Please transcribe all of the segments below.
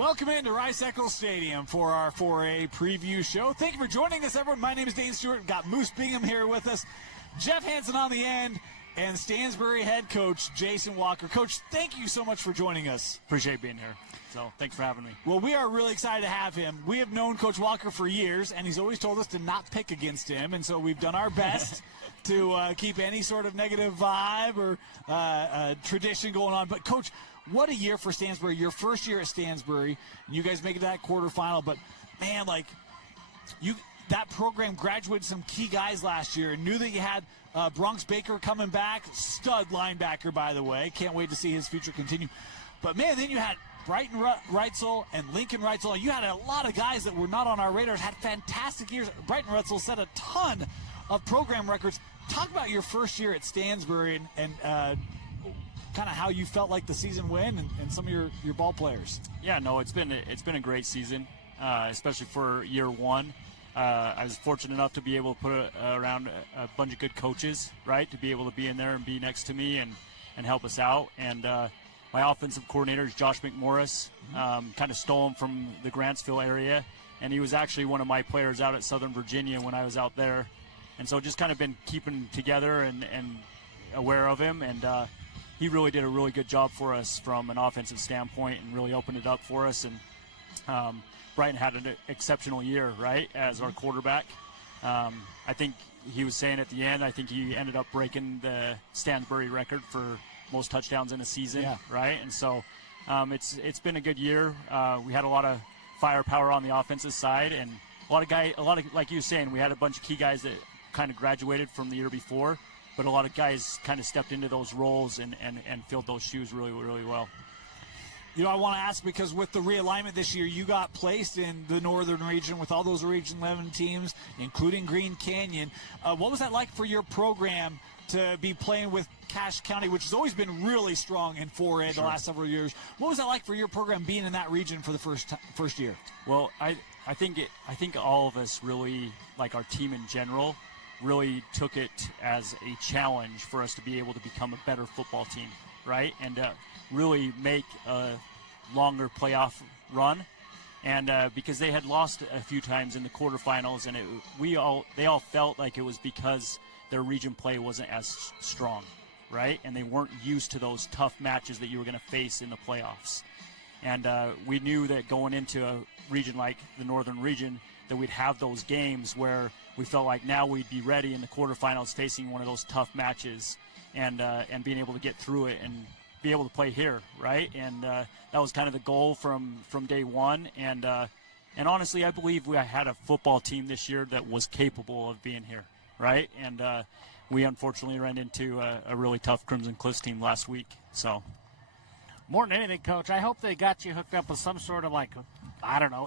Welcome into Rice-Eccles Stadium for our 4A preview show. Thank you for joining us, everyone. My name is Dane Stewart. We've got Moose Bingham here with us, Jeff Hansen on the end, and Stansbury head coach Jason Walker. Coach, thank you so much for joining us. Appreciate being here. So thanks for having me. Well, we are really excited to have him. We have known Coach Walker for years, and he's always told us to not pick against him, and so we've done our best to keep any sort of negative vibe or tradition going on. But, Coach, what a year for Stansbury. Your first year at Stansbury, and you guys make it to that quarterfinal. But, man, that program graduated some key guys last year and knew that you had Bronx Baker coming back, stud linebacker, by the way. Can't wait to see his future continue. But, man, then you had Brighton Rice-Eccles and Lincoln Rice-Eccles. You had a lot of guys that were not on our radars, had fantastic years. Brighton Rice-Eccles set a ton of program records. Talk about your first year at Stansbury and kind of how you felt like the season went and some of your ball players. Yeah, no, it's been a great season, especially for year one. I was fortunate enough to be able to put around a bunch of good coaches, right, to be able to be in there and be next to me and help us out. And my offensive coordinator is Josh McMorris. Kind of stole him from the Grantsville area, and he was actually one of my players out at Southern Virginia when I was out there. And so just kind of been keeping together and aware of him, and he really did a really good job for us from an offensive standpoint and really opened it up for us. And Brighton had an exceptional year, right, as our quarterback. I think he was saying at the end, I think he ended up breaking the Stansbury record for most touchdowns in a season, right? And so it's been a good year. We had a lot of firepower on the offensive side, and a lot of like you were saying, we had a bunch of key guys that kind of graduated from the year before, but a lot of guys kind of stepped into those roles and filled those shoes really, really well. You know, I want to ask because with the realignment this year, you got placed in the northern region with all those Region 11 teams, including Green Canyon. What was that like for your program to be playing with Cache County, which has always been really strong in 4A the last several years? What was that like for your program being in that region for the first year? Well, I think all of us really, like our team in general, really took it as a challenge for us to be able to become a better football team, right? And really make a longer playoff run. And because they had lost a few times in the quarterfinals, and they all felt like it was because their region play wasn't as strong, right? And they weren't used to those tough matches that you were going to face in the playoffs. And we knew that going into a region like the Northern Region that we'd have those games where we felt like now we'd be ready in the quarterfinals facing one of those tough matches and being able to get through it and be able to play here, right? And that was kind of the goal from day one. And honestly, I believe we had a football team this year that was capable of being here, right? And we unfortunately ran into a really tough Crimson Cliffs team last week. So, more than anything, Coach, I hope they got you hooked up with some sort of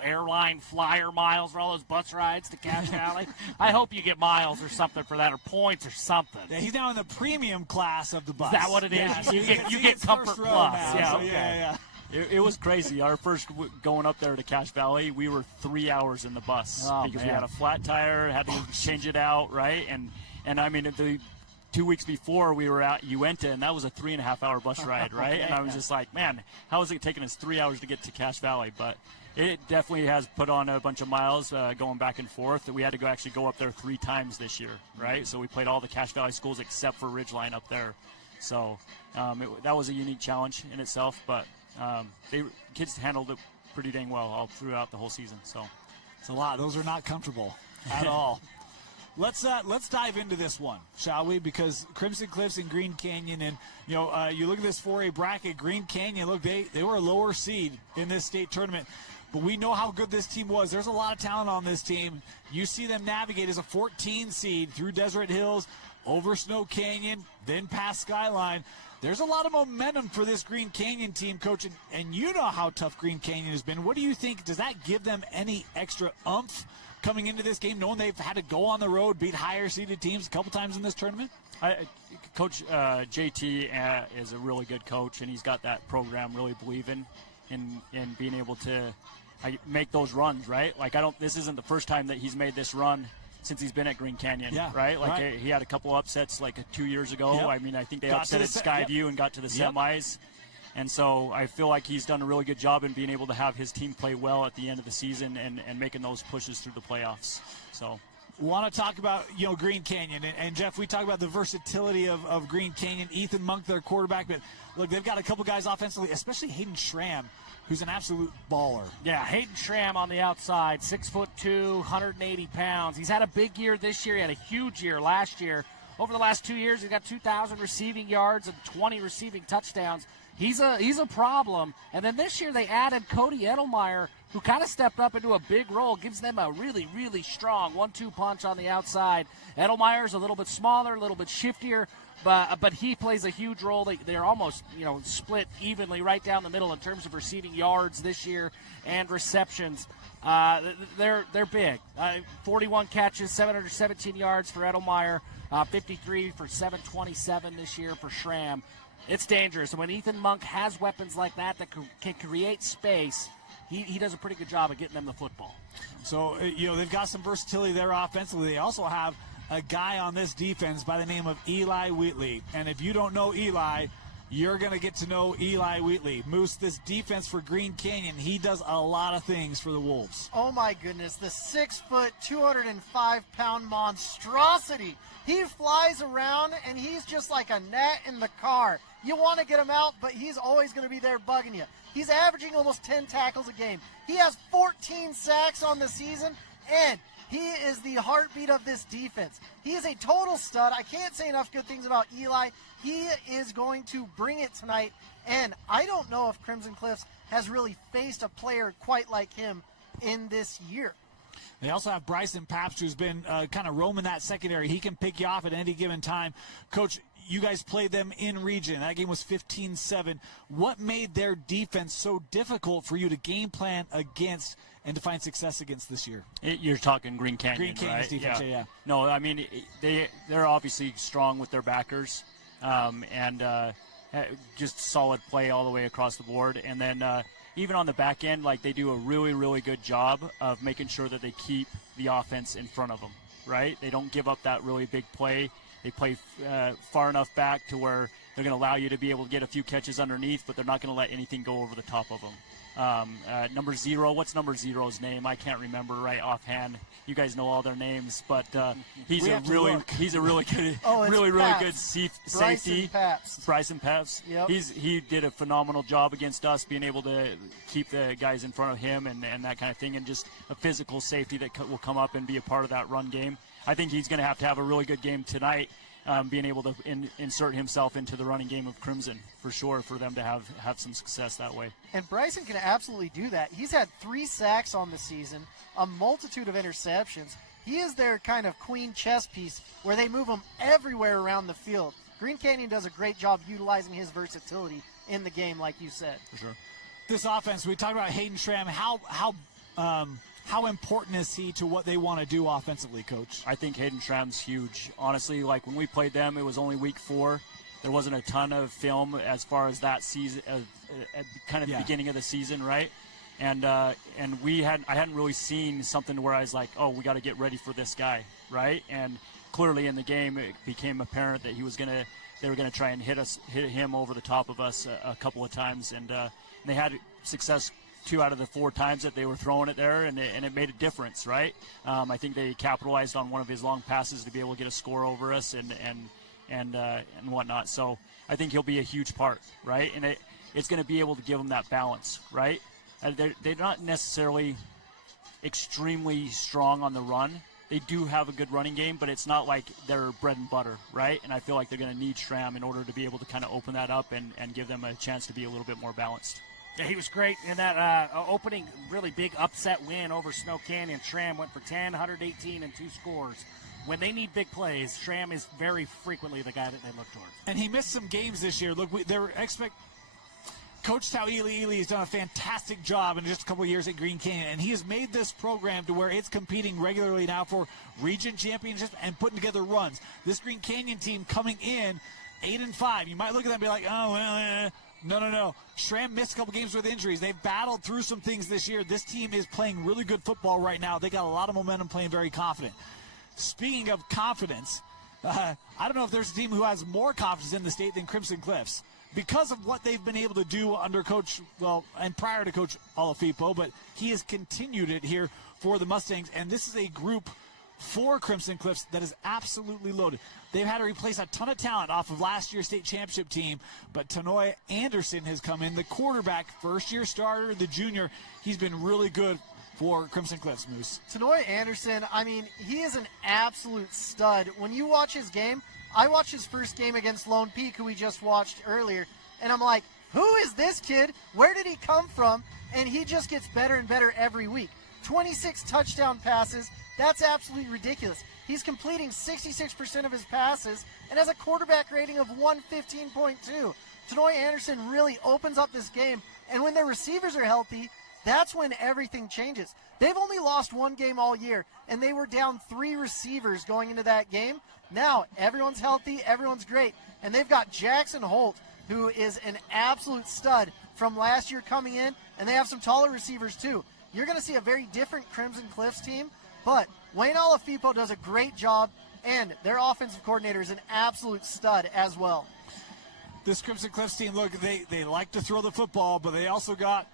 airline flyer miles for all those bus rides to Cache Valley. I hope you get miles or something for that, or points or something. Yeah, he's now in the premium class of the bus. Is that what it is? Yeah, so you get Comfort Plus. Now, yeah, so okay. yeah. It was crazy. Our first going up there to Cache Valley, we were 3 hours in the bus because we had a flat tire, had to change it out, right? And I mean, the 2 weeks before we were at Uinta, and that was a 3.5-hour bus ride, right? And I was just like, man, how is it taking us 3 hours to get to Cache Valley? But it definitely has put on a bunch of miles going back and forth. We had to actually go up there 3 times this year, right? So we played all the Cache Valley schools except for Ridgeline up there. So that was a unique challenge in itself, but kids handled it pretty dang well all throughout the whole season. So it's a lot. Those are not comfortable at all. Let's dive into this one, shall we? Because Crimson Cliffs and Green Canyon, and you look at this 4A bracket. Green Canyon, look, they were a lower seed in this state tournament, but we know how good this team was. There's a lot of talent on this team. You see them navigate as a 14 seed through Desert Hills, over Snow Canyon, then past Skyline. There's a lot of momentum for this Green Canyon team, Coach, and you know how tough Green Canyon has been. What do you think? Does that give them any extra oomph coming into this game, knowing they've had to go on the road, beat higher-seeded teams a couple times in this tournament? Coach JT is a really good coach, and he's got that program really believing in being able to make those runs, right? This isn't the first time that he's made this run since he's been at Green Canyon, right? He had a couple upsets 2 years ago. Yep. I mean, I think they upset at Skyview and got to the semis. And so I feel like he's done a really good job in being able to have his team play well at the end of the season and making those pushes through the playoffs. So. Want to talk about, Green Canyon. And Jeff, we talk about the versatility of Green Canyon. Ethan Monk, their quarterback. But, look, they've got a couple guys offensively, especially Hayden Schramm, who's an absolute baller. Yeah, Hayden Schramm on the outside, 6'2", 180 pounds. He's had a big year this year. He had a huge year last year. Over the last 2 years, he's got 2,000 receiving yards and 20 receiving touchdowns. He's a problem. And then this year they added Cody Edelmeyer, who kind of stepped up into a big role, gives them a really, really strong 1-2 punch on the outside. Edelmeyer's a little bit smaller, a little bit shiftier, but he plays a huge role. They're almost, split evenly right down the middle in terms of receiving yards this year and receptions. They're big. 41 catches, 717 yards for Edelmeyer, 53 for 727 this year for Schramm. It's dangerous. And when Ethan Monk has weapons like that can create space, he does a pretty good job of getting them the football. So, they've got some versatility there offensively. They also have a guy on this defense by the name of Eli Wheatley. And if you don't know Eli, you're going to get to know Eli Wheatley. Moose, this defense for Green Canyon, he does a lot of things for the Wolves. Oh, my goodness. The 6-foot, 205-pound monstrosity. He flies around, and he's just like a gnat in the car. You want to get him out, but he's always going to be there bugging you. He's averaging almost 10 tackles a game. He has 14 sacks on the season, and he is the heartbeat of this defense. He is a total stud. I can't say enough good things about Eli. He is going to bring it tonight, and I don't know if Crimson Cliffs has really faced a player quite like him in this year. They also have Bryson Pabst, who's been kind of roaming that secondary. He can pick you off at any given time. Coach, you guys played them in region. That game was 15-7. What made their defense so difficult for you to game plan against and to find success against this year? You're talking Green Canyon, Green Canyon's right? defense, yeah. No, I mean, they're obviously strong with their backers and just solid play all the way across the board. And then even on the back end, like, they do a really, really good job of making sure that they keep the offense in front of them, right? They don't give up that really big play. They play far enough back to where they're going to allow you to be able to get a few catches underneath, but they're not going to let anything go over the top of them. Number 0, what's number 0's name? I can't remember right offhand. You guys know all their names, but he's a really good, really good safety. Bryson Pabst. Yep. He did a phenomenal job against us, being able to keep the guys in front of him and that kind of thing, and just a physical safety that will come up and be a part of that run game. I think he's going to have a really good game tonight, being able to insert himself into the running game of Crimson, for sure, for them to have some success that way. And Bryson can absolutely do that. He's had 3 sacks on the season, a multitude of interceptions. He is their kind of queen chess piece where they move him everywhere around the field. Green Canyon does a great job utilizing his versatility in the game, like you said. For sure. This offense, we talked about Hayden Schramm. How important is he to what they want to do offensively, Coach? I think Hayden Schramm's huge. Honestly, like when we played them, it was only week 4. There wasn't a ton of film as far as that season, kind of the beginning of the season, right? And I hadn't really seen something where I was like, oh, we got to get ready for this guy, right? And clearly in the game, it became apparent that they were gonna try and hit him over the top of us a couple of times, and they had success 2 out of the 4 times that they were throwing it there, and it made a difference, right? I think they capitalized on one of his long passes to be able to get a score over us and whatnot. So I think he'll be a huge part, right? And it's going to be able to give them that balance, right? They're not necessarily extremely strong on the run. They do have a good running game, but it's not like their bread and butter, right? And I feel like they're going to need Schramm in order to be able to kind of open that up and give them a chance to be a little bit more balanced. Yeah, he was great in that opening really big upset win over Snow Canyon. Schramm went for 10, 118, and 2 scores. When they need big plays, Schramm is very frequently the guy that they look towards. And he missed some games this year. Look, Coach Tau Ely has done a fantastic job in just a couple of years at Green Canyon, and he has made this program to where it's competing regularly now for region championships and putting together runs. This Green Canyon team coming in 8-5. You might look at them and be like, oh, well, No. Schramm missed a couple games with injuries. They've battled through some things this year. This team is playing really good football right now. They got a lot of momentum, playing very confident. Speaking of confidence, I don't know if there's a team who has more confidence in the state than Crimson Cliffs. because of what they've been able to do under Coach, and prior to Coach Olafipo, but he has continued it here for the Mustangs. And this is a group for Crimson Cliffs that is absolutely loaded. They've had to replace a ton of talent off of last year's state championship team, but Tanoy Anderson has come in, the quarterback, first-year starter, the junior. He's been really good for Crimson Cliffs, Moose. Tanoy Anderson, I mean, he is an absolute stud. When you watch his game, I watched his first game against Lone Peak, who we just watched earlier, and I'm like, who is this kid? Where did he come from? And he just gets better and better every week. 26 touchdown passes. That's absolutely ridiculous. He's completing 66% of his passes and has a quarterback rating of 115.2. Tanoy Anderson really opens up this game, and when their receivers are healthy, that's when everything changes. They've only lost one game all year, and they were down 3 receivers going into that game. Now, everyone's healthy, everyone's great, and they've got Jackson Holt, who is an absolute stud from last year coming in, and they have some taller receivers too. You're going to see a very different Crimson Cliffs team, but Wayne Olafipo does a great job, and their offensive coordinator is an absolute stud as well. This Crimson Cliffs team, look, they like to throw the football, but they also got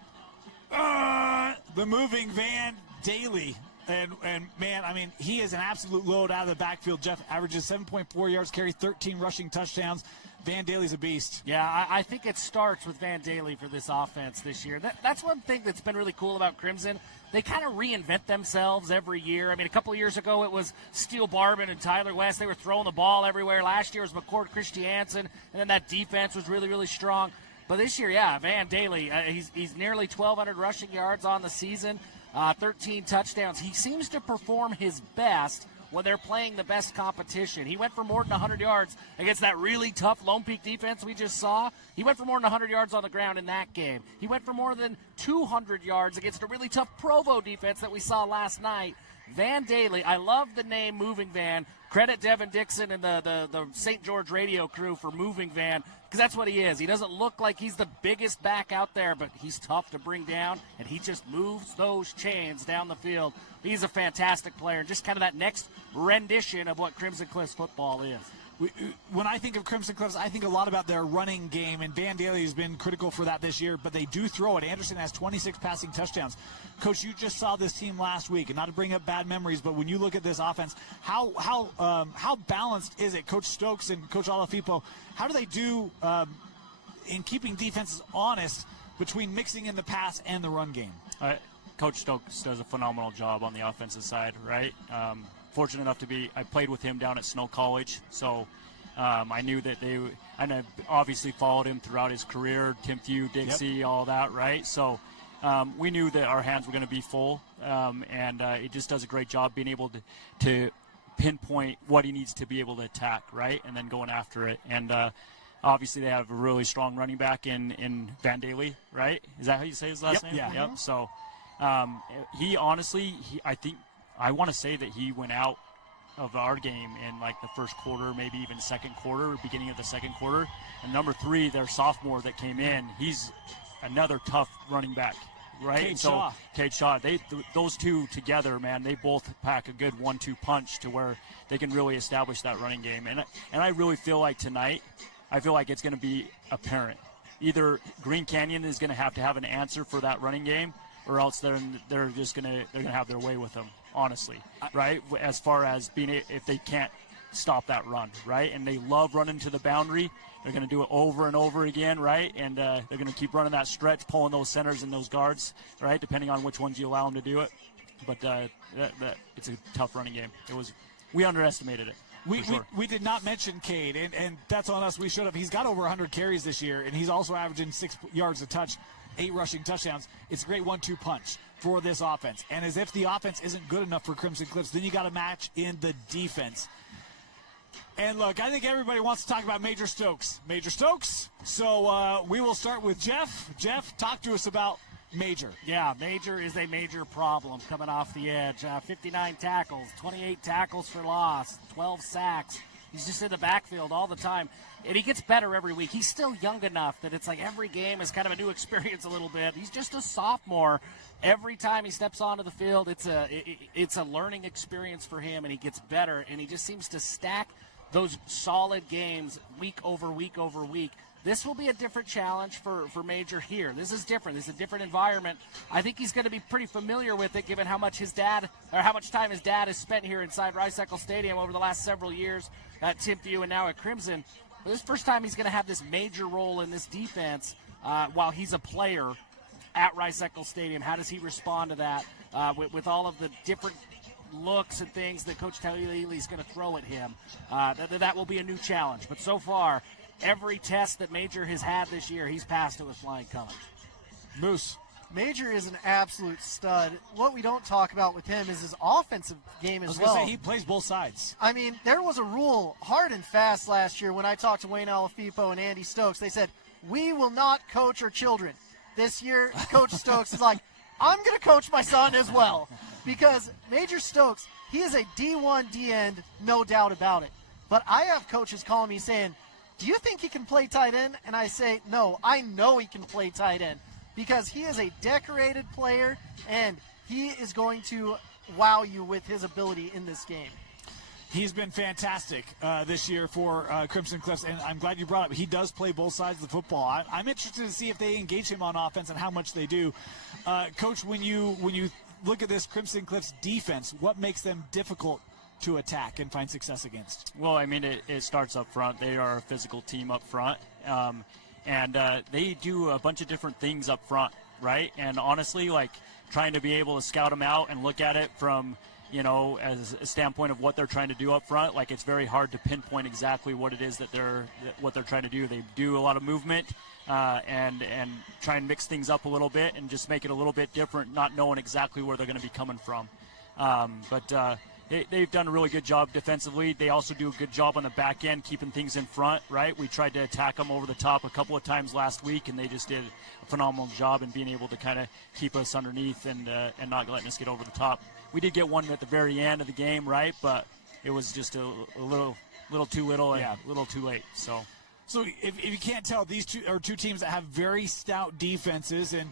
the moving Van Daly. And man, I mean, he is an absolute load out of the backfield. Jeff averages 7.4 yards carry, 13 rushing touchdowns. Van Daly's a beast. Yeah, I think it starts with Van Daly for this offense this year. That's one thing that's been really cool about Crimson. They kind of reinvent themselves every year. I mean, a couple of years ago it was Steele Barban and Tyler West. They were throwing the ball everywhere. Last year it was McCord Christiansen, and then that defense was really, really strong. But this year, yeah, Van Daly, he's nearly 1,200 rushing yards on the season, 13 touchdowns. He seems to perform his best when they're playing the best competition. He went for more than 100 yards against that really tough Lone Peak defense we just saw. He went for more than 100 yards on the ground in that game. He went for more than 200 yards against a really tough Provo defense that we saw last night. Van Daly, I love the name Moving Van. Credit Devin Dixon and the St. George radio crew for Moving Van, because that's what he is. He doesn't look like he's the biggest back out there, but he's tough to bring down, and he just moves those chains down the field. He's a fantastic player, and just kind of that next rendition of what Crimson Cliffs football is. When I think of Crimson Cliffs, I think a lot about their running game, and Van Daly has been critical for that this year, but they do throw it. Anderson has 26 passing touchdowns. Coach, you just saw this team last week, and not to bring up bad memories, but when you look at this offense, how balanced is it? Coach Stokes and Coach Olafipo, how do they do in keeping defenses honest between mixing in the pass and the run game? Coach Stokes does a phenomenal job on the offensive side, right? Fortunate enough I played with him down at Snow College, so I knew that and I obviously followed him throughout his career, Tim Few, Dixie, all that, right? So we knew that our hands were going to be full, and it just does a great job being able to pinpoint what he needs to be able to attack, right, and then going after it. And obviously they have a really strong running back in Van Daly, right? Is that how you say his last name? Yeah. Yep. So he honestly, I want to say that he went out of our game in like the first quarter, maybe even second quarter, beginning of the second quarter. And number 3, their sophomore that came in, he's another tough running back, right? Cade Shaw. Those two together, man, they both pack a good 1-2 punch to where they can really establish that running game. And I really feel like tonight, it's going to be apparent. Either Green Canyon is going to have an answer for that running game, or else they're going to have their way with them. Honestly, right? As far as if they can't stop that run, right? And they love running to the boundary. They're going to do it over and over again, right? And they're going to keep running that stretch, pulling those centers and those guards, right? Depending on which ones you allow them to do it. But it's a tough running game. We underestimated it. We did not mention Cade, and that's on us. We should have. He's got over 100 carries this year, and he's also averaging 6 yards a touch, 8 rushing touchdowns. It's a great 1-2 punch for this offense. And as if the offense isn't good enough for Crimson Cliffs, then you got to match in the defense. And look, I think everybody wants to talk about Major Stokes. Major Stokes. So we will start with Jeff. Jeff, talk to us about Major. Yeah, Major is a major problem coming off the edge. 59 tackles, 28 tackles for loss, 12 sacks. He's just in the backfield all the time. And he gets better every week. He's still young enough that it's like every game is kind of a new experience a little bit. He's just a sophomore. Every time he steps onto the field, it's a learning experience for him, and he gets better. And he just seems to stack those solid games week over week over week. this will be a different challenge for Major here. This is different. This is a different environment. I think he's going to be pretty familiar with it, given how much how much time his dad has spent here inside Rice-Eccles Stadium over the last several years at Timpview and now at Crimson. But this first time he's going to have this major role in this defense while he's a player at Rice-Eccles Stadium. How does he respond to that with all of the different looks and things that Coach Taylor is going to throw at him? That will be a new challenge. But so far, every test that Major has had this year, he's passed it with flying colors. Moose. Major is an absolute stud. What we don't talk about with him is his offensive game as well. I was going to say, he plays both sides. I mean, there was a rule hard and fast last year when I talked to Wayne Alafipo and Andy Stokes. They said, we will not coach our children. This year, Coach Stokes is like, I'm going to coach my son as well. Because Major Stokes, he is a D1 D-end, no doubt about it. But I have coaches calling me saying, do you think he can play tight end? And I say, no, I know he can play tight end because he is a decorated player and he is going to wow you with his ability in this game. He's been fantastic this year for Crimson Cliffs, and I'm glad you brought up. He does play both sides of the football. I'm interested to see if they engage him on offense and how much they do. Coach, when you look at this Crimson Cliffs defense, what makes them difficult to attack and find success against? Well, I mean, it starts up front. They are a physical team up front, and they do a bunch of different things up front, right? And honestly, like trying to be able to scout them out and look at it from, as a standpoint of what they're trying to do up front, like it's very hard to pinpoint exactly what it is that what they're trying to do. They do a lot of movement and try and mix things up a little bit and just make it a little bit different, not knowing exactly where they're going to be coming from. They've done a really good job defensively. They also do a good job on the back end, keeping things in front, right? We tried to attack them over the top a couple of times last week, and they just did a phenomenal job in being able to kind of keep us underneath and not letting us get over the top. We did get one at the very end of the game, right? But it was just a little too little and a little too late. So if you can't tell, these two are two teams that have very stout defenses and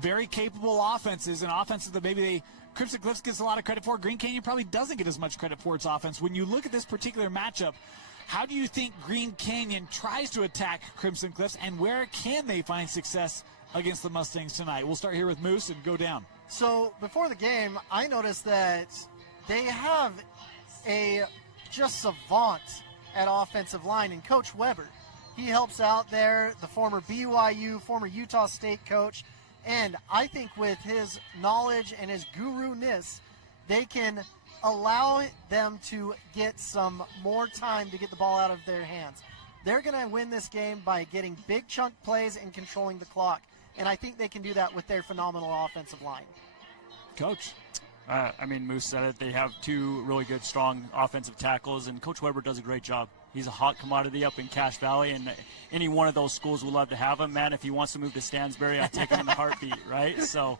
very capable offenses, and offenses that maybe Crimson Cliffs gets a lot of credit for. Green Canyon probably doesn't get as much credit for its offense. When you look at this particular matchup, how do you think Green Canyon tries to attack Crimson Cliffs, and where can they find success against the Mustangs tonight? We'll start here with Moose and go down. So before the game, I noticed that they have a just savant at offensive line, and Coach Weber. He helps out there, the former BYU, former Utah State coach. And I think with his knowledge and his guru-ness, they can allow them to get some more time to get the ball out of their hands. They're going to win this game by getting big chunk plays and controlling the clock. And I think they can do that with their phenomenal offensive line. Coach? Moose said it. They have two really good, strong offensive tackles, and Coach Weber does a great job. He's a hot commodity up in Cache Valley, and any one of those schools would love to have him. Man, if he wants to move to Stansbury, I'd take him in a heartbeat, right? So,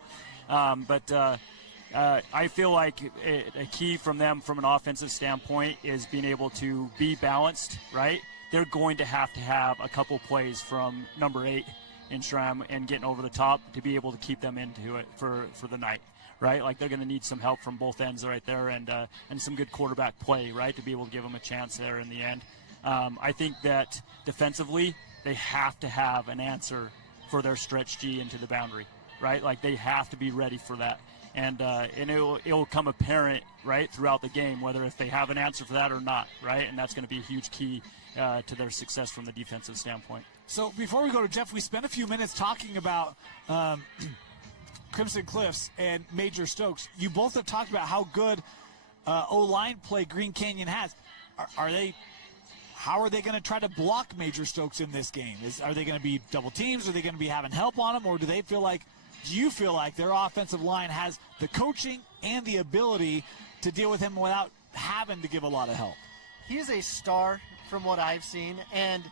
I feel like a key from them from an offensive standpoint is being able to be balanced, right? They're going to have a couple plays from number 8 in Schramm and getting over the top to be able to keep them into it for the night. Right, like they're going to need some help from both ends right there, and some good quarterback play, right, to be able to give them a chance there in the end. I think that defensively they have to have an answer for their stretch G into the boundary, right? Like they have to be ready for that, and it'll come apparent right throughout the game whether if they have an answer for that or not, right? And that's going to be a huge key to their success from the defensive standpoint. So before we go to Jeff, we spent a few minutes talking about Crimson Cliffs and Major Stokes. You both have talked about how good O-line play Green Canyon has. How are they going to try to block Major Stokes in this game? Are they going to be double teams? Are they going to be having help on them? Or do you feel like their offensive line has the coaching and the ability to deal with him without having to give a lot of help? He's a star from what I've seen, and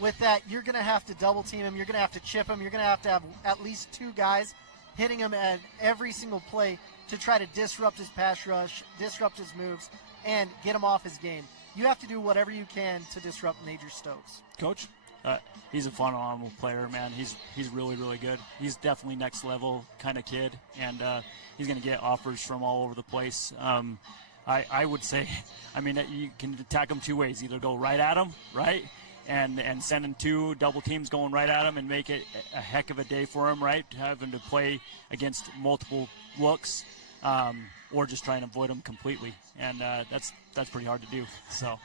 with that, you're going to have to double team him. You're going to have to chip him. You're going to have at least 2 guys hitting him at every single play to try to disrupt his pass rush, disrupt his moves, and get him off his game. You have to do whatever you can to disrupt Major Stokes. Coach? He's a phenomenal player, man. He's really, really good. He's definitely next level kind of kid, and he's going to get offers from all over the place. I would say, you can attack him 2 ways. Either go right at him, right, and sending 2 double teams going right at him and make it a heck of a day for him, right? Having to play against multiple looks, or just try and avoid them completely. And that's pretty hard to do. So,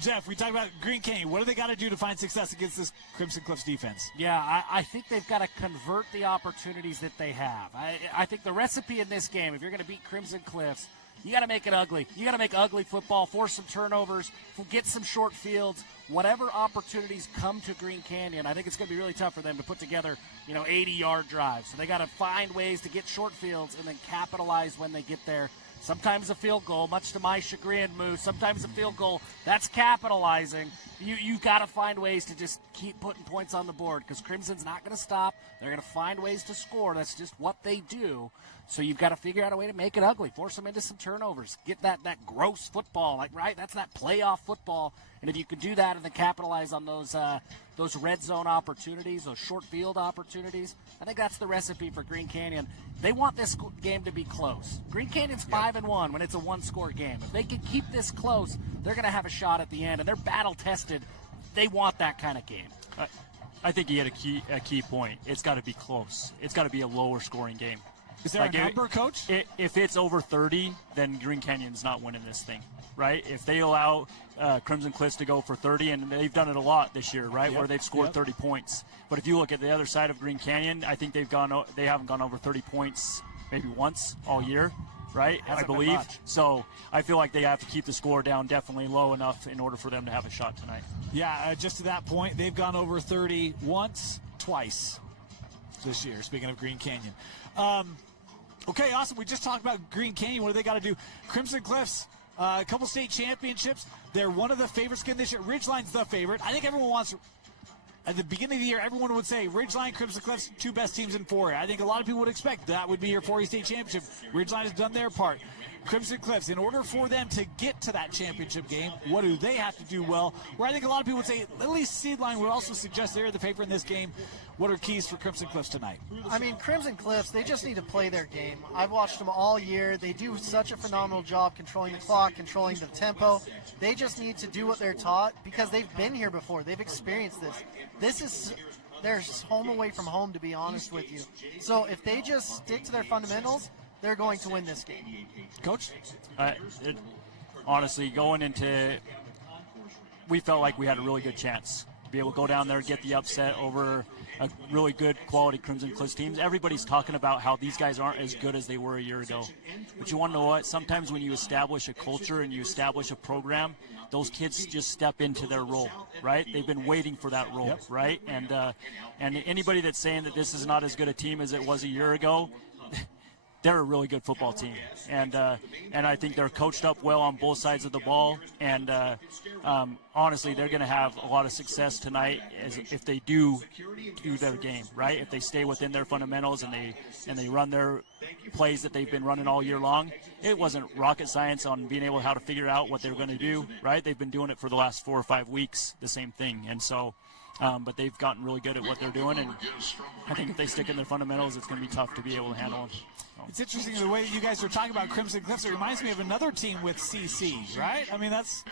Jeff, we talked about Green Canyon. What do they got to do to find success against this Crimson Cliffs defense? Yeah, I think they've got to convert the opportunities that they have. I think the recipe in this game, if you're going to beat Crimson Cliffs, you got to make it ugly. You got to make ugly football, force some turnovers, get some short fields. Whatever opportunities come to Green Canyon, I think it's going to be really tough for them to put together, 80-yard drives. So they got to find ways to get short fields and then capitalize when they get there. Sometimes a field goal, much to my chagrin, Moose. Sometimes a field goal, that's capitalizing. You got to find ways to just keep putting points on the board because Crimson's not going to stop. They're going to find ways to score. That's just what they do. So you've got to figure out a way to make it ugly, force them into some turnovers, get that gross football, right? That's that playoff football. And if you can do that and then capitalize on those red zone opportunities, those short field opportunities, I think that's the recipe for Green Canyon. They want this game to be close. Green Canyon's 5-1 when it's a one-score game. If they can keep this close, they're going to have a shot at the end, and they're battle-tested. They want that kind of game. I think you had a key point. It's got to be close. It's got to be a lower-scoring game. Is there a number, Coach? If it's over 30, then Green Canyon's not winning this thing, right? If they allow Crimson Cliffs to go for 30, and they've done it a lot this year, right, where they've scored 30 points. But if you look at the other side of Green Canyon, I think they haven't gone over 30 points maybe once all year, right? I believe. So I feel like they have to keep the score down definitely low enough in order for them to have a shot tonight. Yeah, just to that point, they've gone over 30 once, twice this year, speaking of Green Canyon. Okay, awesome. We just talked about Green Canyon. What do they got to do? Crimson Cliffs, a couple state championships. They're one of the favorites again this year. Ridgeline's the favorite. I think everyone wants, at the beginning of the year, everyone would say Ridgeline, Crimson Cliffs, 2 best teams in 4A. I think a lot of people would expect that would be your 4A state championship. Ridgeline has done their part. Crimson Cliffs, in order for them to get to that championship game, what do they have to do well? Where I think a lot of people would say, at least Seedline would also suggest they're the favorite in this game. What are keys for Crimson Cliffs tonight? I mean, Crimson Cliffs, they just need to play their game. I've watched them all year. They do such a phenomenal job controlling the clock, controlling the tempo. They just need to do what they're taught because they've been here before. They've experienced this. This is their home away from home, to be honest with you. So if they just stick to their fundamentals, they're going to win this game. Coach? Honestly, going into, we felt like we had a really good chance to be able to go down there and get the upset over a really good quality Crimson Cliffs teams. Everybody's talking about how these guys aren't as good as they were a year ago. But you want to know what? Sometimes when you establish a culture and you establish a program, those kids just step into their role, right? They've been waiting for that role, right? And anybody that's saying that this is not as good a team as it was a year ago, they're a really good football team, and I think they're coached up well on both sides of the ball. And honestly, they're going to have a lot of success tonight if they do their game right. If they stay within their fundamentals and they run their plays that they've been running all year long. It wasn't rocket science on being able how to figure out what they were going to do, right? They've been doing it for the last 4 or 5 weeks, the same thing, and so. But they've gotten really good at what they're doing, and I think if they stick in their fundamentals, it's going to be tough to be able to handle them. It's interesting the way that you guys are talking about Crimson Cliffs. It reminds me of another team with CC, right? I mean, that's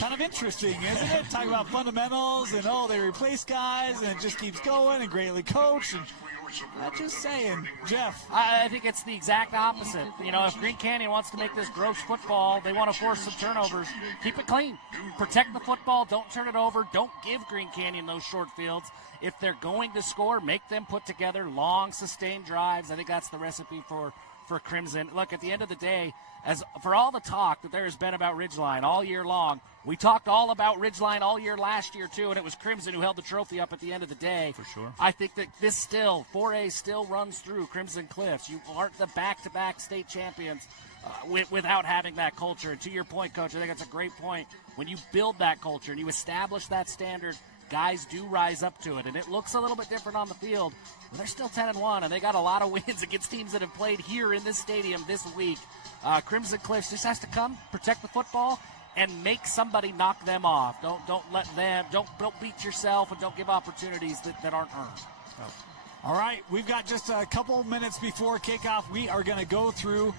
kind of interesting, isn't it? Talking about fundamentals and, they replace guys, and it just keeps going, and greatly coached. And I'm just saying, Jeff. I think it's the exact opposite. If Green Canyon wants to make this gross football, they want to force some turnovers. Keep it clean. Protect the football. Don't turn it over. Don't give Green Canyon those short fields. If they're going to score, make them put together long, sustained drives. I think that's the recipe for Crimson. Look, at the end of the day, as for all the talk that there has been about Ridgeline all year long, we talked all about Ridgeline all year last year, too, and it was Crimson who held the trophy up at the end of the day. For sure. I think that this 4A still runs through Crimson Cliffs. You aren't the back-to-back state champions without having that culture. And to your point, Coach, I think that's a great point. When you build that culture and you establish that standard, guys do rise up to it, and it looks a little bit different on the field, but they're still 10-1, and they got a lot of wins against teams that have played here in this stadium this week. Crimson Cliffs just has to come, protect the football, and make somebody knock them off. Don't let them. Don't beat yourself, and don't give opportunities that aren't earned. All right, we've got just a couple minutes before kickoff. We are going to go through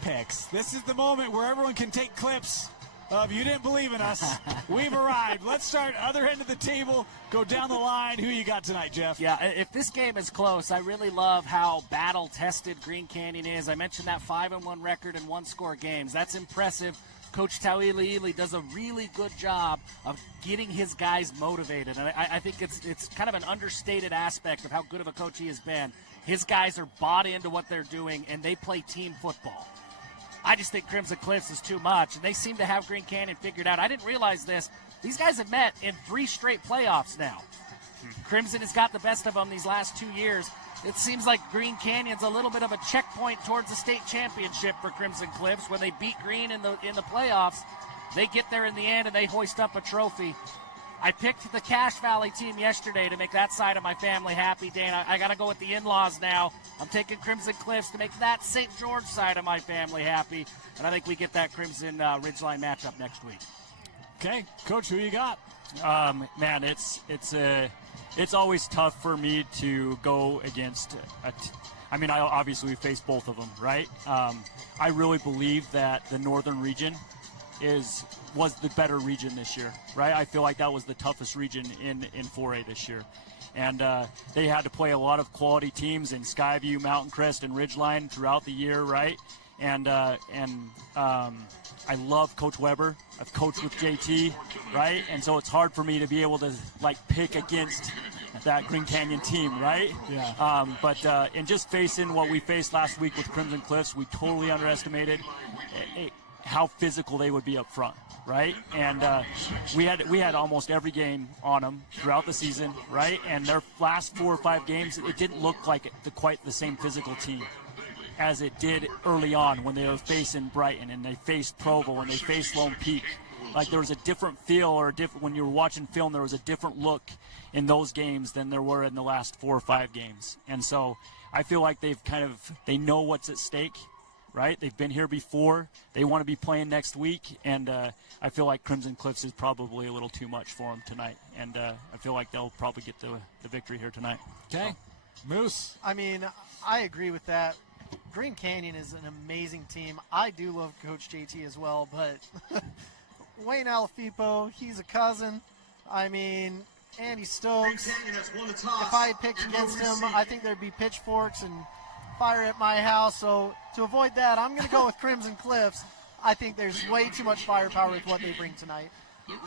picks. This is the moment where everyone can take clips of you didn't believe in us. We've arrived. Let's start other end of the table, go down the line. Who you got tonight, Jeff? Yeah, if this game is close, I really love how battle-tested Green Canyon is. I mentioned that 5-1 record in one-score games. That's impressive. Coach Tauili does a really good job of getting his guys motivated. And I think it's kind of an understated aspect of how good of a coach he has been. His guys are bought into what they're doing, and they play team football. I just think Crimson Cliffs is too much, and they seem to have Green Canyon figured out. I didn't realize this. These guys have met in 3 straight playoffs now. Crimson has got the best of them these last 2 years. It seems like Green Canyon's a little bit of a checkpoint towards the state championship for Crimson Cliffs. When they beat Green in the playoffs, they get there in the end and they hoist up a trophy. I picked the Cache Valley team yesterday to make that side of my family happy, Dan. I got to go with the in-laws now. I'm taking Crimson Cliffs to make that St. George side of my family happy, and I think we get that Crimson Ridgeline matchup next week. Okay, Coach, who you got? Man, it's always tough for me to go against I obviously we face both of them, right? I really believe that the northern region was the better region this year, right? I feel like that was the toughest region in 4A this year. And they had to play a lot of quality teams in Skyview, Mountain Crest, and Ridgeline throughout the year, right? And I love Coach Weber. I've coached with JT, right? And so it's hard for me to be able to pick against that Green Canyon team, right? Yeah. But in just facing what we faced last week with Crimson Cliffs, we totally underestimated how physical they would be up front, right? And we had almost every game on them throughout the season, right? And their last 4 or 5 games, it didn't look like quite the same physical team as it did early on when they were facing Brighton and they faced Provo and they faced Lone Peak. Like there was a different feel or when you were watching film, there was a different look in those games than there were in the last 4 or 5 games. And so I feel like they know what's at stake, right? They've been here before. They want to be playing next week. And I feel like Crimson Cliffs is probably a little too much for them tonight. And I feel like they'll probably get the victory here tonight. Okay. Moose. I agree with that. Green Canyon is an amazing team. I do love Coach JT as well, but Wayne Alafipo, he's a cousin. Andy Stokes. If I had picked against him, I think there'd be pitchforks and fire at my house. So to avoid that, I'm going to go with Crimson Cliffs. I think there's way too much firepower with what they bring tonight.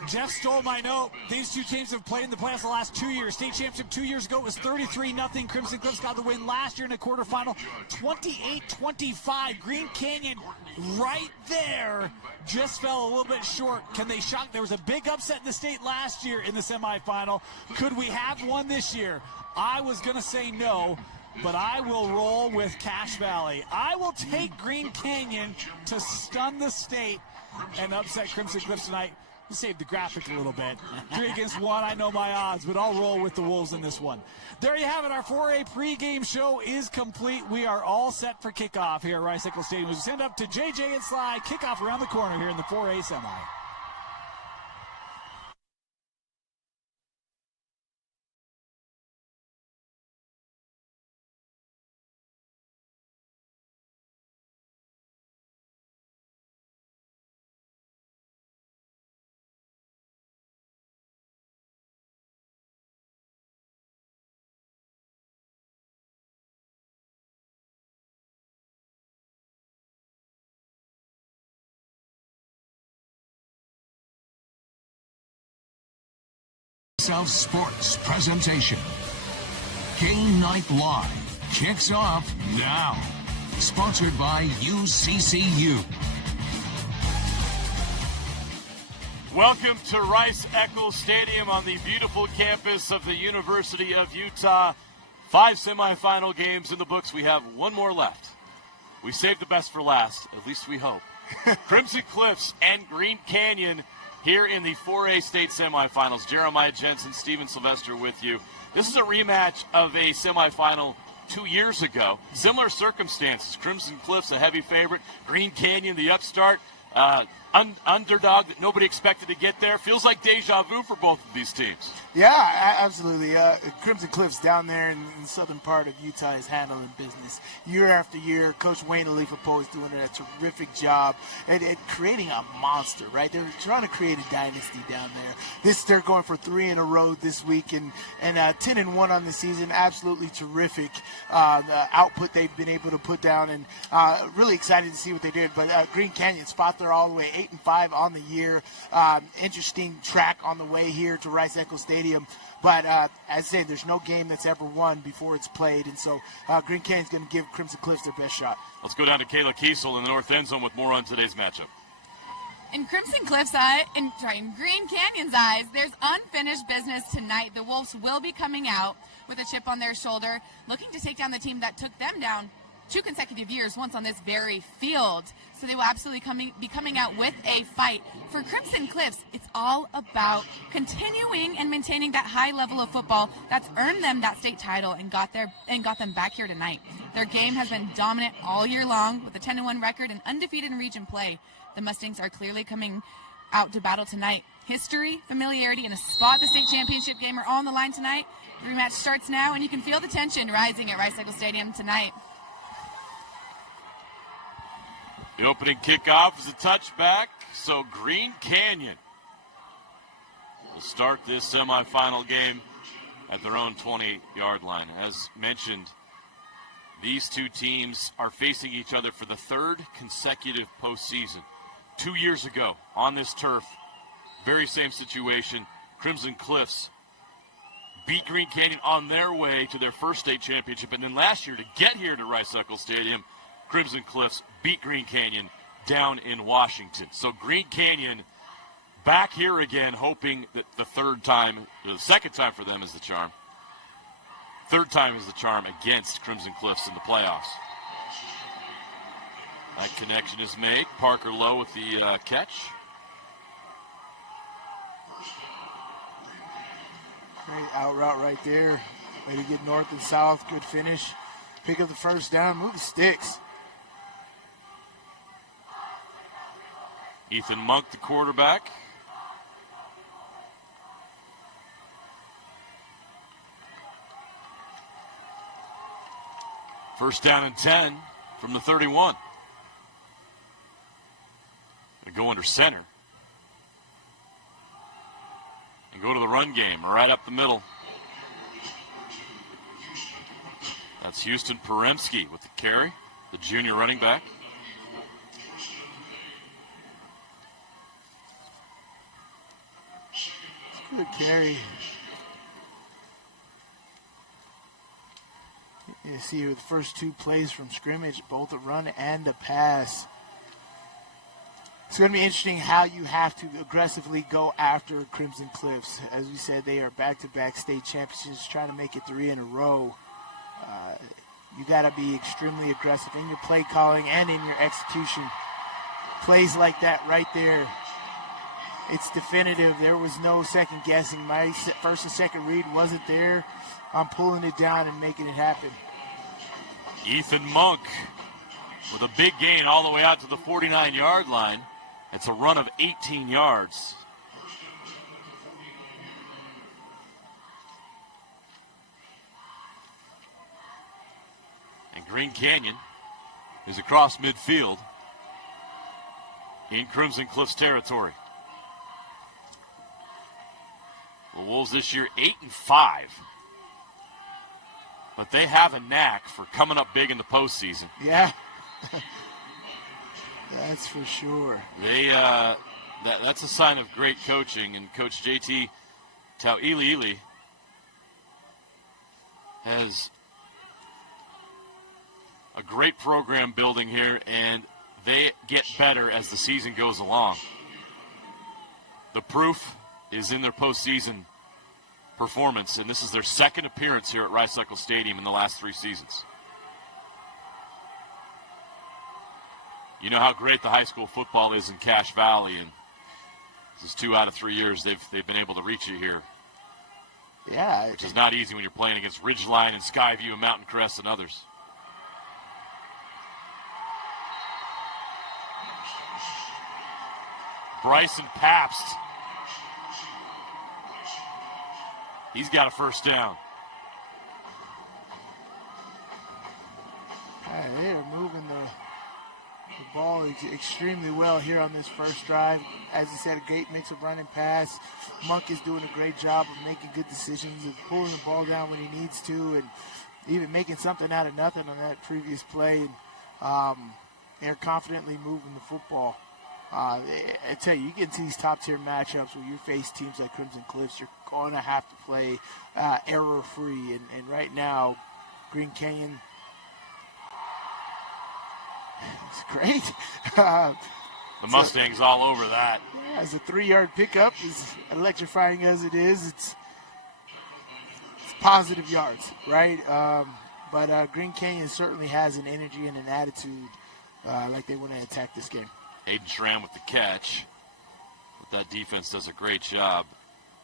Jeff stole my note. These two teams have played in the playoffs the last 2 years. State championship 2 years ago was 33-0. Crimson Cliffs got the win last year in the quarterfinal, 28-25. Green Canyon right there just fell a little bit short. Can they shock? There was a big upset in the state last year in the semifinal. Could we have one this year? I was going to say no, but I will roll with Cache Valley. I will take Green Canyon to stun the state and upset Crimson Cliffs tonight. Save the graphic a little bit. 3 against 1, I know my odds, but I'll roll with the Wolves in this one. There you have it. Our 4A pregame show is complete. We are all set for kickoff here at Rice-Eccles Stadium. We send up to JJ and Sly. Kickoff around the corner here in the 4A semi. South Sports presentation. Game Night Live kicks off now. Sponsored by UCCU. Welcome to Rice-Eccles Stadium on the beautiful campus of the University of Utah. 5 semifinal games in the books. We have one more left. We saved the best for last, at least we hope. Crimson Cliffs and Green Canyon here in the 4A state semifinals. Jeremiah Jensen, Steven Sylvester with you. This is a rematch of a semifinal 2 years ago. Similar circumstances. Crimson Cliffs a heavy favorite. Green Canyon the upstart. underdog that nobody expected to get there. Feels like deja vu for both of these teams. Yeah, absolutely. Crimson Cliffs down there in the southern part of Utah is handling business year after year. Coach Wayne Alifapo is doing a terrific job at creating a monster, right? They're trying to create a dynasty down there. They're going for 3 in a row this week and 10-1 on the season. Absolutely terrific output they've been able to put down, and really excited to see what they did. But Green Canyon spot there all the way 8-5 on the year. Interesting track on the way here to Rice-Eccles Stadium. But as I say, there's no game that's ever won before it's played, and so Green Canyon's going to give Crimson Cliffs their best shot. Let's go down to Kayla Kiesel in the north end zone with more on today's matchup. In Crimson Cliff's in Green Canyon's eyes, there's unfinished business tonight. The Wolves will be coming out with a chip on their shoulder, looking to take down the team that took them down 2 consecutive years, once on this very field. So they will absolutely be coming out with a fight. For Crimson Cliffs, it's all about continuing and maintaining that high level of football that's earned them that state title and got them back here tonight. Their game has been dominant all year long with a 10-1 record and undefeated in region play. The Mustangs are clearly coming out to battle tonight. History, familiarity, and a spot at the state championship game are all on the line tonight. The rematch starts now, and you can feel the tension rising at Rice-Eccles Stadium tonight. The opening kickoff is a touchback, so Green Canyon will start this semifinal game at their own 20-yard line. As mentioned, these two teams are facing each other for the 3rd consecutive postseason. 2 years ago on this turf, very same situation, Crimson Cliffs beat Green Canyon on their way to their first state championship, and then last year to get here to Rice-Eccles Stadium, Crimson Cliffs beat Green Canyon down in Washington. So Green Canyon back here again, hoping that the second time for them is the charm. 3rd time is the charm against Crimson Cliffs in the playoffs. That connection is made. Parker Lowe with the catch. Great out route right there. Way to get north and south. Good finish. Pick up the first down. Move the sticks. Ethan Monk, the quarterback. First down and 10 from the 31. Going to go under center. And go to the run game right up the middle. That's Houston Peremski with the carry, the junior running back. Good carry. You see here the first 2 plays from scrimmage, both a run and a pass. It's going to be interesting how you have to aggressively go after Crimson Cliffs. As we said, they are back-to-back state champions, trying to make it 3 in a row. You got to be extremely aggressive in your play calling and in your execution. Plays like that right there. It's definitive. There was no second guessing. My first and second read wasn't there. I'm pulling it down and making it happen. Ethan Monk with a big gain all the way out to the 49-yard line. It's a run of 18 yards. And Green Canyon is across midfield in Crimson Cliffs territory. The Wolves this year 8-5. But they have a knack for coming up big in the postseason. Yeah. That's for sure. That's a sign of great coaching, and Coach JT Tauili has a great program building here, and they get better as the season goes along. The proof is in their postseason performance, and this is their 2nd appearance here at Rice-Eccles Stadium in the last 3 seasons. You know how great the high school football is in Cache Valley, and this is 2 out of 3 years they've been able to reach you here. Yeah. Which is not easy when you're playing against Ridgeline and Skyview and Mountain Crest and others. Bryson Pabst. He's got a first down. They are moving the ball extremely well here on this first drive. As you said, a great mix of run and pass. Monk is doing a great job of making good decisions and pulling the ball down when he needs to, and even making something out of nothing on that previous play. And they're confidently moving the football. I tell you, you get into these top-tier matchups where you face teams like Crimson Cliffs, you're going to have to play error-free. And right now, Green Canyon, it's great. The Mustangs all over that. As a 3-yard pickup, as electrifying as it is, it's positive yards, right? But Green Canyon certainly has an energy and an attitude like they want to attack this game. Hayden Schramm with the catch. But that defense does a great job.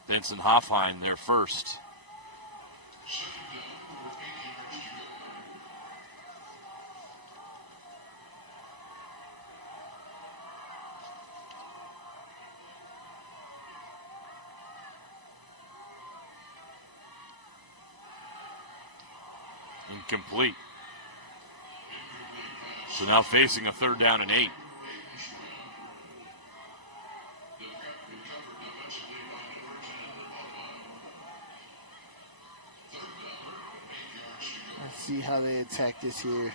Vincent Hoffheim there first. Incomplete. So now facing a 3rd down and 8. Let's see how they attack this here.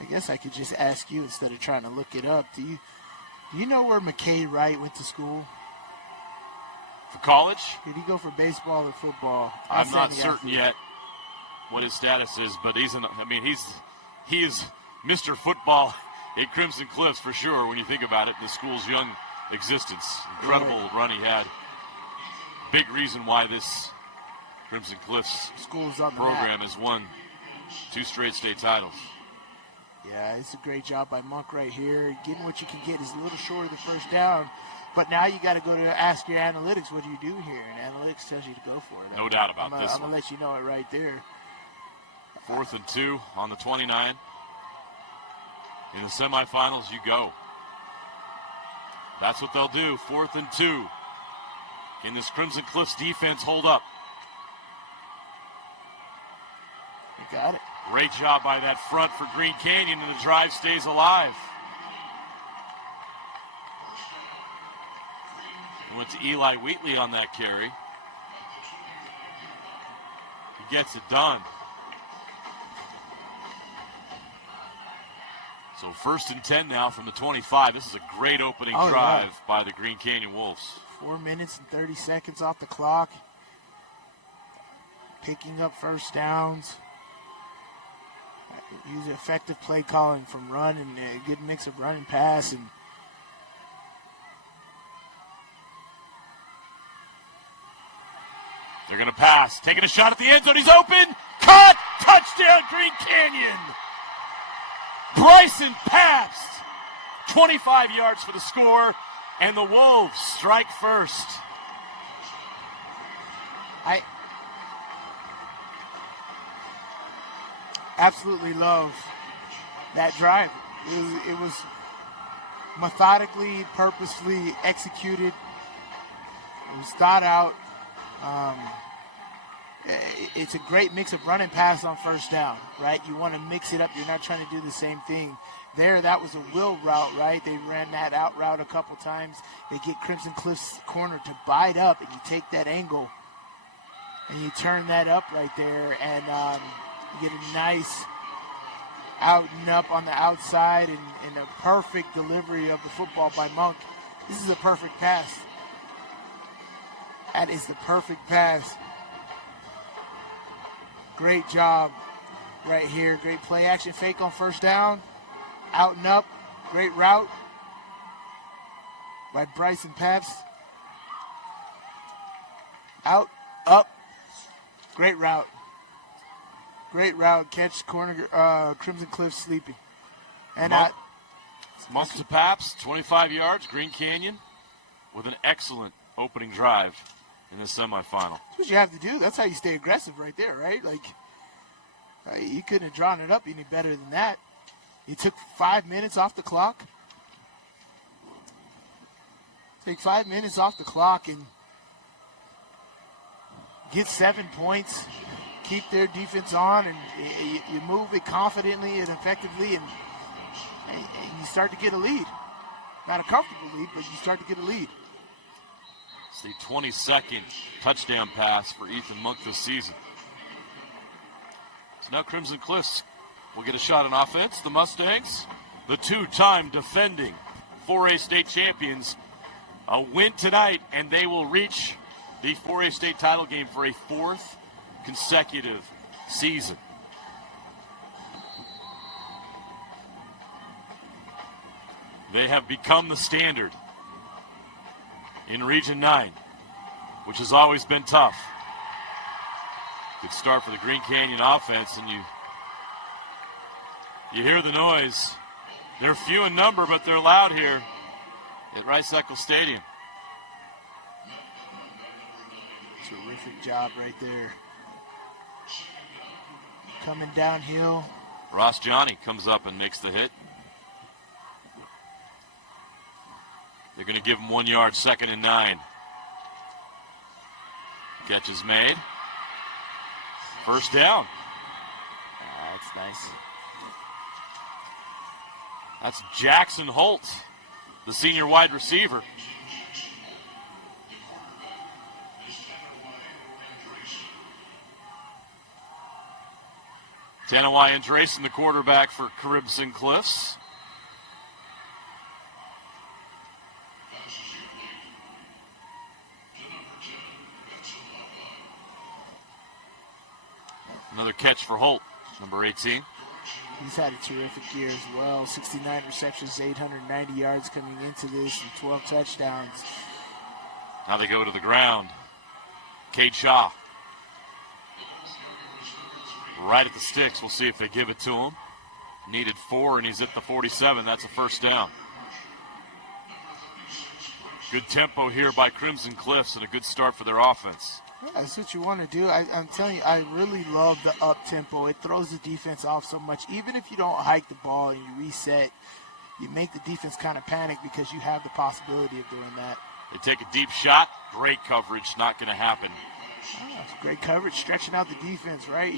I guess I could just ask you instead of trying to look it up. Do you know where McKay Wright went to school? For college? Did he go for baseball or football? I'm not certain yet what his status is, but he is Mr. Football at Crimson Cliffs for sure when you think about it, the school's young existence. Incredible run he had. Big reason why this Crimson Cliffs School's on the program map. has won 2 straight state titles. Yeah, it's a great job by Monk right here. Getting what you can get is a little short of the first down. But now you got to go to ask your analytics, what do you do here? And analytics tells you to go for it. No doubt about this I'm going to let you know it right there. 4th and 2 on the 29. In the semifinals, you go. That's what they'll do. 4th and 2. Can this Crimson Cliffs defense hold up? They got it. Great job by that front for Green Canyon, and the drive stays alive. Went to Eli Wheatley on that carry. He gets it done. So 1st and 10 now from the 25. This is a great opening drive by the Green Canyon Wolves. 4 minutes and 30 seconds off the clock. Picking up first downs. Use effective play calling from run and a good mix of run and pass. And they're going to pass. Taking a shot at the end zone. He's open. Caught. Touchdown, Green Canyon. Bryson Pabst. 25 yards for the score. And the Wolves strike first. I absolutely love that drive. It was methodically, purposefully executed. It was thought out. It's a great mix of run and pass on first down, right? You want to mix it up. You're not trying to do the same thing. There, that was a will route, right? They ran that out route a couple times. They get Crimson Cliffs corner to bite up, and you take that angle, and you turn that up right there, and you get a nice out and up on the outside, and a perfect delivery of the football by Monk. This is a perfect pass. That is the perfect pass. Great job right here. Great play action fake on first down. Out and up. Great route by Bryson Pabst. Out, up. Great route. Great route. Catch corner Crimson Cliffs sleeping. And Monk to Pabst, 25 yards. Green Canyon with an excellent opening drive in the semifinal. That's what you have to do. That's how you stay aggressive right there, right? Like, you couldn't have drawn it up any better than that. He took 5 minutes off the clock. Take 5 minutes off the clock and get 7 points. Keep their defense on, and you move it confidently and effectively, and you start to get a lead. Not a comfortable lead, but you start to get a lead. It's the 22nd touchdown pass for Ethan Monk this season. So now Crimson Cliffs will get a shot on offense. The Mustangs, the two-time defending 4A state champions, a win tonight, and they will reach the 4A state title game for a 4th consecutive season. They have become the standard in Region 9, which has always been tough. Good start for the Green Canyon offense, and you hear the noise. They're few in number, but they're loud here at Rice-Eccles Stadium. Terrific job right there. Coming downhill. Ross Johnny comes up and makes the hit. They're going to give him 1 yard, 2nd and 9. Catch is made. First down. That's nice. That's Jackson Holt, the senior wide receiver. Tanawai Andresen, the quarterback for Crimson Cliffs. Another catch for Holt, number 18. He's had a terrific year as well. 69 receptions, 890 yards coming into this, and 12 touchdowns. Now they go to the ground. Cade Shaw. Right at the sticks. We'll see if they give it to him. Needed 4, and he's at the 47. That's a first down. Good tempo here by Crimson Cliffs, and a good start for their offense. Yeah, that's what you want to do. I'm telling you, I really love the up-tempo. It throws the defense off so much. Even if you don't hike the ball and you reset, you make the defense kind of panic because you have the possibility of doing that. They take a deep shot. Great coverage. Not going to happen. Great coverage, stretching out the defense, right?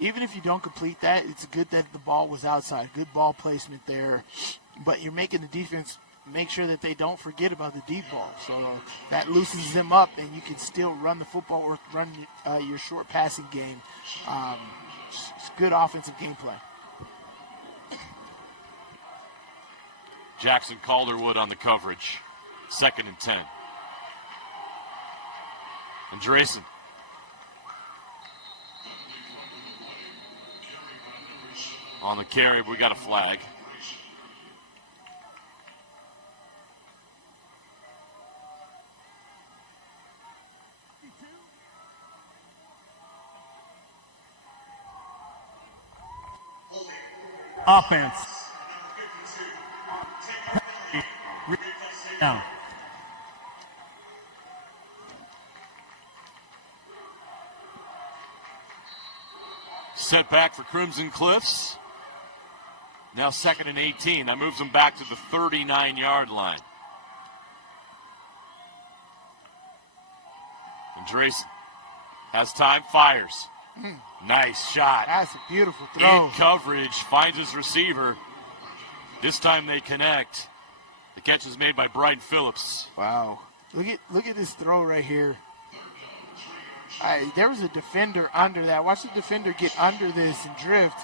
Even if you don't complete that, it's good that the ball was outside. Good ball placement there. But you're making the defense make sure that they don't forget about the deep ball. So that loosens them up, and you can still run the football or run your short passing game. It's good offensive game play. Jackson Calderwood on the coverage. 2nd and 10. And Drayson. On the carry, we got a flag. Offense. Down. Set back for Crimson Cliffs. Now 2nd and 18. That moves them back to the 39-yard line. And Drayson has time, fires. Nice shot. That's a beautiful throw. In coverage, finds his receiver. This time they connect. The catch is made by Brian Phillips. Wow. Look at this throw right here. There was a defender under that. Watch the defender get under this and drift.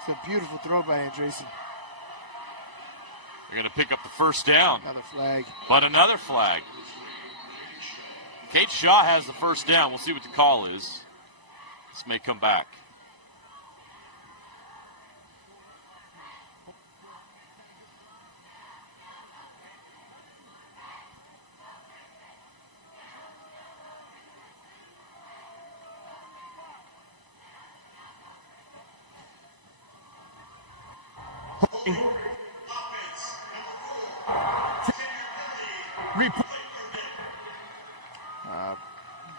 It's a beautiful throw by Andresen. They're going to pick up the first down. Another flag. But another flag. Kate Shaw has the first down. We'll see what the call is. This may come back.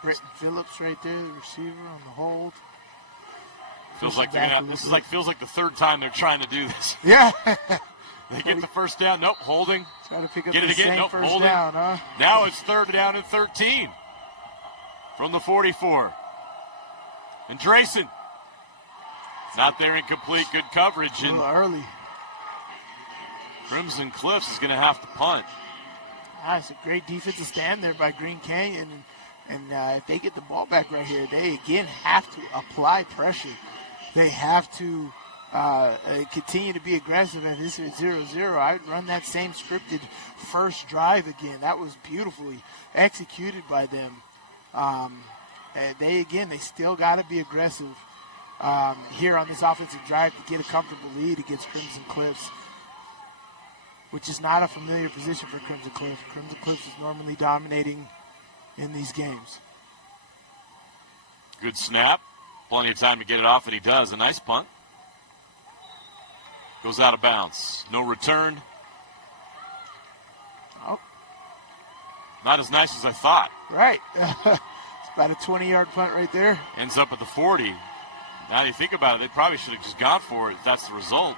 Britton Phillips right there, the receiver on the hold. Feels like feels like the third time they're trying to do this. Yeah. They get the first down. Nope, holding. Trying to pick up Get it the again. same Nope, first holding. down, huh? Now it's 3rd down and 13 from the 44. And Drayson. Not there, incomplete. Good coverage. A And little early. Crimson Cliffs is going to have to punt. It's a great defensive stand there by Green Canyon. And if they get the ball back right here, they again have to apply pressure. They have to continue to be aggressive. If this is 0-0, I'd run that same scripted first drive again. That was beautifully executed by them. They still got to be aggressive here on this offensive drive to get a comfortable lead against Crimson Cliffs, which is not a familiar position for Crimson Cliffs. Crimson Cliffs is normally dominating in these games. Good snap. Plenty of time to get it off, and he does. A nice punt. Goes out of bounds. No return. Oh. Not as nice as I thought. Right. It's about a 20-yard punt right there. Ends up at the 40. Now that you think about it, they probably should have just gone for it if that's the result.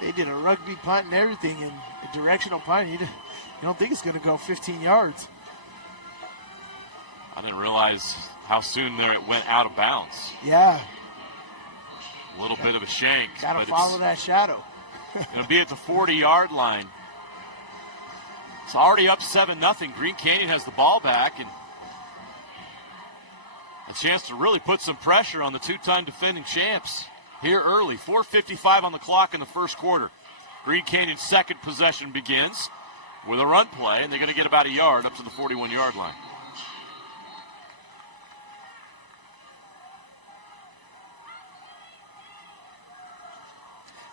They did a rugby punt and everything, and a directional punt. You don't think it's going to go 15 yards. I didn't realize how soon there it went out of bounds. Yeah. A little bit of a shank. Got to but follow that shadow. It'll be at the 40-yard line. It's already up 7-0. Green Canyon has the ball back, and a chance to really put some pressure on the two-time defending champs here early. 4:55 on the clock in the first quarter. Green Canyon's second possession begins with a run play, and they're going to get about a yard up to the 41-yard line.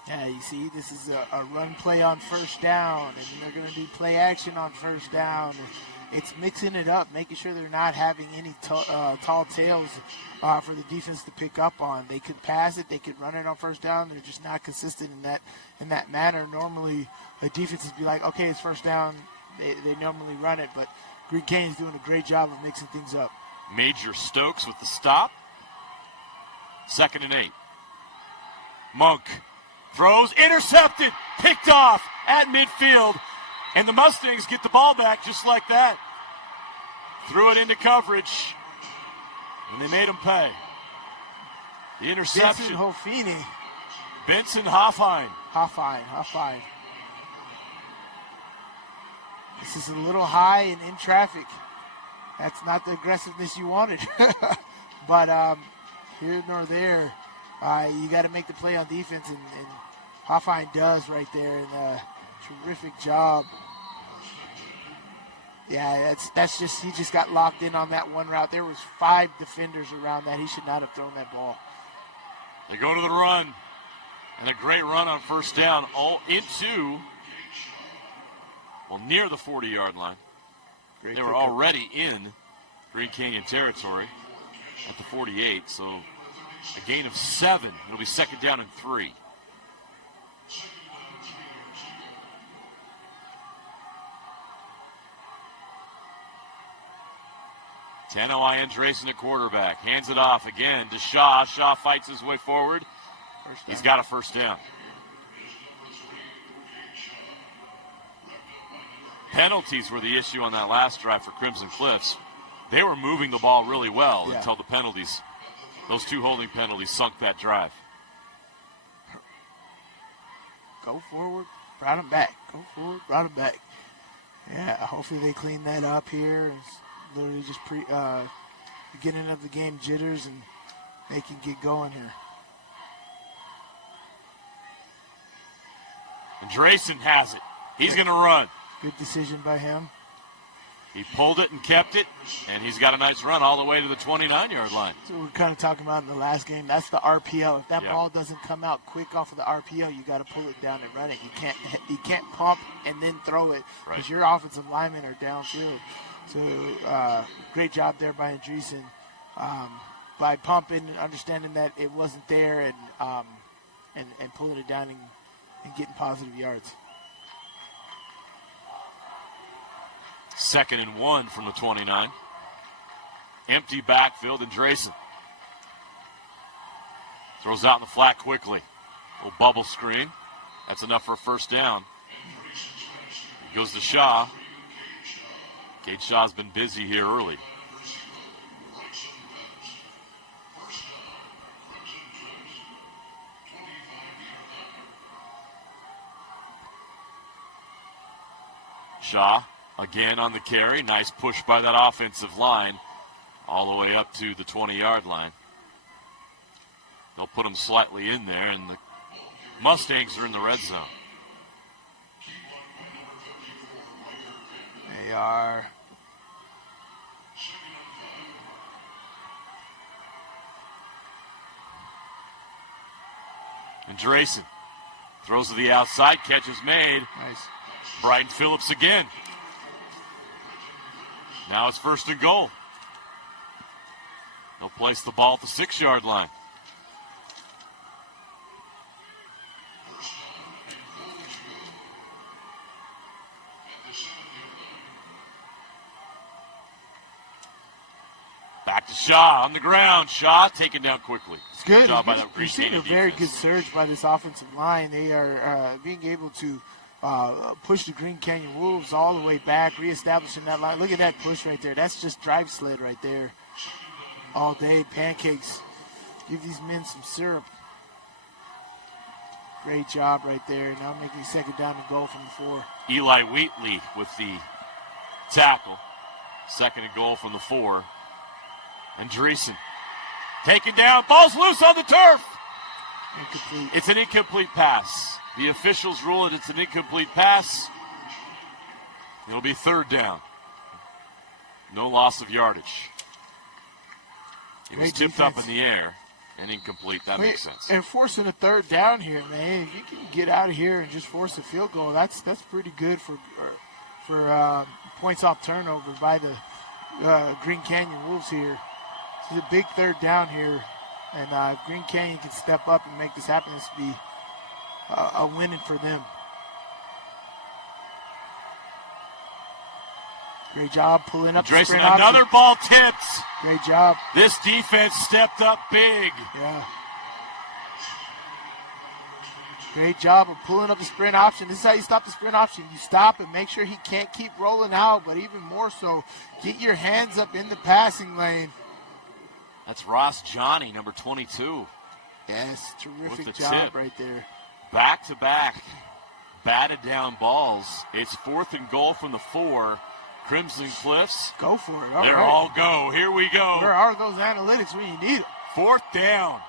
Yeah, you see, this is a run play on first down, and they're going to do play action on first down. It's mixing it up, making sure they're not having any tall tails for the defense to pick up on. They could pass it, they could run it on first down. They're just not consistent in that manner. Normally, a defense would be like, okay, it's first down. They normally run it, but Green Canyon's doing a great job of mixing things up. Major Stokes with the stop. 2nd and 8. Monk throws, intercepted, picked off at midfield, and the Mustangs get the ball back just like that. Threw it into coverage, and they made them pay. The interception. Benson Hoffine. Hoffine. This is a little high and in traffic. That's not the aggressiveness you wanted. But here nor there, you got to make the play on defense, and Hoffine does right there, and terrific job. Yeah, that's just, he just got locked in on that one route. There was 5 defenders around that. He should not have thrown that ball. They go to the run, and a great run on first down, all into, near the 40-yard line. They were already in Green Canyon territory at the 48, so a gain of 7. It'll be 2nd down and 3. Tano Andresen at quarterback. Hands it off again to Shaw. Shaw fights his way forward. He's got a first down. Penalties were the issue on that last drive for Crimson Cliffs. They were moving the ball really well until the penalties, those 2 holding penalties, sunk that drive. Go forward, brought them back. Go forward, brought them back. Yeah, hopefully they clean that up here. It's literally just beginning of the game jitters, and they can get going here. And Drayson has it. He's going to run. Good decision by him. He pulled it and kept it, and he's got a nice run all the way to the 29-yard line. So we're kind of talking about in the last game. That's the RPO. If that ball doesn't come out quick off of the RPO, you got to pull it down and run it. You can't pump and then throw it because your offensive linemen are downfield. So great job there by Andreessen by pumping, understanding that it wasn't there, and pulling it down and getting positive yards. 2nd and 1 from the 29. Empty backfield, and Drayson. Throws out in the flat quickly. Little bubble screen. That's enough for a first down. He goes to Shaw. Cade Shaw's been busy here early. Shaw again on the carry. Nice push by that offensive line all the way up to the 20-yard line. They'll put him slightly in there, and the Mustangs are in the red zone. They are. And Drayson throws to the outside. Catch is made. Nice. Brian Phillips again. Now it's 1st and goal. They'll place the ball at the 6-yard line. Back to Shaw on the ground. Shaw taken down quickly. It's good. Job by that You've seen a very good surge by this offensive line. They are being able to push the Green Canyon Wolves all the way back, reestablishing that line. Look at that push right there. That's just drive sled right there. All day, pancakes. Give these men some syrup. Great job right there. Now making 2nd down and goal from the 4. Eli Wheatley with the tackle. 2nd and goal from the 4. And Dreesen taken down. Ball's loose on the turf. Incomplete. It's an incomplete pass. The officials rule it. It's an incomplete pass. It'll be 3rd down. No loss of yardage. It was tipped up in the air and incomplete. That makes sense. And forcing a 3rd down here, man. If you can get out of here and just force a field goal, that's pretty good for points off turnover by the Green Canyon Wolves here. It's a big 3rd down here, and if Green Canyon can step up and make this happen, this would be a winning for them. Great job pulling up the sprint option. Another ball tips. Great job. This defense stepped up big. Yeah. Great job of pulling up the sprint option. This is how you stop the sprint option. You stop and make sure he can't keep rolling out, but even more so, get your hands up in the passing lane. That's Ross Johnny, number 22. Yes, terrific job right there. Back-to-back batted down balls. It's 4th and goal from the 4. Crimson Cliffs. Go for it. They're all go. Here we go. Where are those analytics when you need them? 4th down.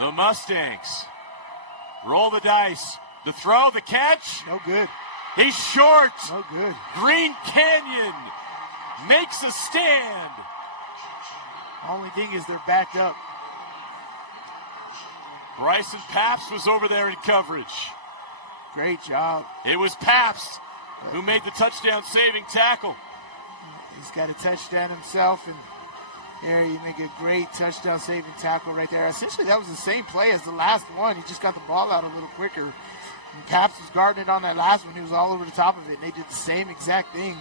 The Mustangs roll the dice. The throw, the catch. No good. He's short. No good. Green Canyon makes a stand. Only thing is they're backed up. Bryson Pabst was over there in coverage. Great job. It was Pabst who made the touchdown-saving tackle. He's got a touchdown himself, and there you make a great touchdown-saving tackle right there. Essentially, that was the same play as the last one. He just got the ball out a little quicker. And Pabst was guarding it on that last one. He was all over the top of it, and they did the same exact thing.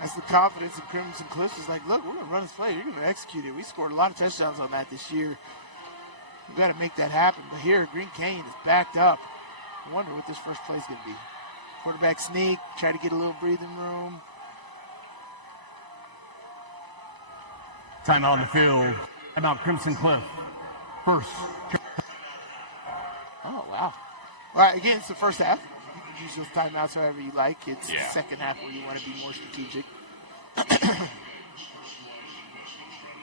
That's the confidence in Crimson Cliffs. Is like, look, we're going to run this play. You're going to execute it. We scored a lot of touchdowns on that this year. We've got to make that happen. But here, Green Canyon is backed up. I wonder what this first play is going to be. Quarterback sneak, try to get a little breathing room. Timeout on the field. Timeout Crimson Cliff. First. Oh, wow. All right, again, it's the first half. You can use those timeouts however you like. It's the second half where you want to be more strategic.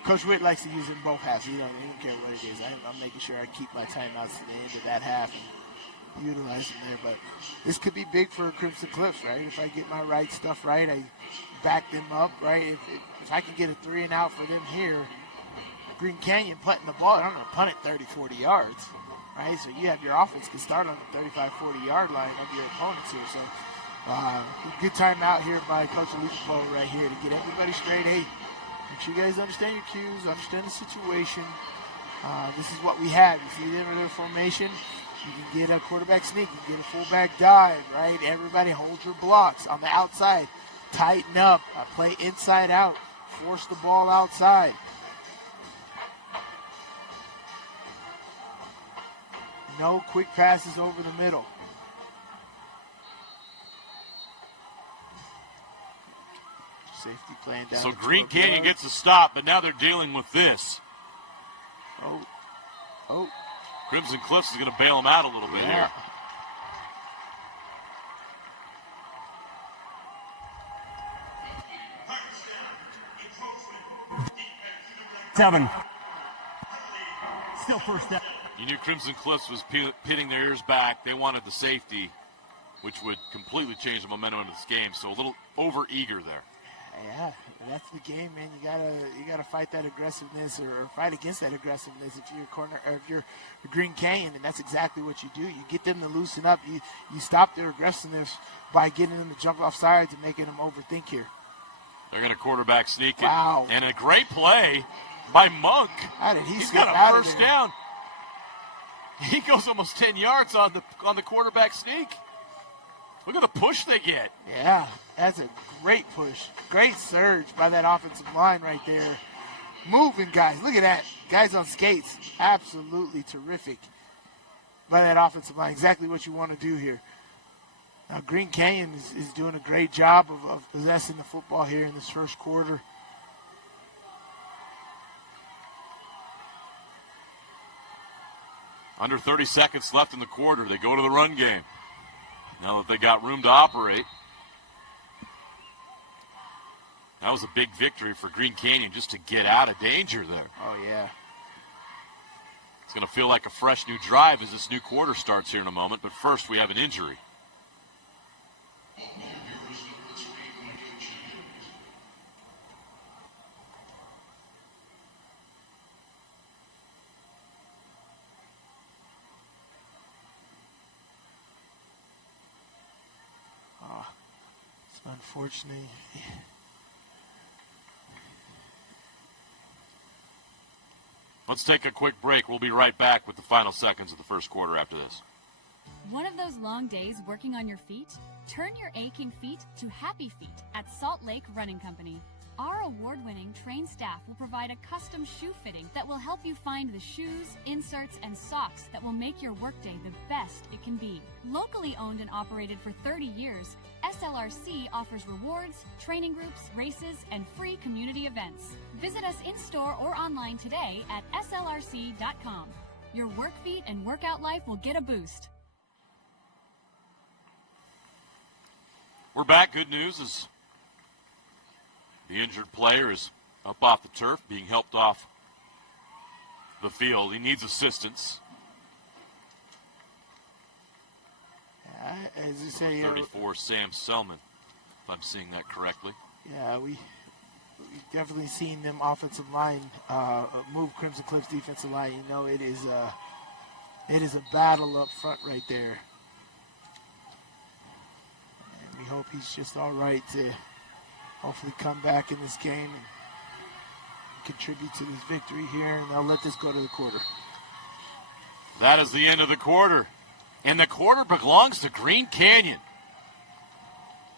Coach Witt likes to use it in both halves. He don't care what it is. I'm making sure I keep my timeouts to the end of that half and utilize them there. But this could be big for Crimson Cliffs, right? If I get my right stuff right, I back them up, right? If I can get a 3 and out for them here, Green Canyon punting the ball, I'm going to punt it 30, 40 yards, right? So you have your offense can start on the 35, 40-yard line of your opponents here. So good timeout here by Coach Alipo right here to get everybody straight. Hey, make sure you guys understand your cues, understand the situation. This is what we have. You see their formation. You can get a quarterback sneak. You can get a fullback dive, right? Everybody hold your blocks on the outside. Tighten up. Play inside out. Force the ball outside. No quick passes over the middle. Safety playing down. So Green Canyon gets a stop, but now they're dealing with this. Oh. Crimson Cliffs is going to bail them out a little bit here. 7. Still first down. You knew Crimson Cliffs was pitting their ears back. They wanted the safety, which would completely change the momentum of this game. So a little over-eager there. Yeah, that's the game, man. You gotta fight that aggressiveness or fight against that aggressiveness if you're if you're Green Canyon, and that's exactly what you do. You get them to loosen up. You stop their aggressiveness by getting them to jump off sides and making them overthink here. They're going to quarterback sneak it. Wow. And a great play by Monk. How did He's got a first down. He goes almost 10 yards on the quarterback sneak. Look at the push they get. Yeah, that's a great push. Great surge by that offensive line right there. Moving guys. Look at that. Guys on skates. Absolutely terrific by that offensive line. Exactly what you want to do here. Now, Green Canyon is doing a great job of possessing the football here in this first quarter. Under 30 seconds left in the quarter. They go to the run game. Now that they got room to operate. That was a big victory for Green Canyon just to get out of danger there. Oh, yeah. It's going to feel like a fresh new drive as this new quarter starts here in a moment. But first, we have an injury. Unfortunately. Let's take a quick break. We'll be right back with the final seconds of the first quarter after this. One of those long days working on your feet? Turn your aching feet to happy feet at Salt Lake Running Company. Our award-winning trained staff will provide a custom shoe fitting that will help you find the shoes, inserts, and socks that will make your workday the best it can be. Locally owned and operated for 30 years, SLRC offers rewards, training groups, races, and free community events. Visit us in-store or online today at slrc.com. Your work feet and workout life will get a boost. We're back. Good news is the injured player is up off the turf, being helped off the field. He needs assistance. As you say, 34, Sam Selman, if I'm seeing that correctly. Yeah, we've definitely seen them offensive line move Crimson Cliffs defensive line. You know, it is a battle up front right there. And we hope he's just all right to hopefully come back in this game and contribute to this victory here. And they'll let this go to the quarter. That is the end of the quarter. And the quarter belongs to Green Canyon.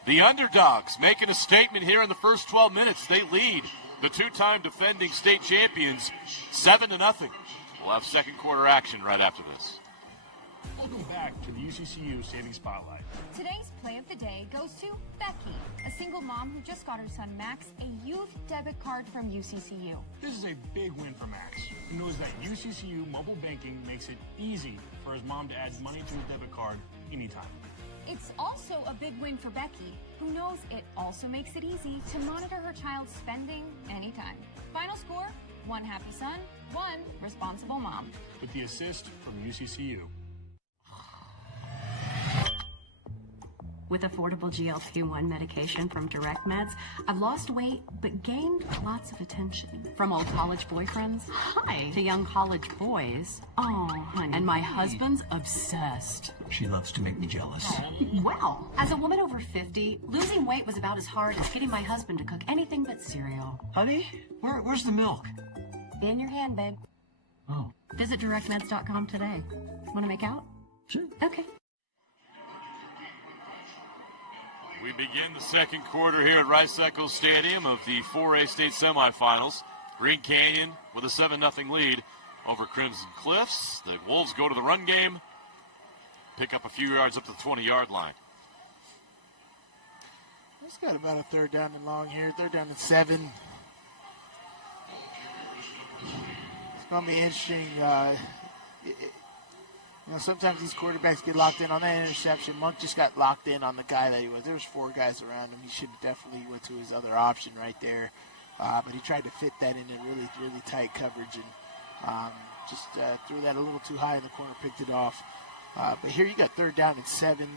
The underdogs making a statement here in the first 12 minutes. They lead the two-time defending state champions 7-0. We'll have second quarter action right after this. Welcome back to the UCCU Saving Spotlight. Today's play of the day goes to Becky, a single mom who just got her son Max a youth debit card from UCCU. This is a big win for Max, who knows that UCCU mobile banking makes it easy for his mom to add money to his debit card anytime. It's also a big win for Becky, who knows it also makes it easy to monitor her child's spending anytime. Final score, 1 happy son, 1 responsible mom. With the assist from UCCU. With affordable GLP-1 medication from Direct Meds, I've lost weight but gained lots of attention. From old college boyfriends, hi, to young college boys. Oh, honey. And my husband's obsessed. She loves to make me jealous. Well, as a woman over 50, losing weight was about as hard as getting my husband to cook anything but cereal. Honey, where's the milk? In your hand, babe. Oh. Visit directmeds.com today. Want to make out? Sure. Okay. We begin the second quarter here at Rice-Eccles Stadium of the 4A state semifinals. Green Canyon with a 7-0 lead over Crimson Cliffs. The Wolves go to the run game. pick up a few yards up to the 20-yard line. It's got about a 3rd down and long here, 3rd down and 7. It's going to be interesting. Sometimes these quarterbacks get locked in on that interception. Monk just got locked in on the guy that he was. There was 4 guys around him. He should have definitely went to his other option right there. But he tried to fit that in really, really tight coverage and just threw that a little too high in the corner, picked it off. But here you got 3rd down and 7.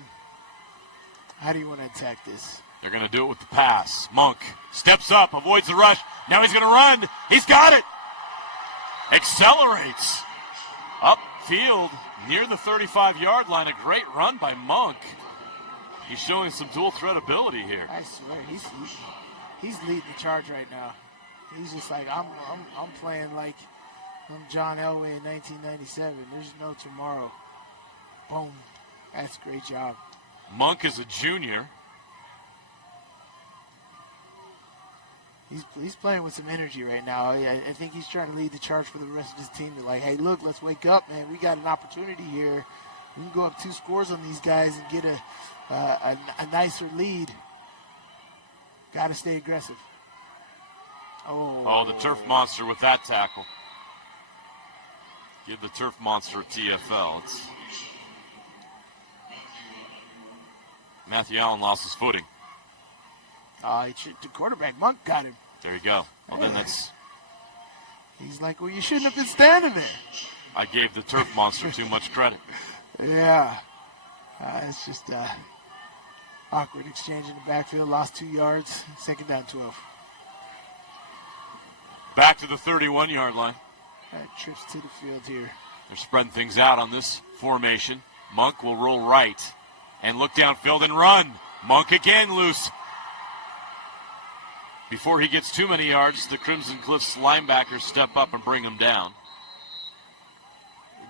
How do you want to attack this? They're going to do it with the pass. Monk steps up, avoids the rush. Now he's going to run. He's got it. Accelerates. Upfield near the 35-yard line. A great run by Monk. He's showing some dual threat ability here. I swear, he's leading the charge right now. He's just like, I'm playing like I'm John Elway in 1997. There's no tomorrow. Boom. That's a great job. Monk is a junior. He's playing with some energy right now. I think he's trying to lead the charge for the rest of his team. They're like, hey, look, let's wake up, man. We got an opportunity here. We can go up 2 scores on these guys and get a nicer lead. Got to stay aggressive. Oh, the turf monster with that tackle. Give the turf monster a TFL. Matthew Allen lost his footing. The quarterback, Monk, got him. There you go. Well, then He's like, well, you shouldn't have been standing there. I gave the turf monster too much credit. Yeah. It's just awkward exchange in the backfield. Lost 2 yards. 2nd down, 12. Back to the 31-yard line. Trips to the field here. They're spreading things out on this formation. Monk will roll right and look downfield and run. Monk again loose. Before he gets too many yards, the Crimson Cliffs linebackers step up and bring him down.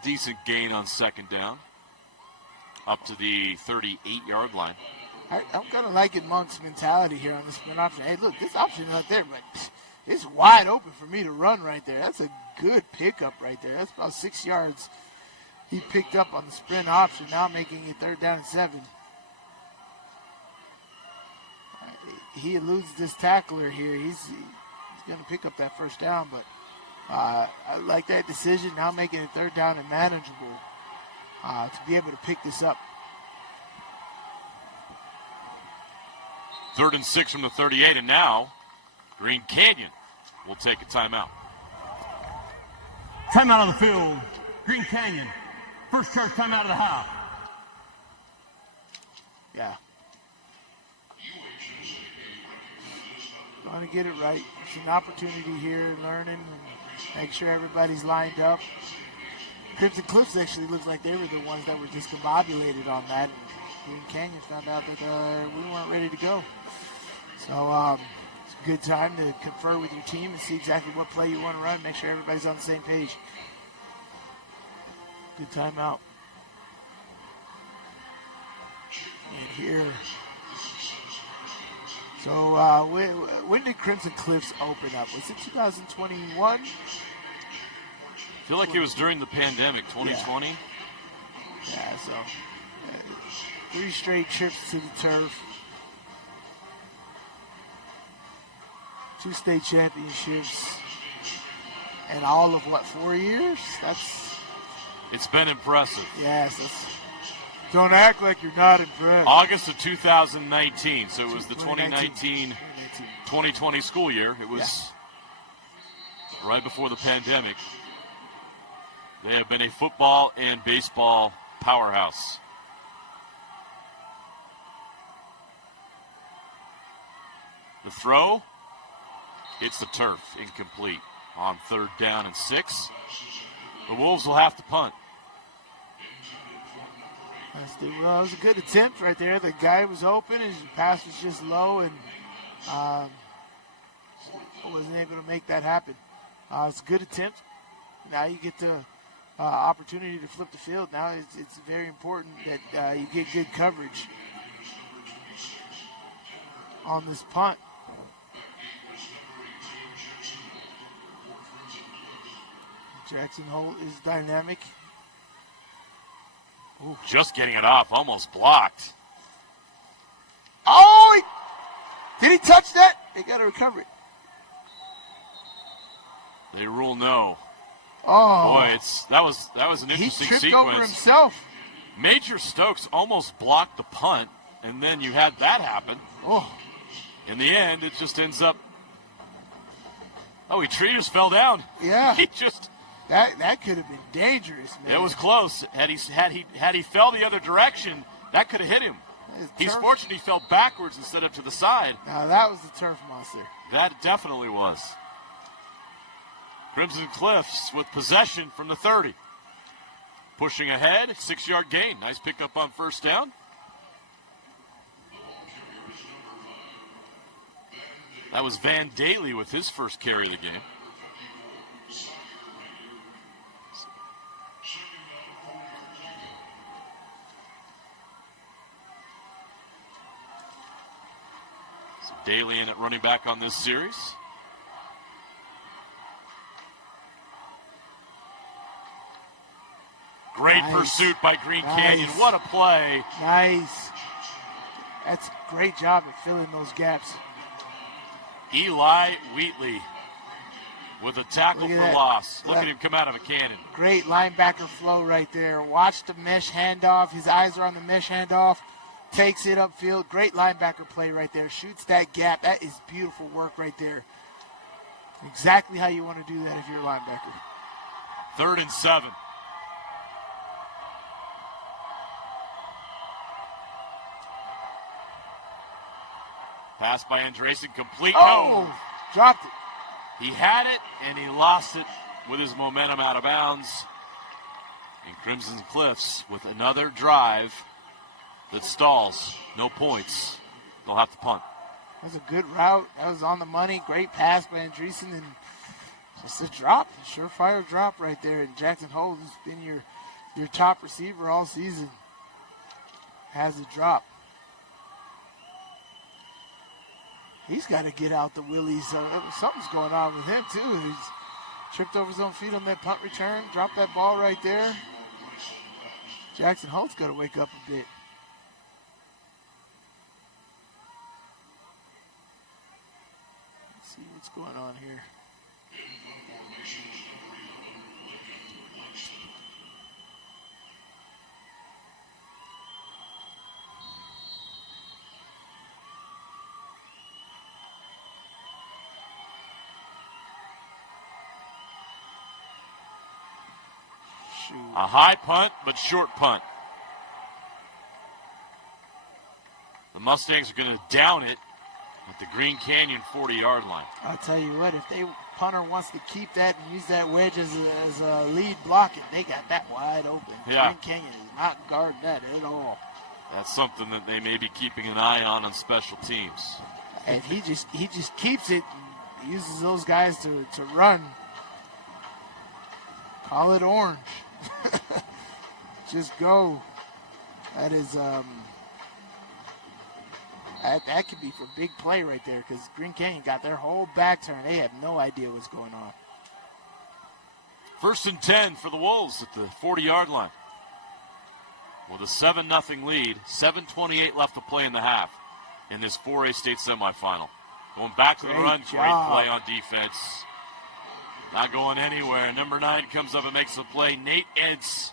Decent gain on 2nd down. Up to the 38-yard line. I'm kind of liking Monk's mentality here on this spin option. Hey, look, this option right there, but it's wide open for me to run right there. That's a good pickup right there. That's about 6 yards he picked up on the sprint option, now making it 3rd down and 7. He eludes this tackler here. He's going to pick up that 1st down, but I like that decision, now making it 3rd down and manageable to be able to pick this up. 3rd and 6 from the 38, and now Green Canyon will take a timeout. Timeout on the field. Green Canyon. First charge timeout of the half. Yeah. Want to get it right. It's an opportunity here, learning, and make sure everybody's lined up. Crimson Cliffs actually looks like they were the ones that were discombobulated on that. And Green Canyon found out that we weren't ready to go. So it's a good time to confer with your team and see exactly what play you want to run. Make sure everybody's on the same page. Good timeout. And here. So when did Crimson Cliffs open up? Was it 2021? I feel like it was during the pandemic, 2020. Yeah, so 3 straight trips to the turf. 2 state championships. And all of 4 years? It's been impressive. Yes. Don't act like you're not impressed. August of 2019, so it was the 2019-2020 school year. It was right before the pandemic. They have been a football and baseball powerhouse. The throw hits the turf, incomplete on 3rd down and 6. The Wolves will have to punt. Well, it was a good attempt right there. The guy was open, his pass was just low, and wasn't able to make that happen. It's a good attempt. Now you get the opportunity to flip the field. Now it's very important that you get good coverage on this punt. Jackson Holt is dynamic. Just getting it off, almost blocked. Oh, did he touch that? They got to recover it. They rule no. Oh. Boy, that was an interesting he tripped sequence. over himself. Major Stokes almost blocked the punt, and then you had that happen. Oh. In the end, it just ends up. Oh, he just fell down. Yeah. He just. That could have been dangerous, man. It was close. Had he fell the other direction, that could have hit him. He's fortunate he fell backwards instead of to the side. Now that was the turf monster. That definitely was. Crimson Cliffs with possession from the 30. Pushing ahead, 6-yard gain. Nice pickup on first down. That was Van Daly with his first carry of the game. So Daly in at running back on this series. Great pursuit by Green Canyon. What a play. Nice. That's a great job at filling those gaps. Eli Wheatley with a tackle for loss. Look at him come out of a cannon. Great linebacker flow right there. Watch the mesh handoff. His eyes are on the mesh handoff. Takes it upfield. Great linebacker play right there. Shoots that gap. That is beautiful work right there. Exactly how you want to do that if you're a linebacker. 3rd and 7. Pass by Andresen, complete. Oh, dropped it. He had it, and he lost it with his momentum out of bounds. And Crimson Cliffs with another drive that stalls. No points. They'll have to punt. That was a good route. That was on the money. Great pass by Andresen, and just a drop. A surefire drop right there. And Jackson Holt, who's been your top receiver all season, has a drop. He's got to get out the willies. Something's going on with him, too. He's tripped over his own feet on that punt return. Dropped that ball right there. Jackson Holt's got to wake up a bit. Let's see what's going on here. A high punt, but short punt. The Mustangs are going to down it at the Green Canyon 40-yard line. I'll tell you what, if the punter wants to keep that and use that wedge as a lead blocking, they got that wide open. Yeah. Green Canyon is not guarding that at all. That's something that they may be keeping an eye on special teams. And he just keeps it and uses those guys to run. Call it orange. Just go. That is that could be for big play right there, because Green Canyon got their whole back turned. They have no idea what's going on. 1st and 10 for the Wolves at the 40-yard line. With a 7-0 lead, 7:28 left to play in the half in this 4A state semifinal. Going back to the run, great play on defense. Not going anywhere. Number 9 comes up and makes the play. Nate Eds.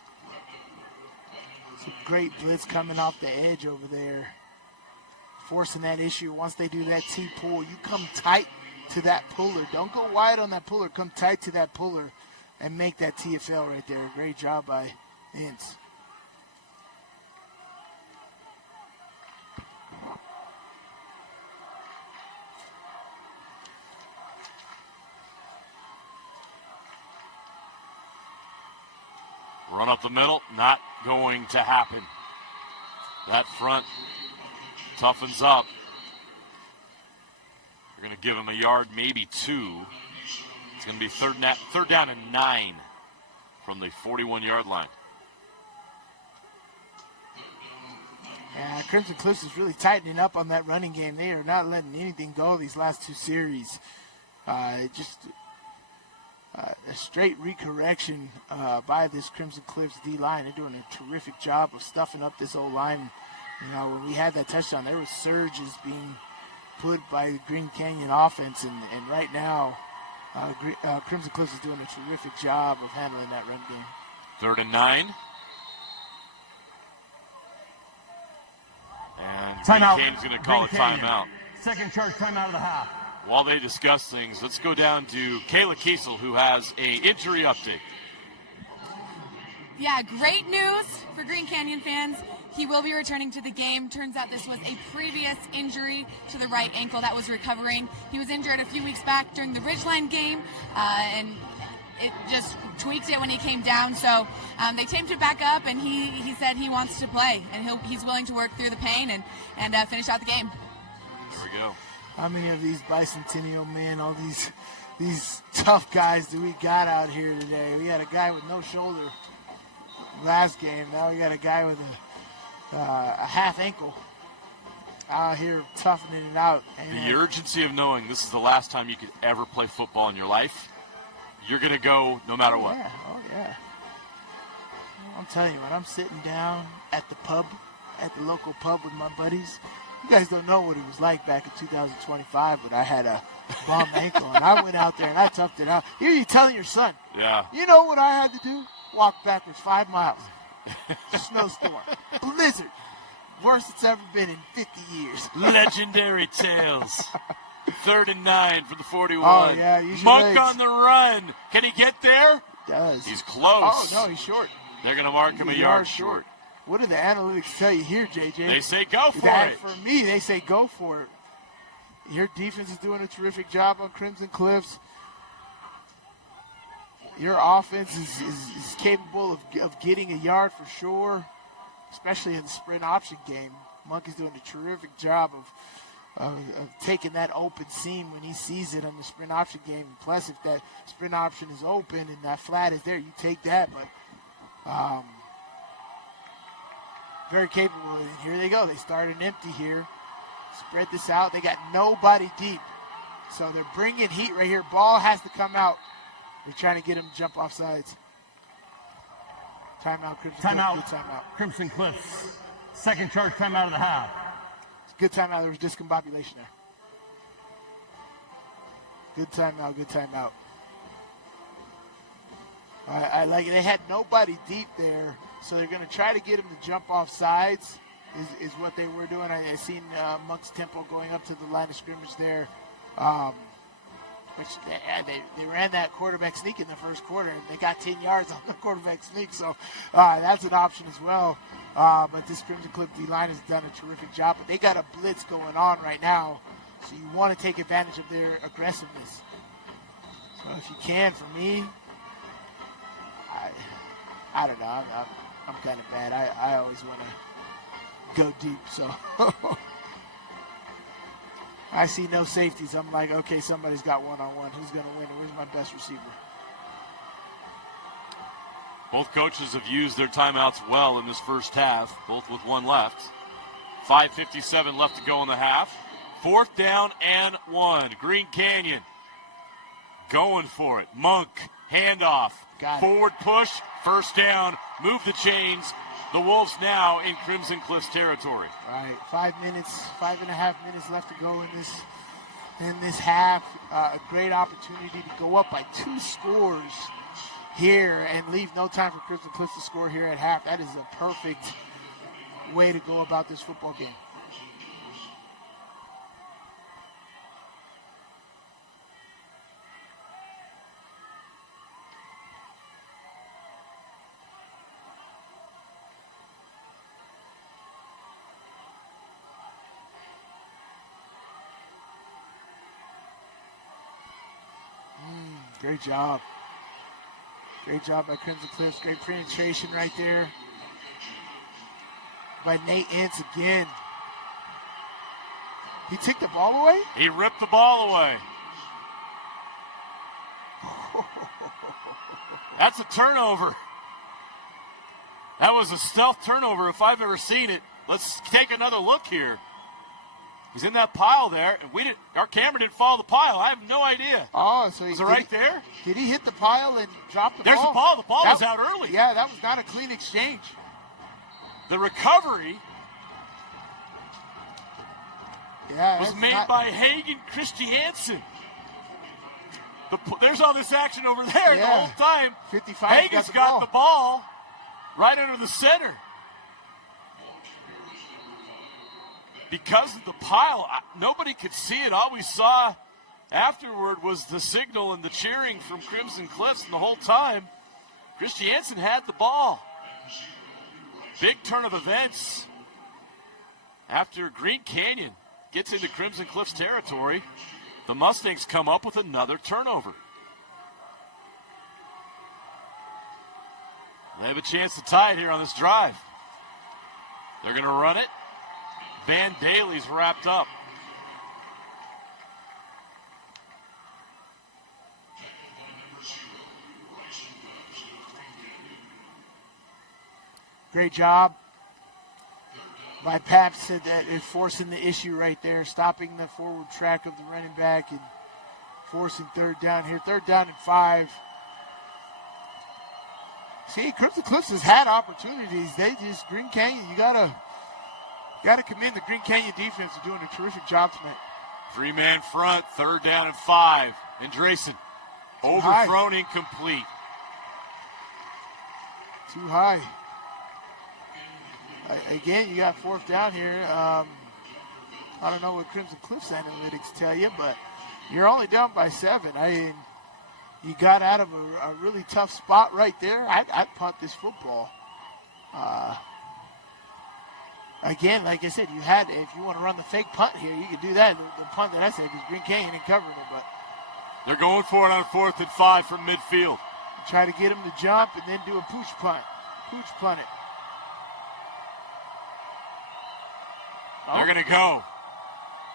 It's a great blitz coming off the edge over there. Forcing that issue. Once they do that T-pull, you come tight to that puller. Don't go wide on that puller. Come tight to that puller and make that TFL right there. Great job by Ince. Run up the middle, not going to happen. That front toughens up. They're going to give him a yard, maybe 2. It's going to be third down and 9 from the 41-yard line. Yeah, Crimson Cliffs is really tightening up on that running game. They are not letting anything go these last 2 series. a straight recorrection by this Crimson Cliffs D-line. They're doing a terrific job of stuffing up this O-line. You know, when we had that touchdown, there were surges being put by the Green Canyon offense, and right now, Crimson Cliffs is doing a terrific job of handling that run game. 3rd and 9. And Timeout. Green Canyon's going to call a timeout. Second charge timeout of the half. While they discuss things, let's go down to Kayla Kiesel, who has a injury update. Yeah, great news for Green Canyon fans. He will be returning to the game. Turns out this was a previous injury to the right ankle that was recovering. He was injured a few weeks back during the Ridgeline game, and it just tweaked it when he came down. So they taped it back up, and he said he wants to play, and he's willing to work through the pain and finish out the game. There we go. How many of these bicentennial men, all these tough guys do we got out here today? We had a guy with no shoulder last game. Now we got a guy with a half ankle out here toughening it out. And the urgency of knowing this is the last time you could ever play football in your life. You're going to go no matter what. Yeah, oh yeah. I'm telling you, when I'm sitting down at the pub, at the local pub with my buddies, you guys don't know what it was like back in 2025 when I had a bum ankle and I went out there and I toughed it out. Here you telling your son. Yeah. You know what I had to do? Walk backwards 5 miles. Snowstorm. Blizzard. Worst it's ever been in 50 years. Legendary tales. 3rd and 9 for the 41. Oh, yeah. Use your Monk legs. on the run. Can he get there? He does. He's close. Oh, no, he's short. They're going to mark him a yard short. What do the analytics tell you here, JJ? They say go for that, it. For me, they say go for it. Your defense is doing a terrific job on Crimson Cliffs. Your offense is capable of getting a yard for sure, especially in the sprint option game. Monk is doing a terrific job of taking that open seam when he sees it on the sprint option game. Plus, if that sprint option is open and that flat is there, you take that. But very capable. And here they go. They started empty here. Spread this out. They got nobody deep. So they're bringing heat right here. Ball has to come out. They're trying to get him to jump off sides. Timeout, Crimson Timeout. Cliffs. Good timeout. Crimson Cliffs. Second charge timeout of the half. It's a good timeout. There was discombobulation there. Good timeout. Good timeout. I like it. They had nobody deep there, so they're going to try to get him to jump off sides is what they were doing. I seen Monk's tempo going up to the line of scrimmage there. Which they ran that quarterback sneak in the first quarter, and they got 10 yards on the quarterback sneak, so that's an option as well. But this Crimson Cliff D-line has done a terrific job, but they got a blitz going on right now, so you want to take advantage of their aggressiveness. So if you can, for me, I don't know. I'm kind of bad. I always want to go deep, so I see no safeties. I'm like, okay, somebody's got one-on-one. Who's going to win? Where's my best receiver? Both coaches have used their timeouts well in this first half, both with one left. 5:57 left to go in the half. 4th down and 1. Green Canyon going for it. Monk, handoff. Forward push, first down, move the chains. The Wolves now in Crimson Cliffs territory. All right, 5 minutes, 5.5 minutes left to go in this half. A great opportunity to go up by 2 scores here and leave no time for Crimson Cliffs to score here at half. That is a perfect way to go about this football game. Great job. Great job by Crimson Cliffs. Great penetration right there by Nate Ince again. He took the ball away? He ripped the ball away. That's a turnover. That was a stealth turnover if I've ever seen it. Let's take another look here. He's in that pile there, and our camera didn't follow the pile. I have no idea. Oh, so was it right there? Did he hit the pile and drop the There's ball? the ball. The ball was out early. Yeah, that was not a clean exchange. The recovery was made by Hagen Christiansen. There's all this action over there the whole time. 55 Hagen's got the ball right under the center. Because of the pile, nobody could see it. All we saw afterward was the signal and the cheering from Crimson Cliffs, and the whole time, Christiansen had the ball. Big turn of events after Green Canyon gets into Crimson Cliffs territory. The Mustangs come up with another turnover. They have a chance to tie it here on this drive. They're going to run it. Van Daly's wrapped up. Great job by Paps, said that is forcing the issue right there, stopping the forward track of the running back and forcing third down here. 3rd down and 5. See, Crimson Cliffs has had opportunities. They just, Green Canyon, you gotta commend the Green Canyon defense for doing a terrific job tonight. 3-man front, 3rd down and 5. Andresen overthrown, incomplete. Too high. Again, you got 4th down here. I don't know what Crimson Cliffs analytics tell you, but you're only down by 7. You got out of a really tough spot right there. I'd punt this football. Again, like I said, if you want to run the fake punt here, you could do that. The punt that I said was Green Canyon ain't covering it, but they're going for it on 4th and 5 from midfield. Try to get him to jump and then do a pooch punt. Pooch punt it. They're going to go.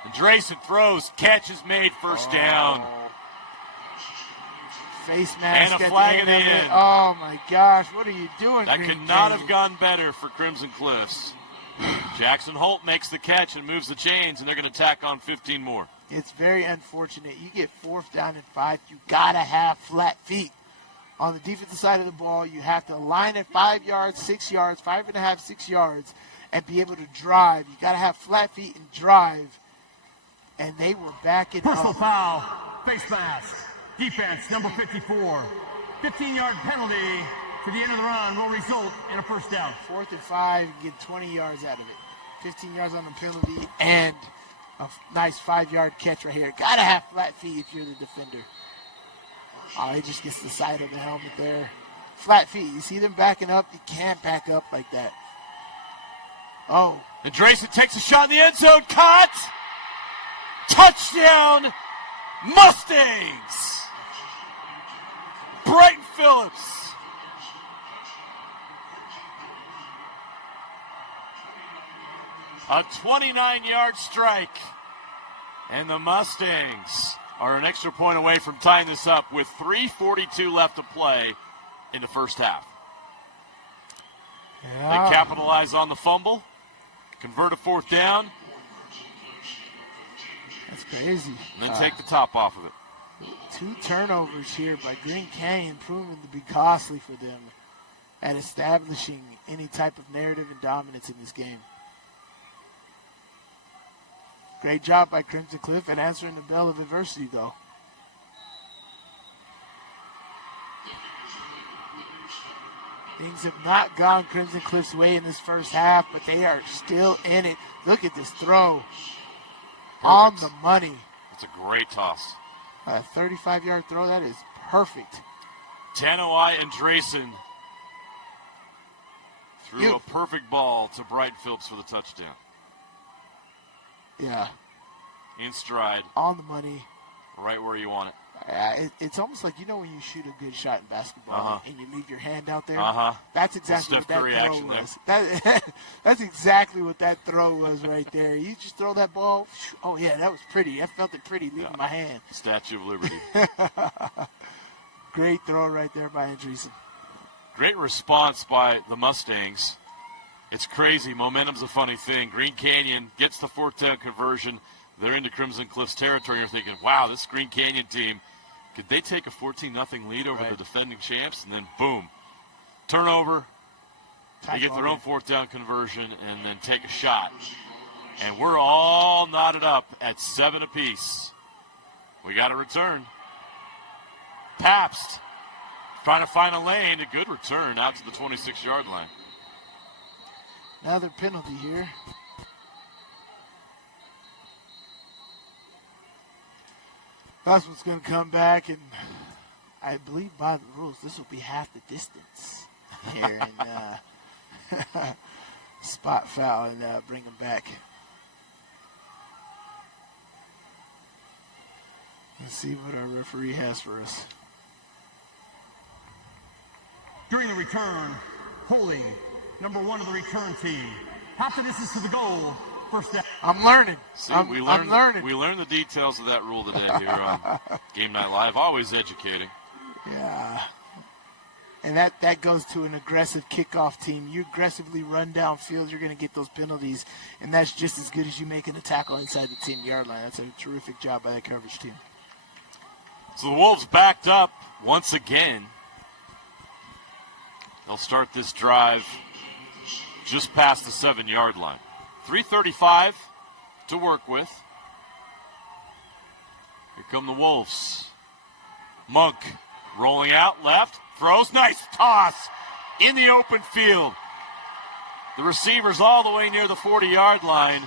Andresen throws, catch is made, 1st down. Face mask and a flag at the end. Oh my gosh, what are you doing? That could not have gone better for Crimson Cliffs. Jackson Holt makes the catch and moves the chains, and they're going to tack on 15 more. It's very unfortunate. You get 4th down and 5. You got to have flat feet. On the defensive side of the ball, you have to line at 5 yards, 6 yards, 5.5, 6 yards, and be able to drive. You got to have flat feet and drive. And they were backing Personal up. foul, face mask, defense, number 54. 15-yard penalty to the end of the run will result in a 1st down. 4th and 5, get 20 yards out of it. 15 yards on the penalty and a nice 5-yard catch right here. Got to have flat feet if you're the defender. Oh, he just gets the side of the helmet there. Flat feet. You see them backing up. You can't back up like that. Oh. Andresen takes a shot in the end zone. Caught. Touchdown, Mustangs. Brighton Phillips. A 29-yard strike. And the Mustangs are an extra point away from tying this up with 3:42 left to play in the 1st half. Yeah. They capitalize on the fumble, convert a 4th down. That's crazy. And then take the top off of it. 2 turnovers here by Green Canyon, proving to be costly for them at establishing any type of narrative and dominance in this game. Great job by Crimson Cliff at answering the bell of adversity, though. Things have not gone Crimson Cliff's way in this 1st half, but they are still in it. Look at this throw. Perfect. On the money. It's a great toss. A 35-yard throw, that is perfect. Tanoi Andresen threw a perfect ball to Brighton Phillips for the touchdown. Yeah. In stride. On the money. Right where you want it. It's almost like, you know, when you shoot a good shot in basketball and you leave your hand out there? Uh-huh. That's exactly what that Curry throw was. That's exactly what that throw was right there. You just throw that ball. Oh, yeah, that was pretty. I felt it pretty leaving my hand. Statue of Liberty. Great throw right there by Andresen. Great response by the Mustangs. It's crazy. Momentum's a funny thing. Green Canyon gets the fourth down conversion. They're into Crimson Cliffs territory. You're thinking, wow, this Green Canyon team, could they take a 14-0 lead over the defending champs? And then, boom, turnover. They get their own fourth down conversion and then take a shot. And we're all knotted up at 7 apiece. We got a return. Pabst trying to find a lane. A good return out to the 26-yard line. Another penalty here. That's what's going to come back, and I believe by the rules, this will be half the distance here. And spot foul and bring him back. Let's see what our referee has for us. During the return, holding number 1 of the return team. Half the distance to the goal. First down. I'm learning. See, I'm learning. We learned the details of that rule today here on Game Night Live. Always educating. Yeah. And that goes to an aggressive kickoff team. You aggressively run downfield, you're going to get those penalties, and that's just as good as you making a tackle inside the 10-yard line. That's a terrific job by the coverage team. So the Wolves backed up once again. They'll start this drive just past the 7-yard line. 3:35 to work with. Here come the Wolves. Monk rolling out left, throws, nice toss in the open field. The receiver's all the way near the 40-yard line.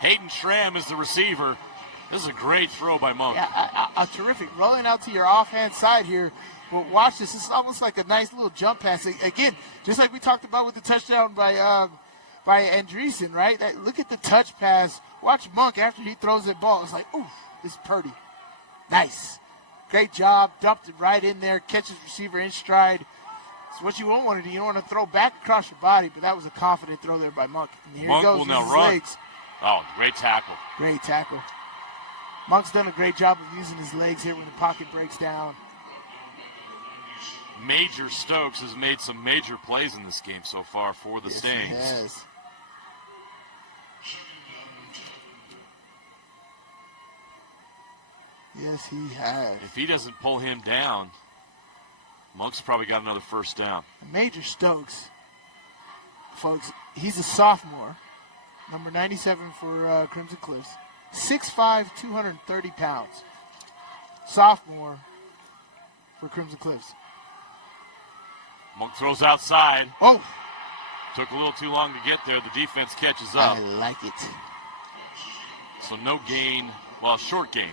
Hayden Schramm is the receiver. This is a great throw by Monk. Yeah, terrific. Rolling out to your offhand side here. But watch this. This is almost like a nice little jump pass. Again, just like we talked about with the touchdown by Andreessen, right? Look at the touch pass. Watch Monk after he throws that ball. It's like, ooh, this is Purdy. Nice. Great job. Dumped it right in there. Catches receiver in stride. It's what you won't want to do. You don't want to throw back across your body, but that was a confident throw there by Monk. And here Monk he goes will with now his run. legs. Oh, great tackle. Great tackle. Monk's done a great job of using his legs here when the pocket breaks down. Major Stokes has made some major plays in this game so far for the Stangs. He has. Yes, he has. If he doesn't pull him down, Monk's probably got another first down. Major Stokes, folks, he's a sophomore, number 97 for Crimson Cliffs. 6'5", 230 pounds. Sophomore for Crimson Cliffs. Monk throws outside. Oh! Took a little too long to get there. The defense catches up. I like it. So no gain. Well, short gain.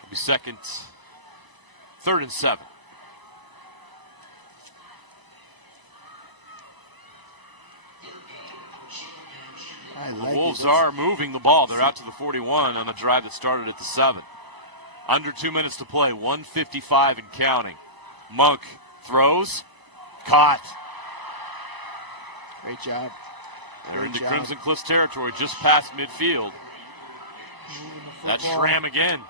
It'll be second, 3rd and 7. The Wolves are moving the ball. They're out to the 41 on a drive that started at the 7. Under 2 minutes to play, 1:55 and counting. Monk throws, caught. Great job. They're into Crimson Cliffs territory, just past midfield. That's Schramm again.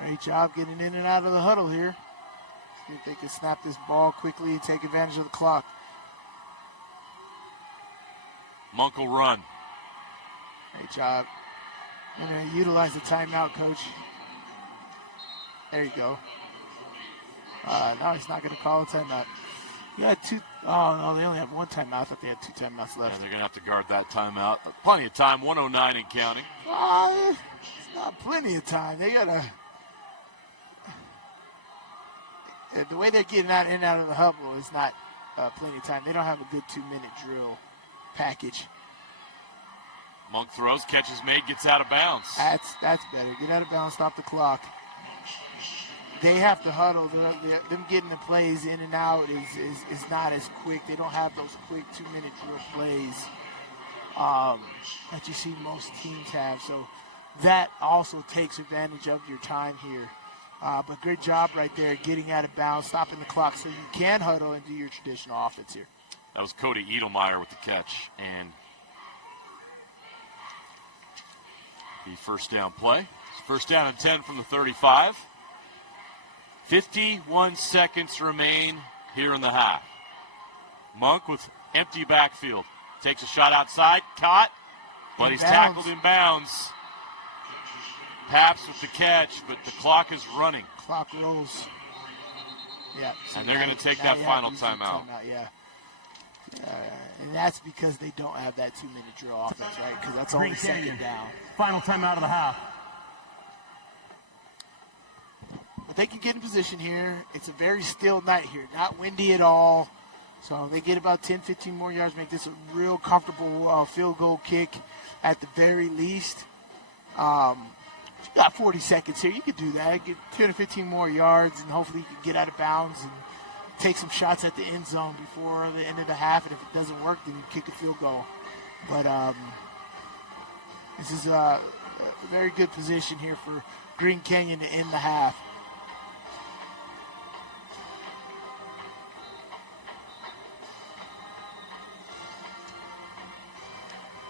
Great job getting in and out of the huddle here. See if they can snap this ball quickly and take advantage of the clock. Monk will run. Great job. I'm going to utilize the timeout, Coach. There you go. No, he's not going to call a timeout. You had two. Oh, no, they only have one timeout. I thought they had 2 timeouts left. And they're going to have to guard that timeout. Plenty of time, 1:09 and counting. It's not plenty of time. They got to. The way they're getting out in and out of the huddle is not plenty of time. They don't have a good 2-minute drill package. Monk throws, catches made, gets out of bounds. That's better. Get out of bounds, stop the clock. They have to huddle. Them getting the plays in and out is not as quick. They don't have those quick 2-minute drill plays that you see most teams have. So that also takes advantage of your time here. But great job right there, getting out of bounds, stopping the clock so you can huddle and do your traditional offense here. That was Cody Edelmeyer with the catch. And the first down play. First down and 10 from the 35. 51 seconds remain here in the half. Monk with empty backfield. Takes a shot outside. Caught. But he's tackled in bounds. Paps with the catch, but the clock is running. Clock rolls. Yeah. And they're going to take that final timeout. Yeah. And that's because they don't have that 2-minute drill offense, right? Because that's only second down. Final timeout of the half. But they can get in position here. It's a very still night here. Not windy at all. So they get about 10, 15 more yards, make this a real comfortable field goal kick at the very least. You got 40 seconds here. You could do that. Get 10 or 15 more yards, and hopefully you can get out of bounds and take some shots at the end zone before the end of the half. And if it doesn't work, then you kick a field goal. But this is a very good position here for Green Canyon to end the half.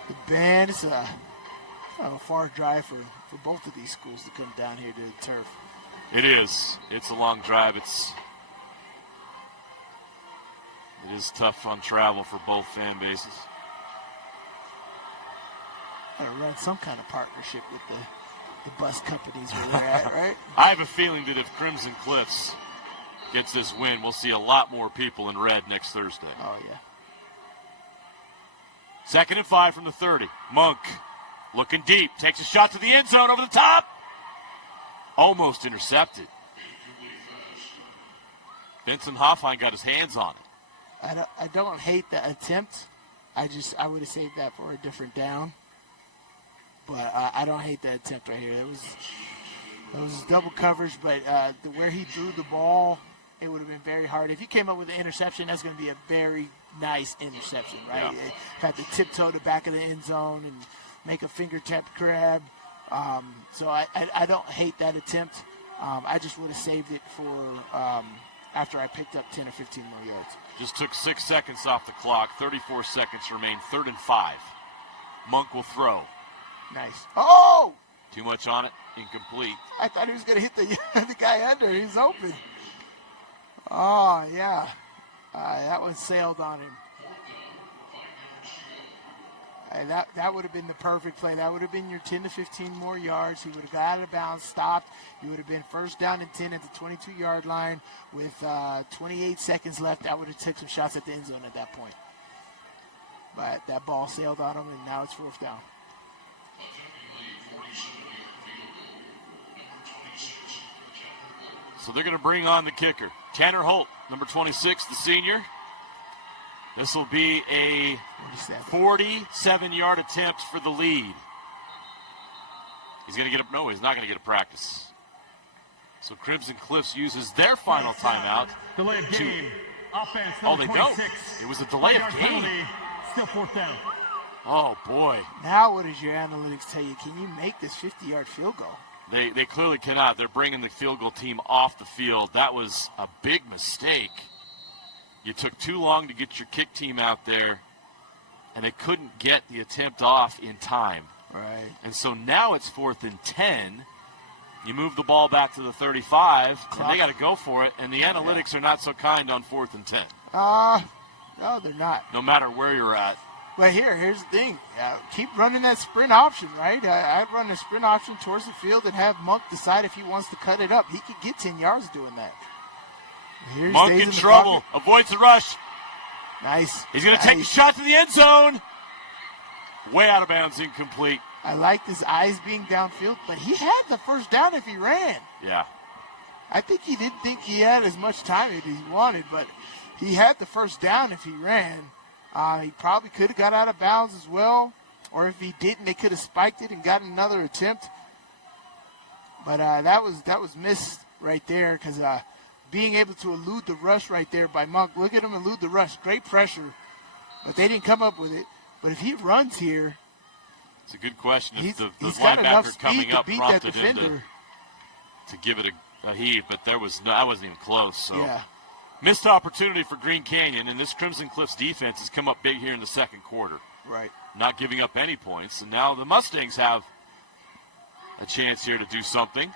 The band is a far drive for both of these schools to come down here to the turf. It is. It's a long drive. It is tough on travel for both fan bases. Gotta run some kind of partnership with the bus companies where they're at, right? I have a feeling that if Crimson Cliffs gets this win, we'll see a lot more people in red next Thursday. Oh, yeah. 2nd and 5 from the 30. Monk looking deep. Takes a shot to the end zone over the top. Almost intercepted. Vincent Hoffine got his hands on it. I don't hate the attempt. I would have saved that for a different down. But I don't hate that attempt right here. It was double coverage, but where he threw the ball, it would have been very hard. If he came up with an interception, that's going to be a very nice interception, right? Yeah. Had to tiptoe the back of the end zone and make a fingertip grab. So I don't hate that attempt. I just would have saved it for after I picked up 10 or 15 more yards. Just took 6 seconds off the clock. 34 seconds remain. 3rd and 5. Monk will throw. Nice. Oh! Too much on it. Incomplete. I thought he was going to hit the guy under. He was open. Oh, yeah. That one sailed on him. And that would have been the perfect play. That would have been your 10 to 15 more yards. He would have got out of bounds, stopped. You would have been first down and 10 at the 22-yard line with 28 seconds left. That would have took some shots at the end zone at that point. But that ball sailed on him, and now it's 4th down. So they're going to bring on the kicker. Tanner Holt, number 26, the senior. This will be a 47-yard attempt for the lead. He's going to get no, he's not going to get a practice. So Crimson Cliffs uses their final timeout. Delay of game. Offense, oh, they 26. don't. It was a delay of game. Penalty, still 4th down. Oh, boy. Now what does your analytics tell you? Can you make this 50-yard field goal? They clearly cannot. They're bringing the field goal team off the field. That was a big mistake. You took too long to get your kick team out there, and they couldn't get the attempt off in time. Right. And so now it's 4th and 10. You move the ball back to the 35, and they got to go for it, and the analytics are not so kind on 4th and 10. No, they're not. No matter where you're at. But here's the thing. Keep running that sprint option, right? I'd run a sprint option towards the field and have Monk decide if he wants to cut it up. He could get 10 yards doing that. Monk in trouble. Avoids the rush. Nice. He's going to take a shot to the end zone. Way out of bounds, incomplete. I like his eyes being downfield, but he had the first down if he ran. Yeah. I think he didn't think he had as much time as he wanted, but he had the first down if he ran. He probably could have got out of bounds as well, or if he didn't, they could have spiked it and gotten another attempt. But that was missed right there because being able to elude the rush right there by Monk. Look at him elude the rush. Great pressure, but they didn't come up with it. But if he runs here, it's a good question. If the he's got enough linebacker speed coming to up beat that prompted him defender. to give it a heave, but that wasn't even close. So. Yeah. Missed opportunity for Green Canyon, and this Crimson Cliffs defense has come up big here in the second quarter. Right. Not giving up any points, and now the Mustangs have a chance here to do something.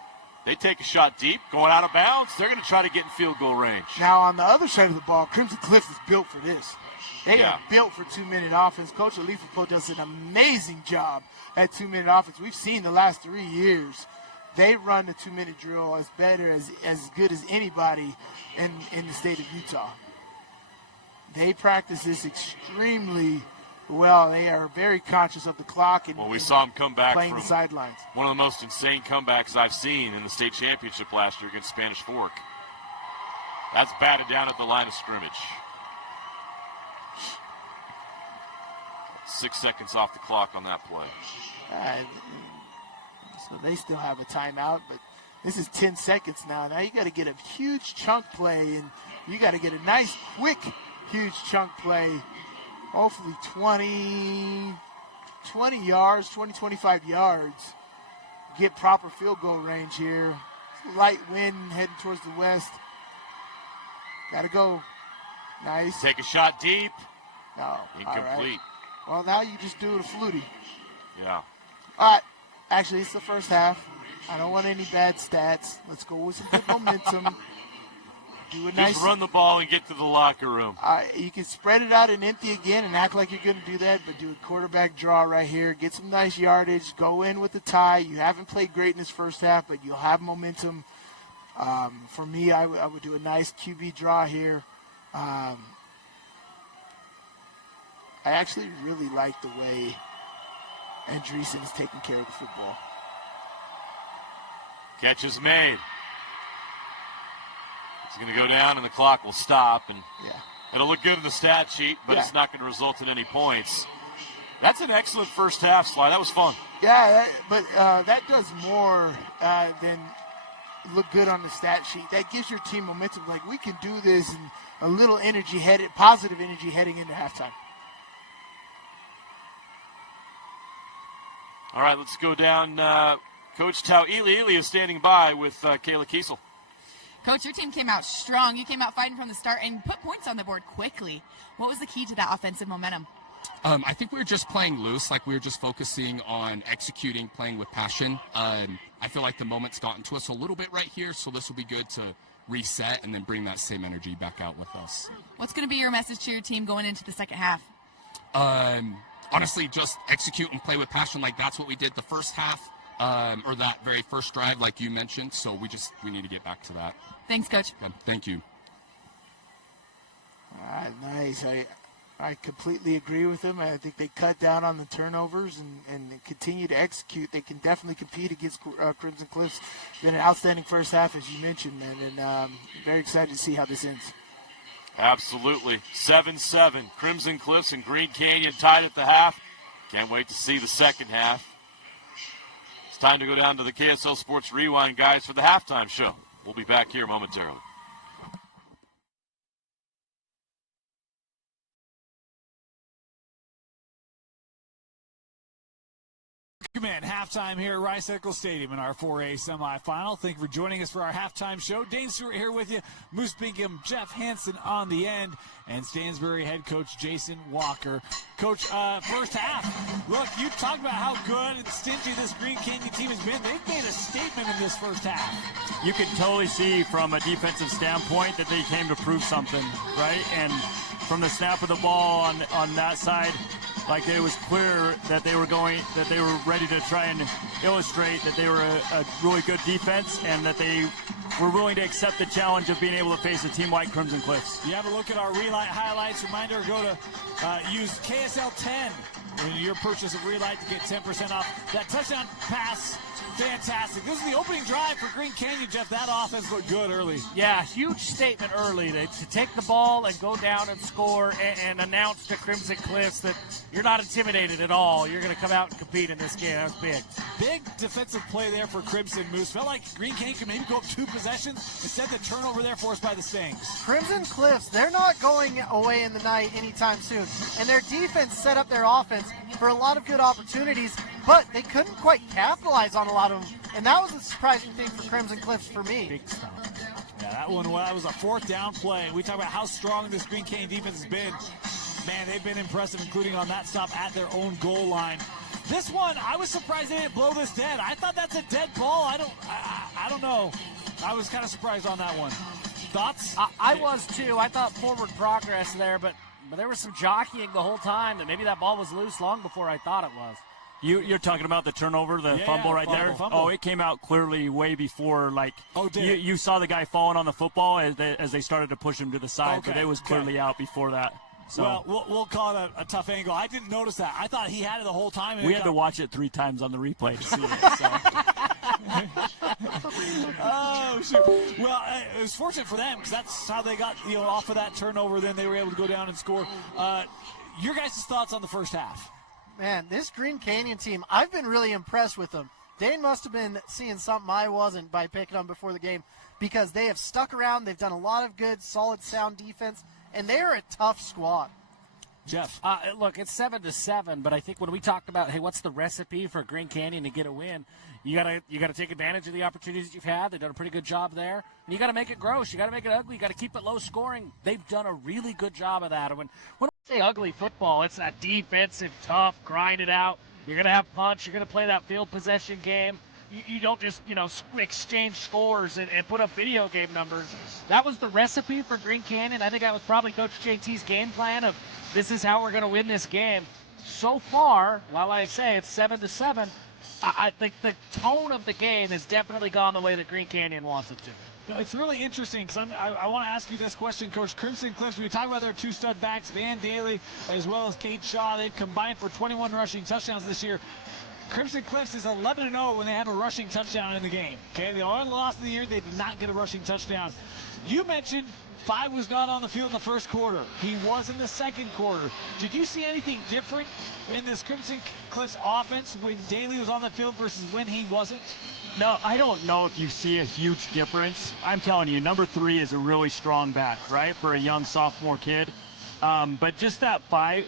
They take a shot deep, going out of bounds. They're going to try to get in field goal range. Now, on the other side of the ball, Crimson Cliffs is built for this. They are built for 2-minute offense. Coach Alifapo does an amazing job at 2-minute offense. We've seen the last 3 years, they run the 2-minute drill as good as anybody in the state of Utah. They practice this extremely well. They are very conscious of the clock. And we saw them come back playing from the sidelines. One of the most insane comebacks I've seen in the state championship last year against Spanish Fork. That's batted down at the line of scrimmage. 6 seconds off the clock on that play. So they still have a timeout, but this is 10 seconds now. Now you got to get a huge chunk play, and you got to get a nice, quick, huge chunk play. Hopefully 20 yards, 20, 25 yards. Get proper field goal range here. Light wind heading towards the west. Got to go. Nice. Take a shot deep. No. Incomplete. Right. Well, now you just do it a flutie. Yeah. All right. Actually, it's the first half. I don't want any bad stats. Let's go with some good momentum. Just run the ball and get to the locker room. You can spread it out and empty again and act like you're going to do that, but do a quarterback draw right here. Get some nice yardage. Go in with the tie. You haven't played great in this first half, but you'll have momentum. For me, I would do a nice QB draw here. I actually really like the way Andreessen is taking care of the football. Catch is made. It's going to go down, and the clock will stop. And it'll look good in the stat sheet, but it's not going to result in any points. That's an excellent first half, Sly. That was fun. Yeah, but that does more than look good on the stat sheet. That gives your team momentum. Like, we can do this, and a little energy positive energy heading into halftime. All right, let's go down. Coach Tau Ili is standing by with Kayla Kiesel. Coach, your team came out strong. You came out fighting from the start and put points on the board quickly. What was the key to that offensive momentum? I think we were just playing loose, like we were just focusing on executing, playing with passion. I feel like the moment's gotten to us a little bit right here, so this will be good to reset and then bring that same energy back out with us. What's going to be your message to your team going into the second half? Honestly, just execute and play with passion. Like, that's what we did the first half, or that very first drive, like you mentioned. So we need to get back to that. Thanks, Coach. Thank you. All right, nice. I completely agree with them. I think they cut down on the turnovers and continue to execute. They can definitely compete against Crimson Cliffs. Been an outstanding first half, as you mentioned, and very excited to see how this ends. Absolutely. 7-7. Crimson Cliffs and Green Canyon tied at the half. Can't wait to see the second half. It's time to go down to the KSL Sports Rewind, guys, for the halftime show. We'll be back here momentarily. Man, halftime here at Rice-Eccles Stadium in our 4A semifinal. Thank you for joining us for our halftime show. Dane Stewart here with you, Moose Bingham, Jeff Hansen on the end, and Stansbury head coach Jason Walker. Coach, first half, look, you talked about how good and stingy this Green Canyon team has been. They've made a statement in this first half. You can totally see from a defensive standpoint that they came to prove something, right? And from the snap of the ball on that side, like it was clear that they were ready to try and illustrate that they were a really good defense and that they were willing to accept the challenge of being able to face a team like Crimson Cliffs. You have a look at our Relight highlights. Reminder, go to use KSL 10 in your purchase of Relight to get 10% off. That touchdown pass, fantastic. This is the opening drive for Green Canyon, Jeff. That offense looked good early. Yeah, huge statement early to take the ball and go down and score and announce to Crimson Cliffs that you're not intimidated at all. You're going to come out and compete in this game. That's big. Big defensive play there for Crimson Moose. Felt like Green Canyon could maybe go up 2 possessions. Instead, the turnover there forced by the Stings. Crimson Cliffs, they're not going away in the night anytime soon. And their defense set up their offense for a lot of good opportunities, but they couldn't quite capitalize on a lot of them. And that was a surprising thing for Crimson Cliffs for me. Big stuff. Yeah, that was a 4th down play. We talk about how strong this Green Canyon defense has been. Man, they've been impressive, including on that stop at their own goal line. This one, I was surprised they didn't blow this dead. I thought that's a dead ball. I don't know. I was kind of surprised on that one. Thoughts? I was too. I thought forward progress there, but there was some jockeying the whole time that maybe that ball was loose long before I thought it was. You're talking about the turnover, the fumble right there? Fumble. Oh, it came out clearly way before. Like, did you saw the guy falling on the football as they started to push him to the side, but it was clearly out before that. So. Well, we'll call it a tough angle. I didn't notice that. I thought he had it the whole time. We had to watch it 3 times on the replay to see it. Oh, shoot. Well, it was fortunate for them because that's how they got off of that turnover. Then they were able to go down and score. Your guys' thoughts on the first half? Man, this Green Canyon team, I've been really impressed with them. Dane must have been seeing something I wasn't by picking them before the game because they have stuck around. They've done a lot of good, solid, sound defense. And they are a tough squad. Jeff? Look, it's 7-7, but I think when we talked about, hey, what's the recipe for Green Canyon to get a win, you gotta take advantage of the opportunities that you've had. They've done a pretty good job there. And you got to make it gross. You got to make it ugly. You got to keep it low scoring. They've done a really good job of that. And when I say ugly football, it's that defensive, tough, grind it out. You're going to have punch. You're going to play that field possession game. You don't just, exchange scores and put up video game numbers. That was the recipe for Green Canyon. I think that was probably Coach JT's game plan of this is how we're going to win this game. So far, while I say it's 7-7, I think the tone of the game has definitely gone the way that Green Canyon wants it to. It's really interesting because I want to ask you this question, Coach. Crimson Cliffs, we talk about their 2 stud backs, Van Daly as well as Kate Shaw. They've combined for 21 rushing touchdowns this year. Crimson Cliffs is 11-0 when they have a rushing touchdown in the game. Okay, the only loss of the year, they did not get a rushing touchdown. You mentioned 5 was not on the field in the first quarter. He was in the second quarter. Did you see anything different in this Crimson Cliffs offense when Daly was on the field versus when he wasn't? No, I don't know if you see a huge difference. I'm telling you, number 3 is a really strong back, right, for a young sophomore kid. But just that 5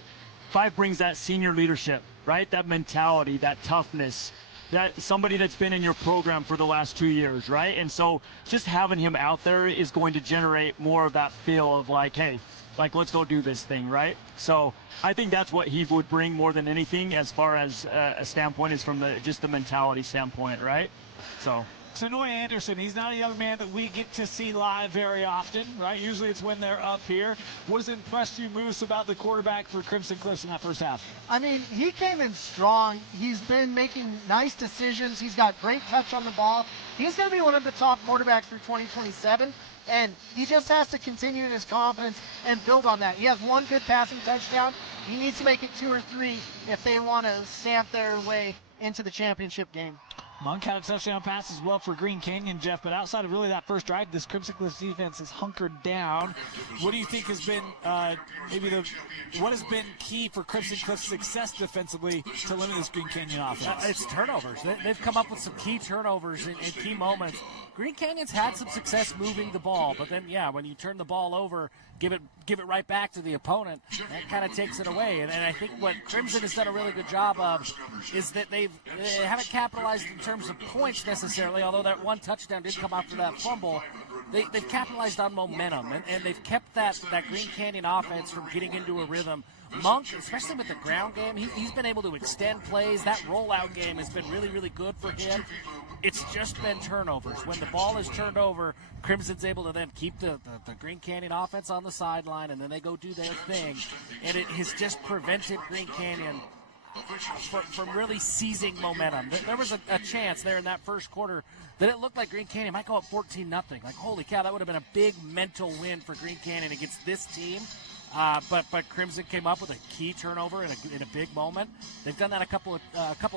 brings that senior leadership, right? That mentality, that toughness, that somebody that's been in your program for the last 2 years, right? And so just having him out there is going to generate more of that feel of like, hey, like, let's go do this thing, right? So I think that's what he would bring more than anything as far as a standpoint is from just the mentality standpoint, right? So Sonoy Anderson, he's not a young man that we get to see live very often, right? Usually it's when they're up here. What impressed you most about the quarterback for Crimson Cliffs in that first half? I mean, he came in strong. He's been making nice decisions. He's got great touch on the ball. He's going to be one of the top quarterbacks for 2027, and he just has to continue his confidence and build on that. He has 1 good passing touchdown. He needs to make it 2 or 3 if they want to stamp their way into the championship game. Monk had a touchdown pass as well for Green Canyon, Jeff, but outside of really that first drive, this Crimson Cliffs defense is hunkered down. What do you think has been what has been key for Crimson Cliffs' success defensively to limit this Green Canyon offense? It's turnovers. They've come up with some key turnovers in key moments. Green Canyon's had some success moving the ball, but then, when you turn the ball over, give it right back to the opponent, that kind of takes it away. And I think what Crimson has done a really good job of is that they haven't capitalized in terms of points necessarily, although that 1 touchdown did come after that fumble. They've capitalized on momentum, and they've kept that Green Canyon offense from getting into a rhythm. Monk, especially with the ground game, he's been able to extend plays. That rollout game has been really, really good for him. It's just been turnovers. When the ball is turned over, Crimson's able to then keep the Green Canyon offense on the sideline, and then they go do their thing. And it has just prevented Green Canyon from really seizing momentum. There was a chance there in that first quarter that it looked like Green Canyon might go up 14-0. Like, holy cow, that would have been a big mental win for Green Canyon against this team. But Crimson came up with a key turnover in a big moment. They've done that a couple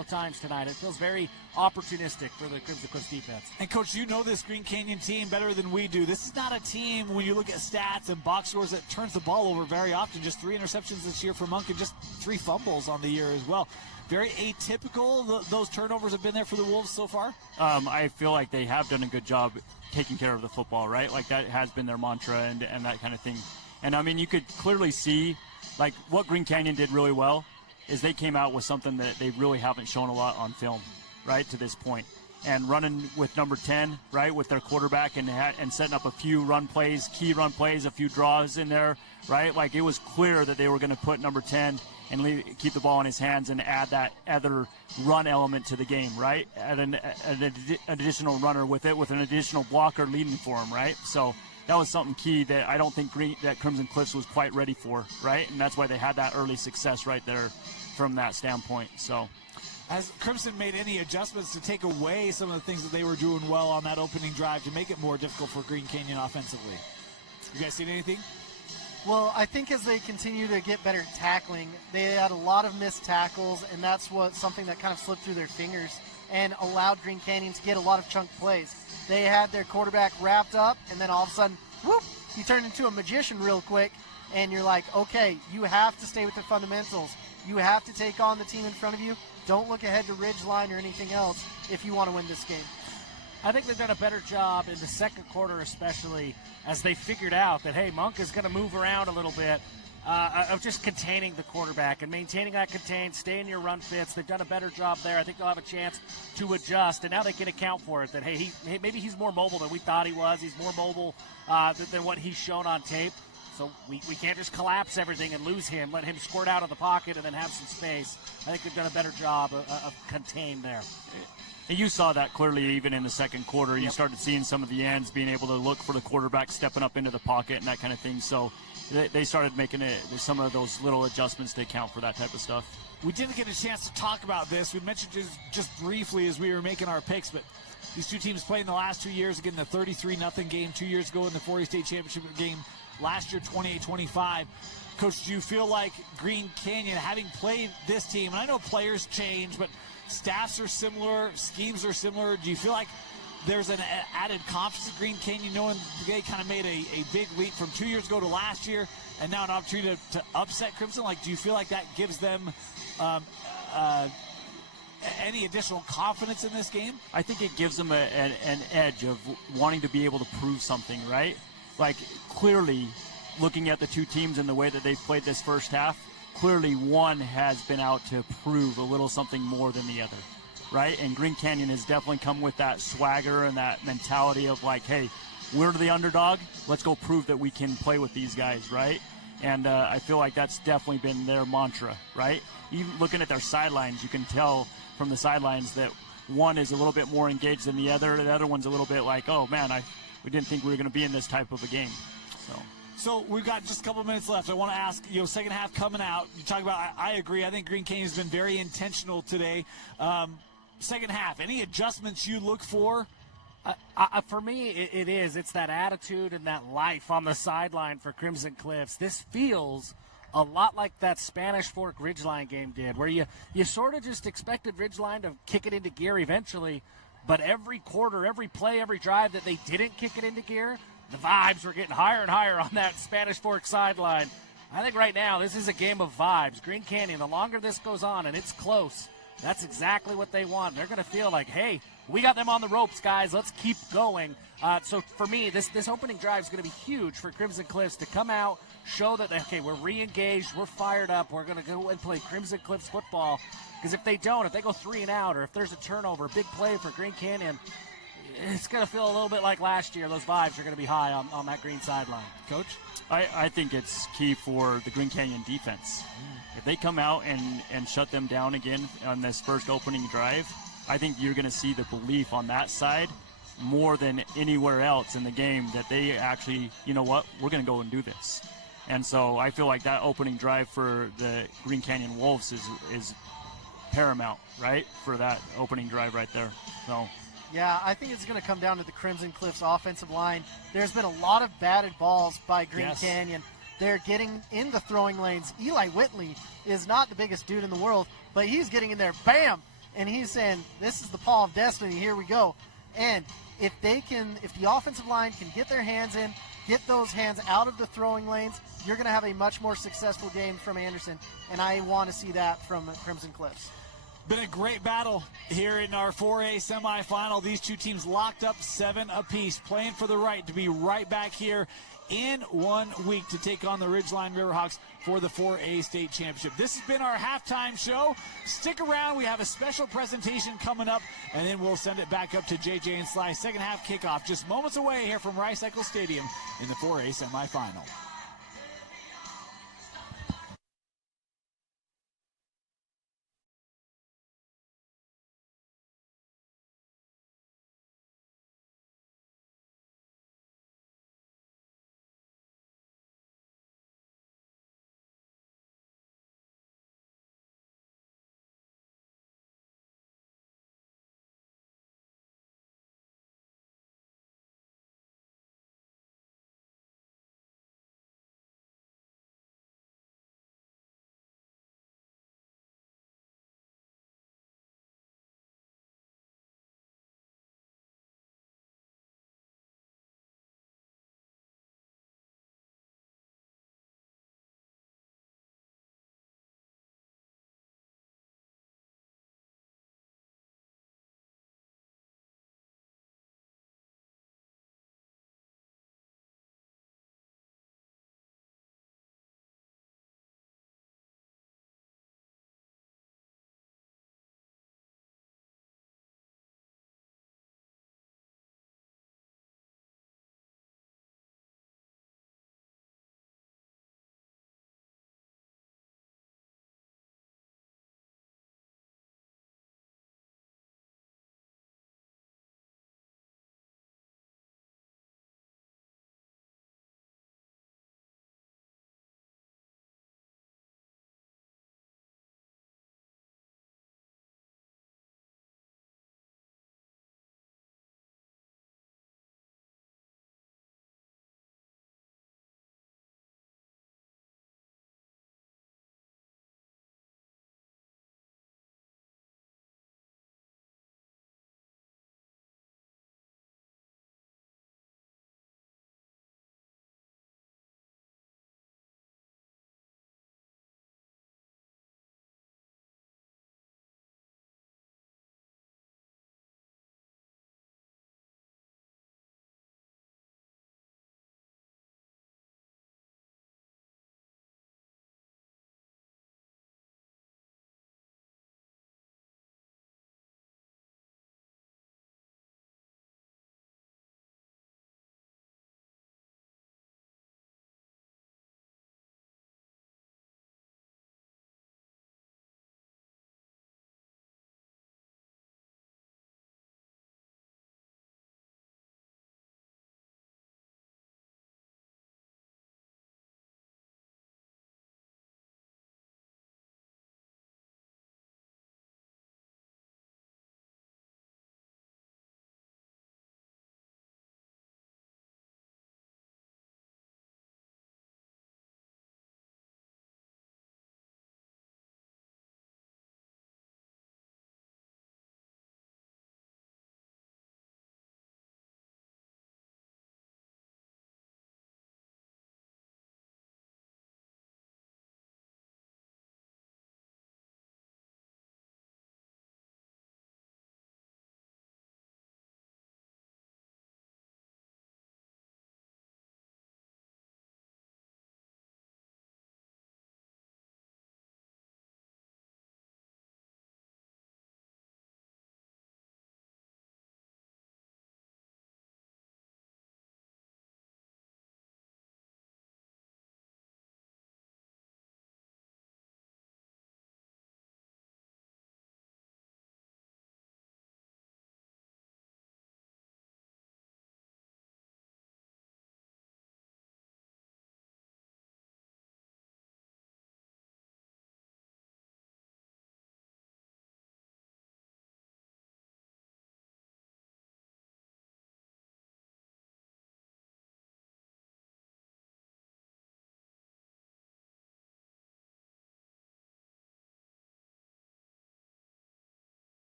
of times tonight. It feels very opportunistic for the Crimson Cliffs defense. And Coach, you know this Green Canyon team better than we do. This is not a team, when you look at stats and box scores, that turns the ball over very often. Just 3 interceptions this year for Monk and just 3 fumbles on the year as well. Very atypical. Those turnovers have been there for the Wolves so far. I feel like they have done a good job taking care of the football, right? Like, that has been their mantra and that kind of thing. And, I mean, you could clearly see, like, what Green Canyon did really well is they came out with something that they really haven't shown a lot on film, right, to this point. and running with number 10, right, with their quarterback and setting up a few run plays, key run plays, a few draws in there, right? Like, it was clear that they were going to put number 10 and keep the ball in his hands and add that other run element to the game, right? Add an additional runner with it, with an additional blocker leading for him, right? So that was something key that I don't think that Crimson Cliffs was quite ready for, right? And that's why they had that early success right there from that standpoint. So, has Crimson made any adjustments to take away some of the things that they were doing well on that opening drive to make it more difficult for Green Canyon offensively? You guys seen anything? Well, I think as they continue to get better tackling, they had a lot of missed tackles, and that's something that kind of slipped through their fingers and allowed Green Canyon to get a lot of chunk plays. They had their quarterback wrapped up, and then all of a sudden, whoop, he turned into a magician real quick, and you're like, okay, you have to stay with the fundamentals. You have to take on the team in front of you. Don't look ahead to ridgeline or anything else if you want to win this game. I think they've done a better job in the second quarter, especially as they figured out that, hey, Monk is going to move around a little bit, of just containing the quarterback and maintaining that contained, stay in your run fits. They've done a better job there. I think they'll have a chance to adjust, and now they can account for it, that, hey, maybe he's more mobile than we thought he was. He's more mobile than what he's shown on tape. So we can't just collapse everything and lose him, let him squirt out of the pocket and then have some space. I think they've done a better job of contain there. And you saw that clearly even in the second quarter. You started seeing some of the ends being able to look for the quarterback stepping up into the pocket and that kind of thing. So they started making some of those little adjustments to account for that type of stuff. We didn't get a chance to talk about this. We mentioned it just briefly as we were making our picks, but these two teams played in the last 2 years, again, the 33-0 game 2 years ago in the 4A State Championship game last year, 28-25. Coach, do you feel like Green Canyon, having played this team, and I know players change, but staffs are similar, schemes are similar. Do you feel like there's an added confidence in Green Canyon knowing they kind of made a big leap from 2 years ago to last year and now an opportunity to upset Crimson? Like, do you feel like that gives them any additional confidence in this game? I think it gives them an edge of wanting to be able to prove something, right? Like, clearly, looking at the two teams and the way that they've played this first half, clearly one has been out to prove a little something more than the other, right? And Green Canyon has definitely come with that swagger and that mentality of like, hey, we're the underdog. Let's go prove that we can play with these guys, right? And I feel like that's definitely been their mantra, right? Even looking at their sidelines, you can tell from the sidelines that one is a little bit more engaged than the other. The other one's a little bit like, oh, man, we didn't think we were going to be in this type of a game. So we've got just a couple minutes left. I want to ask, second half coming out. You talk about, I agree. I think Green Canyon's been very intentional today. Second half, any adjustments you look for? For me, it is. It's that attitude and that life on the sideline for Crimson Cliffs. This feels a lot like that Spanish Fork Ridgeline game did, where you sort of just expected Ridgeline to kick it into gear eventually, but every quarter, every play, every drive that they didn't kick it into gear, the vibes were getting higher and higher on that Spanish Fork sideline. I think right now this is a game of vibes. Green Canyon, the longer this goes on and it's close, that's exactly what they want. They're going to feel like, hey, we got them on the ropes, guys. Let's keep going. So for me, this opening drive is going to be huge for Crimson Cliffs to come out, show that, okay, we're re-engaged, we're fired up, we're going to go and play Crimson Cliffs football. Because if they don't, if they go 3 and out, or if there's a turnover, big play for Green Canyon, it's going to feel a little bit like last year. Those vibes are going to be high on that green sideline. Coach? I think it's key for the Green Canyon defense. If they come out and shut them down again on this first opening drive, I think you're going to see the belief on that side more than anywhere else in the game that they actually, you know what, we're going to go and do this. And so I feel like that opening drive for the Green Canyon Wolves is paramount, right, for that opening drive right there. So. Yeah, I think it's going to come down to the Crimson Cliffs offensive line. There's been a lot of batted balls by Green Canyon. They're getting in the throwing lanes. Eli Whitley is not the biggest dude in the world, but he's getting in there, bam, and he's saying, this is the paw of destiny, here we go. And if the offensive line can get their hands in, get those hands out of the throwing lanes, you're going to have a much more successful game from Anderson, and I want to see that from Crimson Cliffs. Been a great battle here in our 4A semifinal. These two teams locked up 7 apiece, playing for the right to be right back here in 1 week to take on the Ridgeline Riverhawks for the 4A state championship. This has been our halftime show. Stick around. We have a special presentation coming up, and then we'll send it back up to JJ and Sly. Second half kickoff just moments away here from Rice-Eccles Stadium in the 4A semifinal.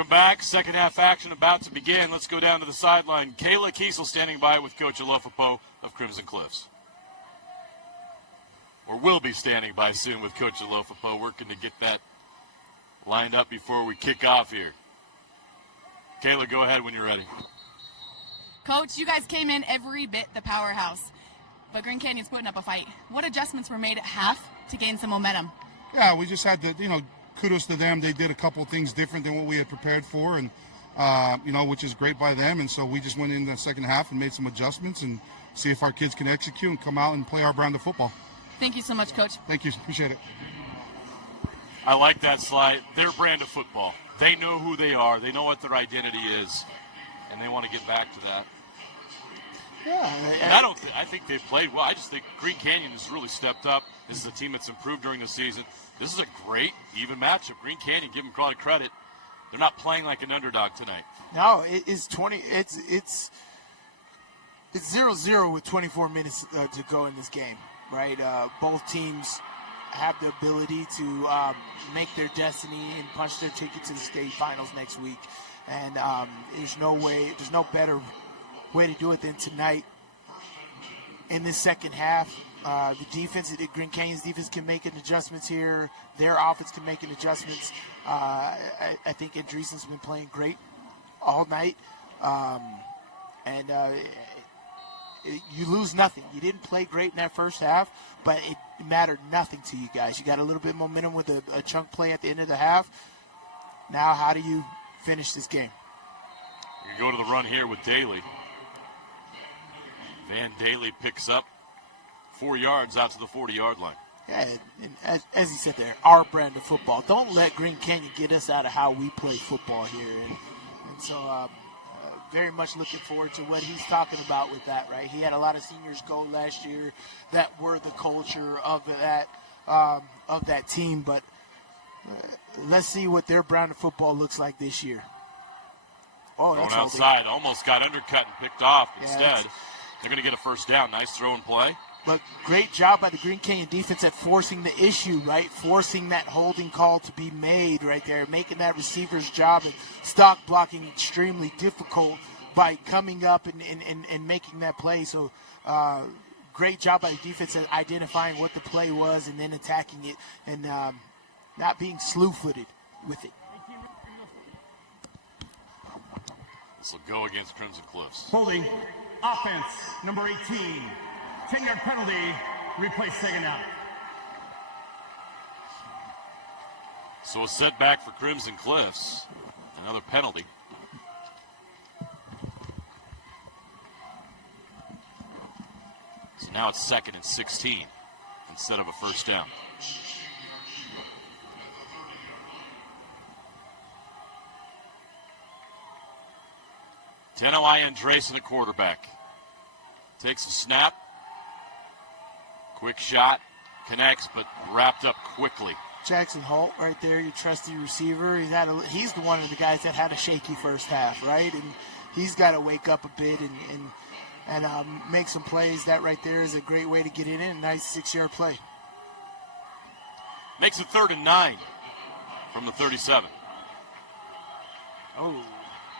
We're back. Second half action about to begin. Let's go down to the sideline. Kayla Kiesel standing by with Coach Alofapo of Crimson Cliffs. Or will be standing by soon with Coach Alofapo, working to get that lined up before we kick off here. Kayla, go ahead when you're ready. Coach, you guys came in every bit the powerhouse, but Green Canyon's putting up a fight. What adjustments were made at half to gain some momentum? Yeah, we just had to, kudos to them. They did a couple of things different than what we had prepared for, and which is great by them. And so we just went in the second half and made some adjustments and see if our kids can execute and come out and play our brand of football. Thank you so much, Coach. Thank you. Appreciate it. I like that slide. Their brand of football. They know who they are. They know what their identity is, and they want to get back to that. Yeah, and I think they've played well. I just think Green Canyon has really stepped up. This is a team that's improved during the season. This is a great, even matchup. Green Canyon, give them a lot of credit. They're not playing like an underdog tonight. No, it's 0-0 with 24 minutes to go in this game, right? Both teams have the ability to make their destiny and punch their ticket to the state finals next week. And there's no better way to do it than tonight. In this second half, the defense, Green Canyon's defense can make adjustments here. Their offense can make adjustments. I think Andreessen's been playing great all night. You lose nothing. You didn't play great in that first half, but it mattered nothing to you guys. You got a little bit of momentum with a chunk play at the end of the half. Now how do you finish this game? You go to the run here with Daly. Van Daly picks up 4 yards out to the 40-yard line. Yeah, and as he said there, our brand of football. Don't let Green Canyon get us out of how we play football here. And so very much looking forward to what he's talking about with that, right? He had a lot of seniors go last year that were the culture of that team. But let's see what their brand of football looks like this year. Oh, going outside, almost got undercut and picked off. Instead, they're going to get a first down. Nice throw and play. But great job by the Green Canyon defense at forcing the issue, right? Forcing that holding call to be made right there, making that receiver's job and stock blocking extremely difficult by coming up and making that play. So great job by the defense at identifying what the play was and then attacking it and not being slew-footed with it. This will go against Crimson Cliffs. Holding, offense, number 18. 10-yard penalty, replay second down. So a setback for Crimson Cliffs. Another penalty. So now it's 2nd and 16 instead of a first down. Tenoi Andresen, the quarterback. Takes a snap. Quick shot. Connects, but wrapped up quickly. Jackson Holt right there, your trusty receiver. He's the one of the guys that had a shaky first half, right? And he's got to wake up a bit and make some plays. That right there is a great way to get it in. Nice 6-yard play. Makes it 3rd and 9 from the 37. Oh,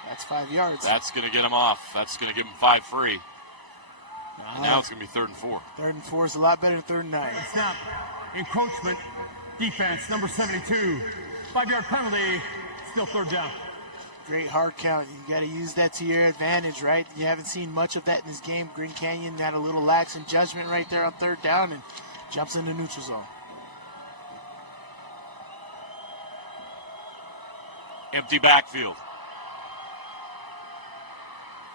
that's 5 yards. That's going to get him off. That's going to give him 5 free. And now it's going to be 3rd and 4. 3rd and 4 is a lot better than 3rd and 9. Snap, encroachment, defense, number 72. 5-yard penalty, still 3rd down. Great hard count. You got to use that to your advantage, right? You haven't seen much of that in this game. Green Canyon had a little lax in judgment right there on 3rd down and jumps into neutral zone. Empty backfield.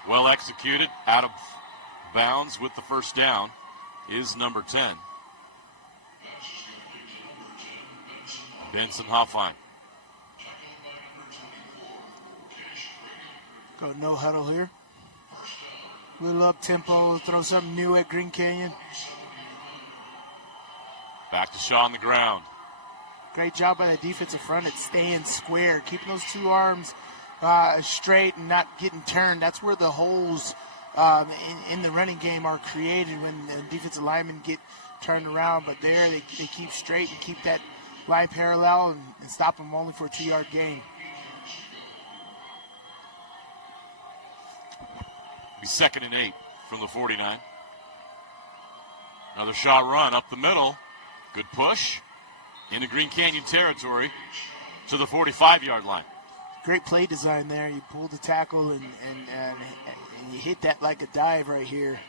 Well executed, out of bounds with the first down is number 10. Benson Hoffheim. Go no huddle here. Little up tempo, throw something new at Green Canyon. Back to Shaw on the ground. Great job by the defensive front at staying square, keeping those two arms straight and not getting turned. That's where the holes in the running game are created when the defensive linemen get turned around. But there they keep straight and keep that line parallel and stop them only for a 2-yard gain. Be 2nd and 8 from the 49. Another shot run up the middle. Good push into Green Canyon territory to the 45-yard line. Great play design there. You pull the tackle and you hit that like a dive right here.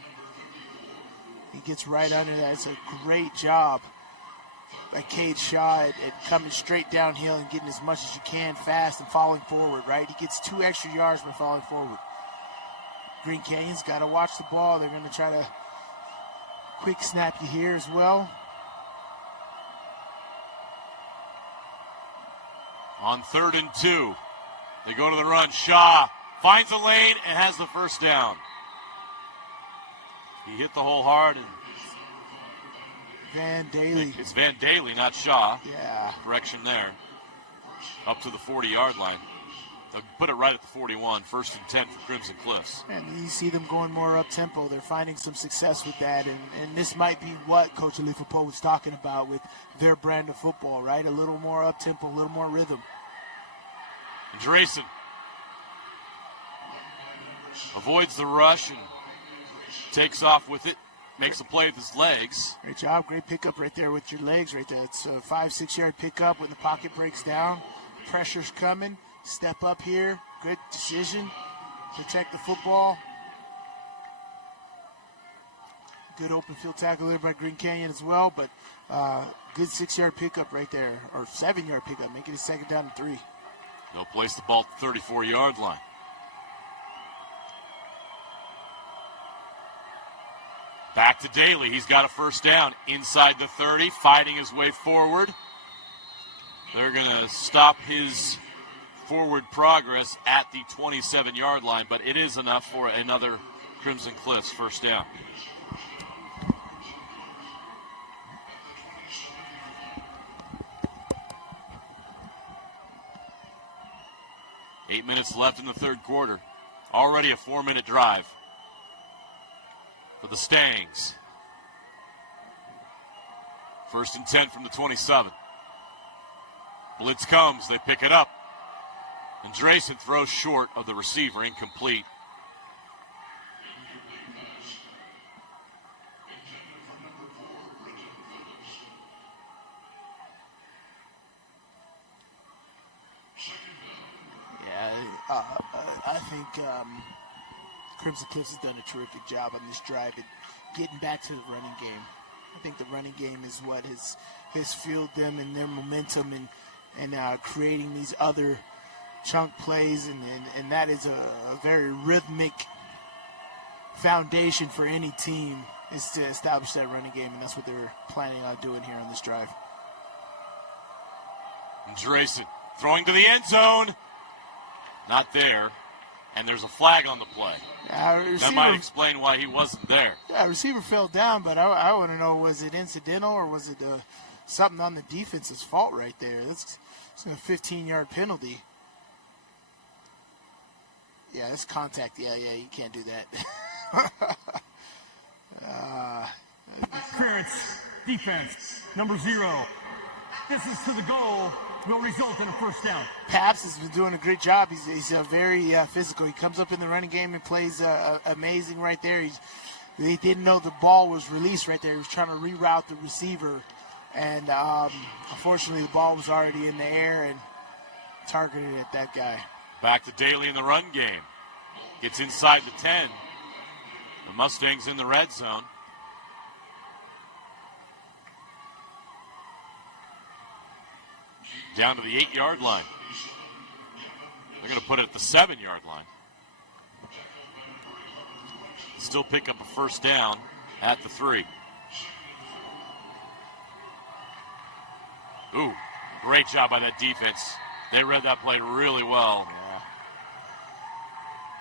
He gets right under that. It's a great job by Cade Shaw at coming straight downhill and getting as much as you can fast and falling forward, right? He gets 2 extra yards by falling forward. Green Canyon's got to watch the ball. They're going to try to quick snap you here as well. On 3rd and 2, they go to the run. Shaw finds a lane and has the first down. He hit the hole hard. And Van Daly. It's Van Daly, not Shaw. Yeah. Correction there. Up to the 40-yard line. They'll put it right at the 41. 1st and 10 for Crimson Cliffs. And you see them going more up-tempo. They're finding some success with that. And this might be what Coach Alifa-Poe was talking about with their brand of football, right? A little more up-tempo, a little more rhythm. Drayson avoids the rush and takes off with it. Makes a play with his legs. Great job. Great pickup right there with your legs right there. It's a 5-6 yard pickup when the pocket breaks down. Pressure's coming. Step up here. Good decision. Protect the football. Good open field tackle there by Green Canyon as well, but good 6 yard pickup right there, or 7 yard pickup, making it 2nd down and 3. They'll place the ball at the 34-yard line. Back to Daly. He's got a first down inside the 30, fighting his way forward. They're going to stop his forward progress at the 27-yard line, but it is enough for another Crimson Cliffs first down. Eight minutes left in the third quarter. Already a 4-minute drive for the Mustangs. 1st and 10 from the 27. Blitz comes. They pick it up. And Drayson throws short of the receiver, incomplete. I think Crimson Cliffs has done a terrific job on this drive at getting back to the running game. I think the running game is what has fueled them and their momentum and creating these other chunk plays, and that is a very rhythmic foundation for any team, is to establish that running game, and that's what they're planning on doing here on this drive. And Drayson throwing to the end zone. Not there. And there's a flag on the play. That might explain why he wasn't there. Yeah, receiver fell down, but I want to know, was it incidental or was it something on the defense's fault right there? It's a 15-yard penalty. Yeah, that's contact. Yeah, you can't do that. Clearance, defense, number 0. Distance to the goal will result in a first down. Paps has been doing a great job. He's very physical. He comes up in the running game and plays amazing right there. He didn't know the ball was released right there. He was trying to reroute the receiver, and unfortunately the ball was already in the air and targeted at that guy. Back to Daly in the run game. Gets inside the 10. The Mustangs in the red zone. Down to the 8-yard line. They're going to put it at the 7-yard line. Still pick up a first down at the 3. Ooh, great job by that defense. They read that play really well. Yeah.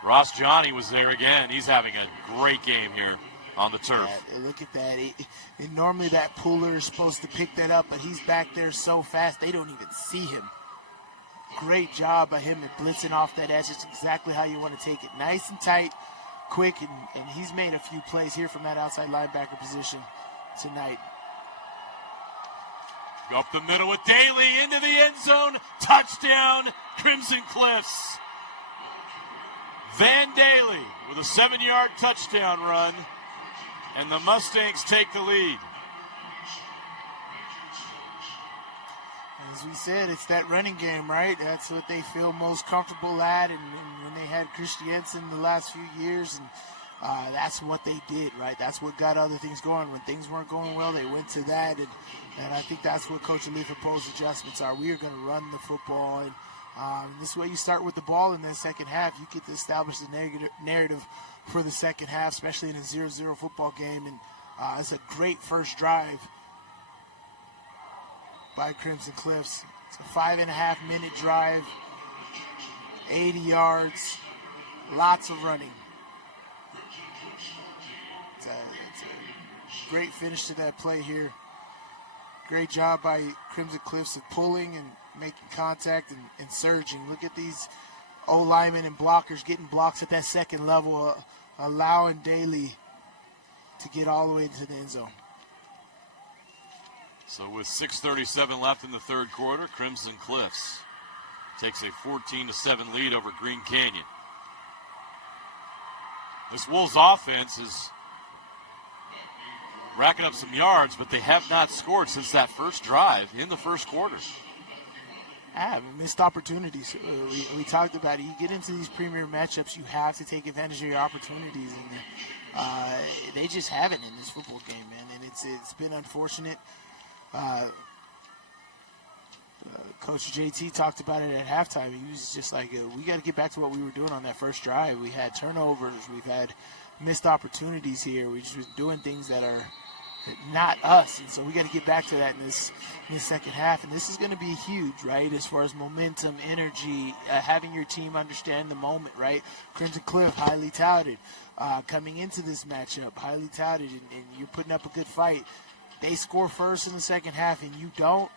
Ross Johnny was there again. He's having a great game here on the turf. Yeah, look at that. And normally that puller is supposed to pick that up, but he's back there so fast they don't even see him. Great job by him at blitzing off that edge. It's exactly how you want to take it. Nice and tight, quick, and he's made a few plays here from that outside linebacker position tonight. Go up the middle with Daly into the end zone. Touchdown, Crimson Cliffs. Van Daly with a 7-yard touchdown run, and the Mustangs take the lead. As we said, it's that running game, right? That's what they feel most comfortable at, and when they had Christiansen the last few years, and that's what they did, right? That's what got other things going. When things weren't going well, they went to that, and I think that's what Coach Ali proposed adjustments are. We are going to run the football, and this way you start with the ball in the second half. You get to establish the narrative for the second half, especially in a 0-0 football game, and it's a great first drive by Crimson Cliffs. It's a 5.5-minute drive, 80 yards, lots of running. It's a great finish to that play here. Great job by Crimson Cliffs of pulling and making contact and surging. Look at these O-linemen and blockers getting blocks at that second level, allowing Daly to get all the way into the end zone. So with 6:37 left in the third quarter, Crimson Cliffs takes a 14-7 lead over Green Canyon. This Wolves offense is racking up some yards, but they have not scored since that first drive in the first quarter. Missed opportunities. We talked about it. You get into these premier matchups, you have to take advantage of your opportunities, and they just haven't in this football game, man. And it's been unfortunate. Coach JT talked about it at halftime. He was just like, we got to get back to what we were doing on that first drive. We had turnovers. We've had missed opportunities here. We're just doing things that are not us. And so we got to get back to that in this second half. And this is going to be huge, right, as far as momentum, energy, having your team understand the moment, right? Crimson Cliff, highly touted. Coming into this matchup, highly touted, and you're putting up a good fight. They score first in the second half and you don't,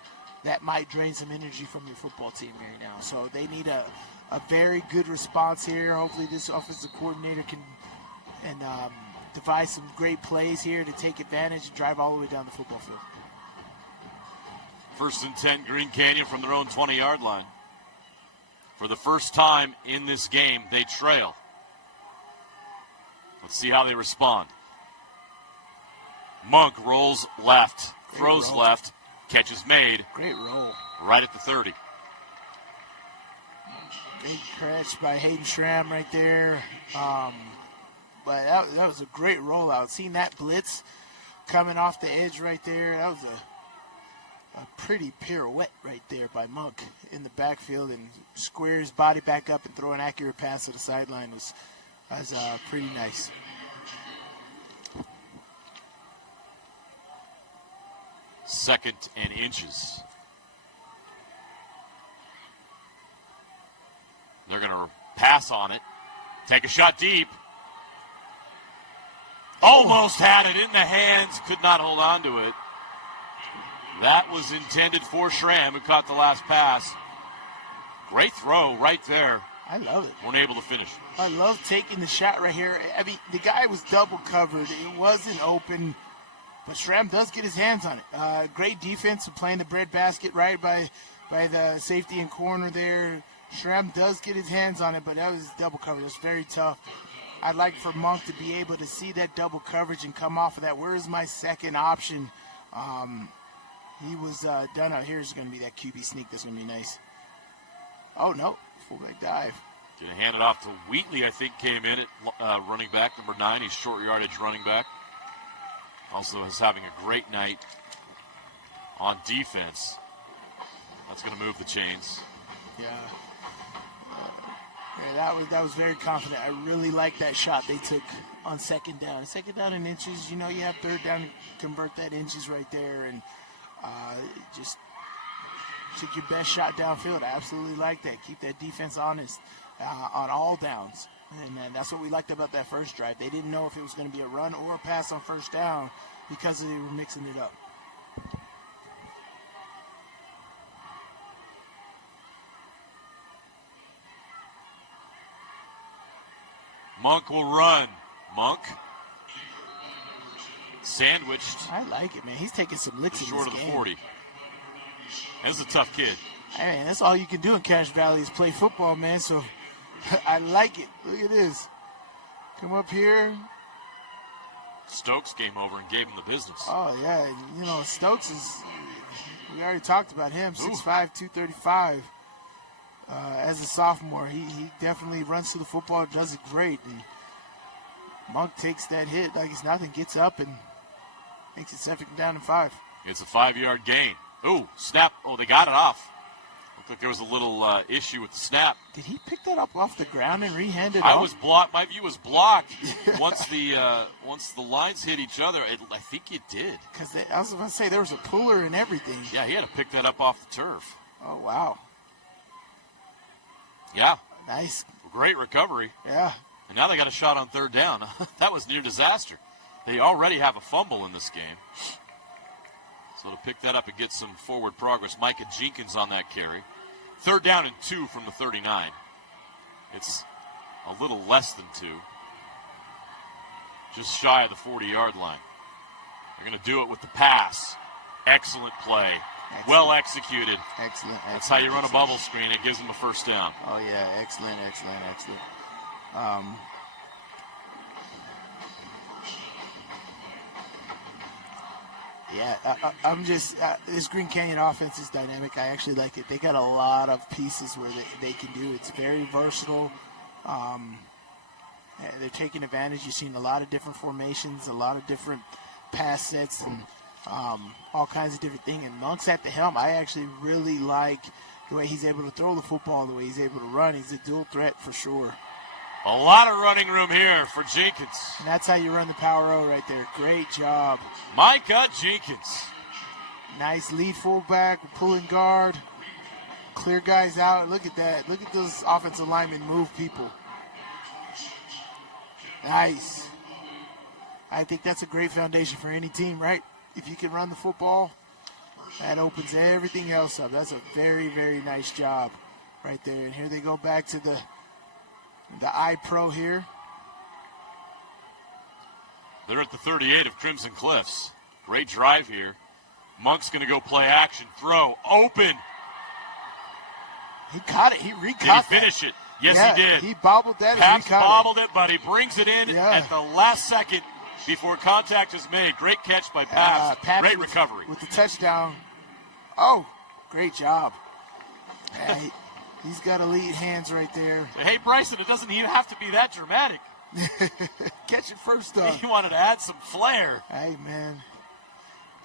that might drain some energy from your football team right now. So they need a very good response here. Hopefully this offensive coordinator can devise some great plays here to take advantage and drive all the way down the football field. 1st and 10, Green Canyon from their own 20-yard line. For the first time in this game, they trail. Let's see how they respond. Monk rolls left, throws left, catch is made. Great roll. Right at the 30. Great catch by Hayden Schramm right there. But that was a great rollout. Seeing that blitz coming off the edge right there, that was a pretty pirouette right there by Monk in the backfield, and square his body back up and throw an accurate pass to the sideline was pretty nice. Second and inches. They're going to pass on it. Take a shot deep. Almost had it in the hands. Could not hold on to it. That was intended for Schramm, who caught the last pass. Great throw right there. I love it. Weren't able to finish. I love taking the shot right here. I mean, the guy was double covered. It wasn't open. But Schramm does get his hands on it. Great defense of playing the breadbasket right by the safety and corner there. Schramm does get his hands on it, but that was double coverage. It was very tough. I'd like for Monk to be able to see that double coverage and come off of that. Where is my second option? He was done out here. Is going to be that QB sneak. That's going to be nice. Oh, no. Fullback dive. Going to hand it off to Wheatley, I think, came in at running back, number 9. He's short yardage running back. Also is having a great night on defense. That's going to move the chains. Yeah. That was very confident. I really like that shot they took on second down. Second down in inches, you have third down to convert that inches right there, and just took your best shot downfield. I absolutely like that. Keep that defense honest on all downs. And that's what we liked about that first drive. They didn't know if it was going to be a run or a pass on first down because they were mixing it up. Monk will run. Monk. Sandwiched. I like it, man. He's taking some licks in this short of the game. 40. That's a tough kid. Hey, that's all you can do in Cache Valley is play football, man. So I like it. Look at this. Come up here. Stokes came over and gave him the business. Oh, yeah. You know, Stokes is, we already talked about him, 6'5", 235. As a sophomore, he definitely runs to the football, does it great. And Monk takes that hit like it's nothing, gets up and makes it 2nd down and 5. It's a 5-yard gain. Ooh, snap. Oh, they got it off. Looked like there was a little issue with the snap. Did he pick that up off the ground and rehand it I off? was blocked. My view was blocked. once the lines hit each other, I think it did. Because I was about to say, there was a puller and everything. Yeah, he had to pick that up off the turf. Oh, wow. Yeah. Nice. Great recovery. Yeah. And now they got a shot on 3rd down. That was near disaster. They already have a fumble in this game. So to pick that up and get some forward progress, Micah Jenkins on that carry. 3rd down and 2 from the 39. It's a little less than 2. Just shy of the 40-yard line. They're going to do it with the pass. Excellent play. Excellent. Well executed. Excellent. That's how you run a bubble screen. It gives them a 1st down. Oh, yeah. Excellent. Yeah, I'm just this Green Canyon offense is dynamic. I actually like it. They got a lot of pieces where they can do. It's very versatile. They're taking advantage. You've seen a lot of different formations, a lot of different pass sets, and all kinds of different things. And Monk's at the helm. I actually really like the way he's able to throw the football, the way he's able to run. He's a dual threat for sure. A lot of running room here for Jenkins. And that's how you run the power O right there. Great job. Micah Jenkins. Nice lead fullback, pulling guard. Clear guys out. Look at that. Look at those offensive linemen move people. Nice. I think that's a great foundation for any team, right? If you can run the football, that opens everything else up. That's a very, very nice job right there. And here they go back to the I-Pro here. They're at the 38 of Crimson Cliffs. Great drive here. Monk's going to go play action. Throw. Open. He caught it. He recaught Did he finish it? Yes, he did. He bobbled that. Paps bobbled it, but he brings it in at the last second before contact is made. Great catch by Paps. Great recovery. With the touchdown. Oh, great job. He's got elite hands right there. Hey, Bryson, it doesn't even have to be that dramatic. Catch it first, though. He wanted to add some flair. Hey, man.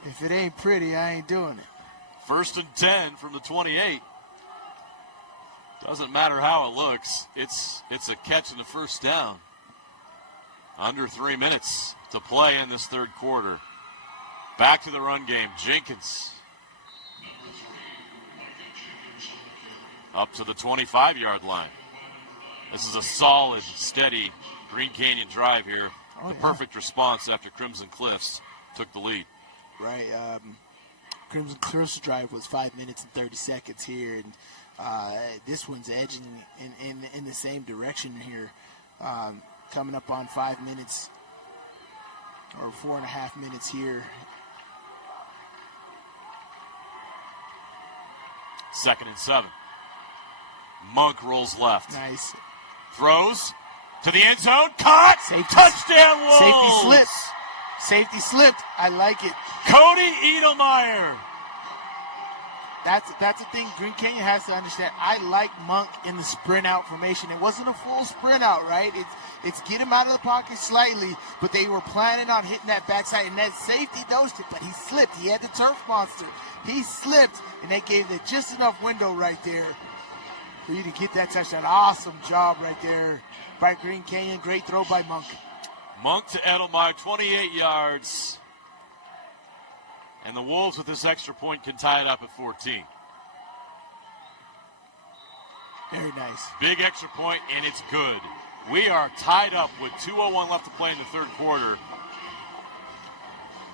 If it ain't pretty, I ain't doing it. 1st and 10 from the 28. Doesn't matter how it looks. It's a catch in the 1st down. Under 3 minutes to play in this 3rd quarter. Back to the run game. Jenkins. Up to the 25-yard line. This is a solid, steady Green Canyon drive here. The perfect response after Crimson Cliffs took the lead. Right. Crimson Cliffs drive was 5 minutes and 30 seconds here, and this one's edging in the same direction here, coming up on 5 minutes or 4.5 minutes here. 2nd and 7. Monk rolls left. Nice. Throws to the end zone. Caught. Touchdown Wolves. Safety slipped. I like it. Cody Edelmeyer. That's the thing Green Canyon has to understand. I like Monk in the sprint out formation. It wasn't a full sprint out, right? It's get him out of the pocket slightly, but they were planning on hitting that backside, and that safety dosed it, but he slipped. He had the turf monster. He slipped, and they gave it just enough window right there for you to get that touchdown. Awesome job right there by Green Canyon. Great throw by Monk. Monk to Edelmeyer, 28 yards. And the Wolves with this extra point can tie it up at 14. Very nice. Big extra point, and it's good. We are tied up with 2:01 left to play in the 3rd quarter.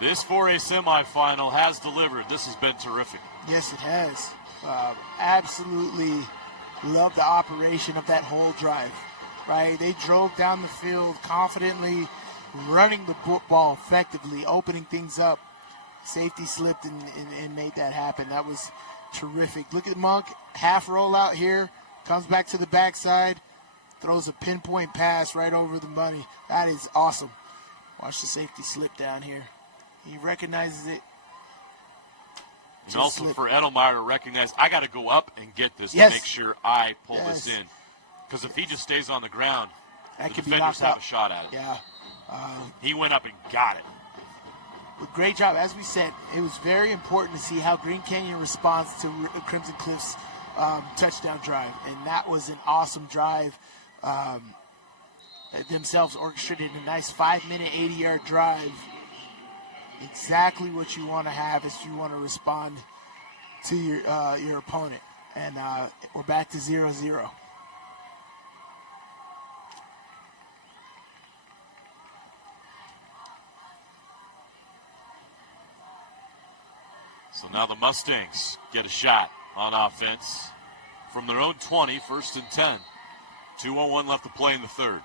This 4A semifinal has delivered. This has been terrific. Yes, it has. Absolutely love the operation of that whole drive, right? They drove down the field confidently, running the football effectively, opening things up. Safety slipped and made that happen. That was terrific. Look at Monk, half rollout here, comes back to the backside, throws a pinpoint pass right over the money. That is awesome. Watch the safety slip down here. He recognizes it. And also for Edelmeyer to recognize, I got to go up and get this Yes. to make sure I pull this in. Because if he just stays on the ground, that the could be defenders knocked have out. a shot at it. Yeah. He went up and got it. Great job. As we said, it was very important to see how Green Canyon responds to Crimson Cliff's touchdown drive. And that was an awesome drive. Themselves orchestrated a nice 5-minute, 80-yard drive. Exactly what you want to have as you want to respond to your opponent. And we're back to 0-0. So now the Mustangs get a shot on offense from their own 20, 1st and 10. 2:01 left to play in the third.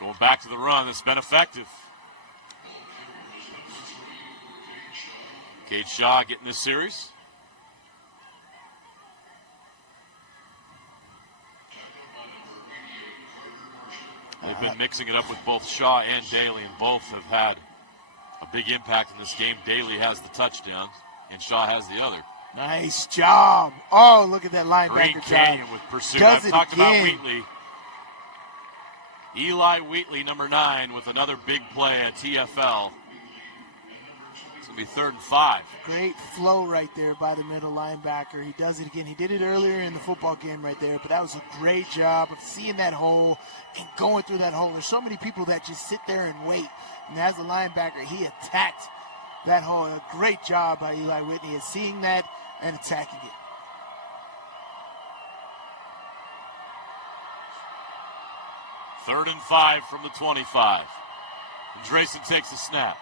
Going back to the run, it's been effective. Cade Shaw getting this series. They've been mixing it up with both Shaw and Daly, and both have had a big impact in this game. Daly has the touchdown, and Shaw has the other. Nice job. Oh, look at that linebacker Green Canyon with pursuit. I've talked about Wheatley. Eli Wheatley, number 9, with another big play at TFL. It's going to be 3rd and 5. Great flow right there by the middle linebacker. He does it again. He did it earlier in the football game right there, but that was a great job of seeing that hole and going through that hole. There's so many people that just sit there and wait. And as a linebacker, he attacked that hole. A great job by Eli Whitney at seeing that and attacking it. Third and 5 from the 25. And Drayson takes a snap.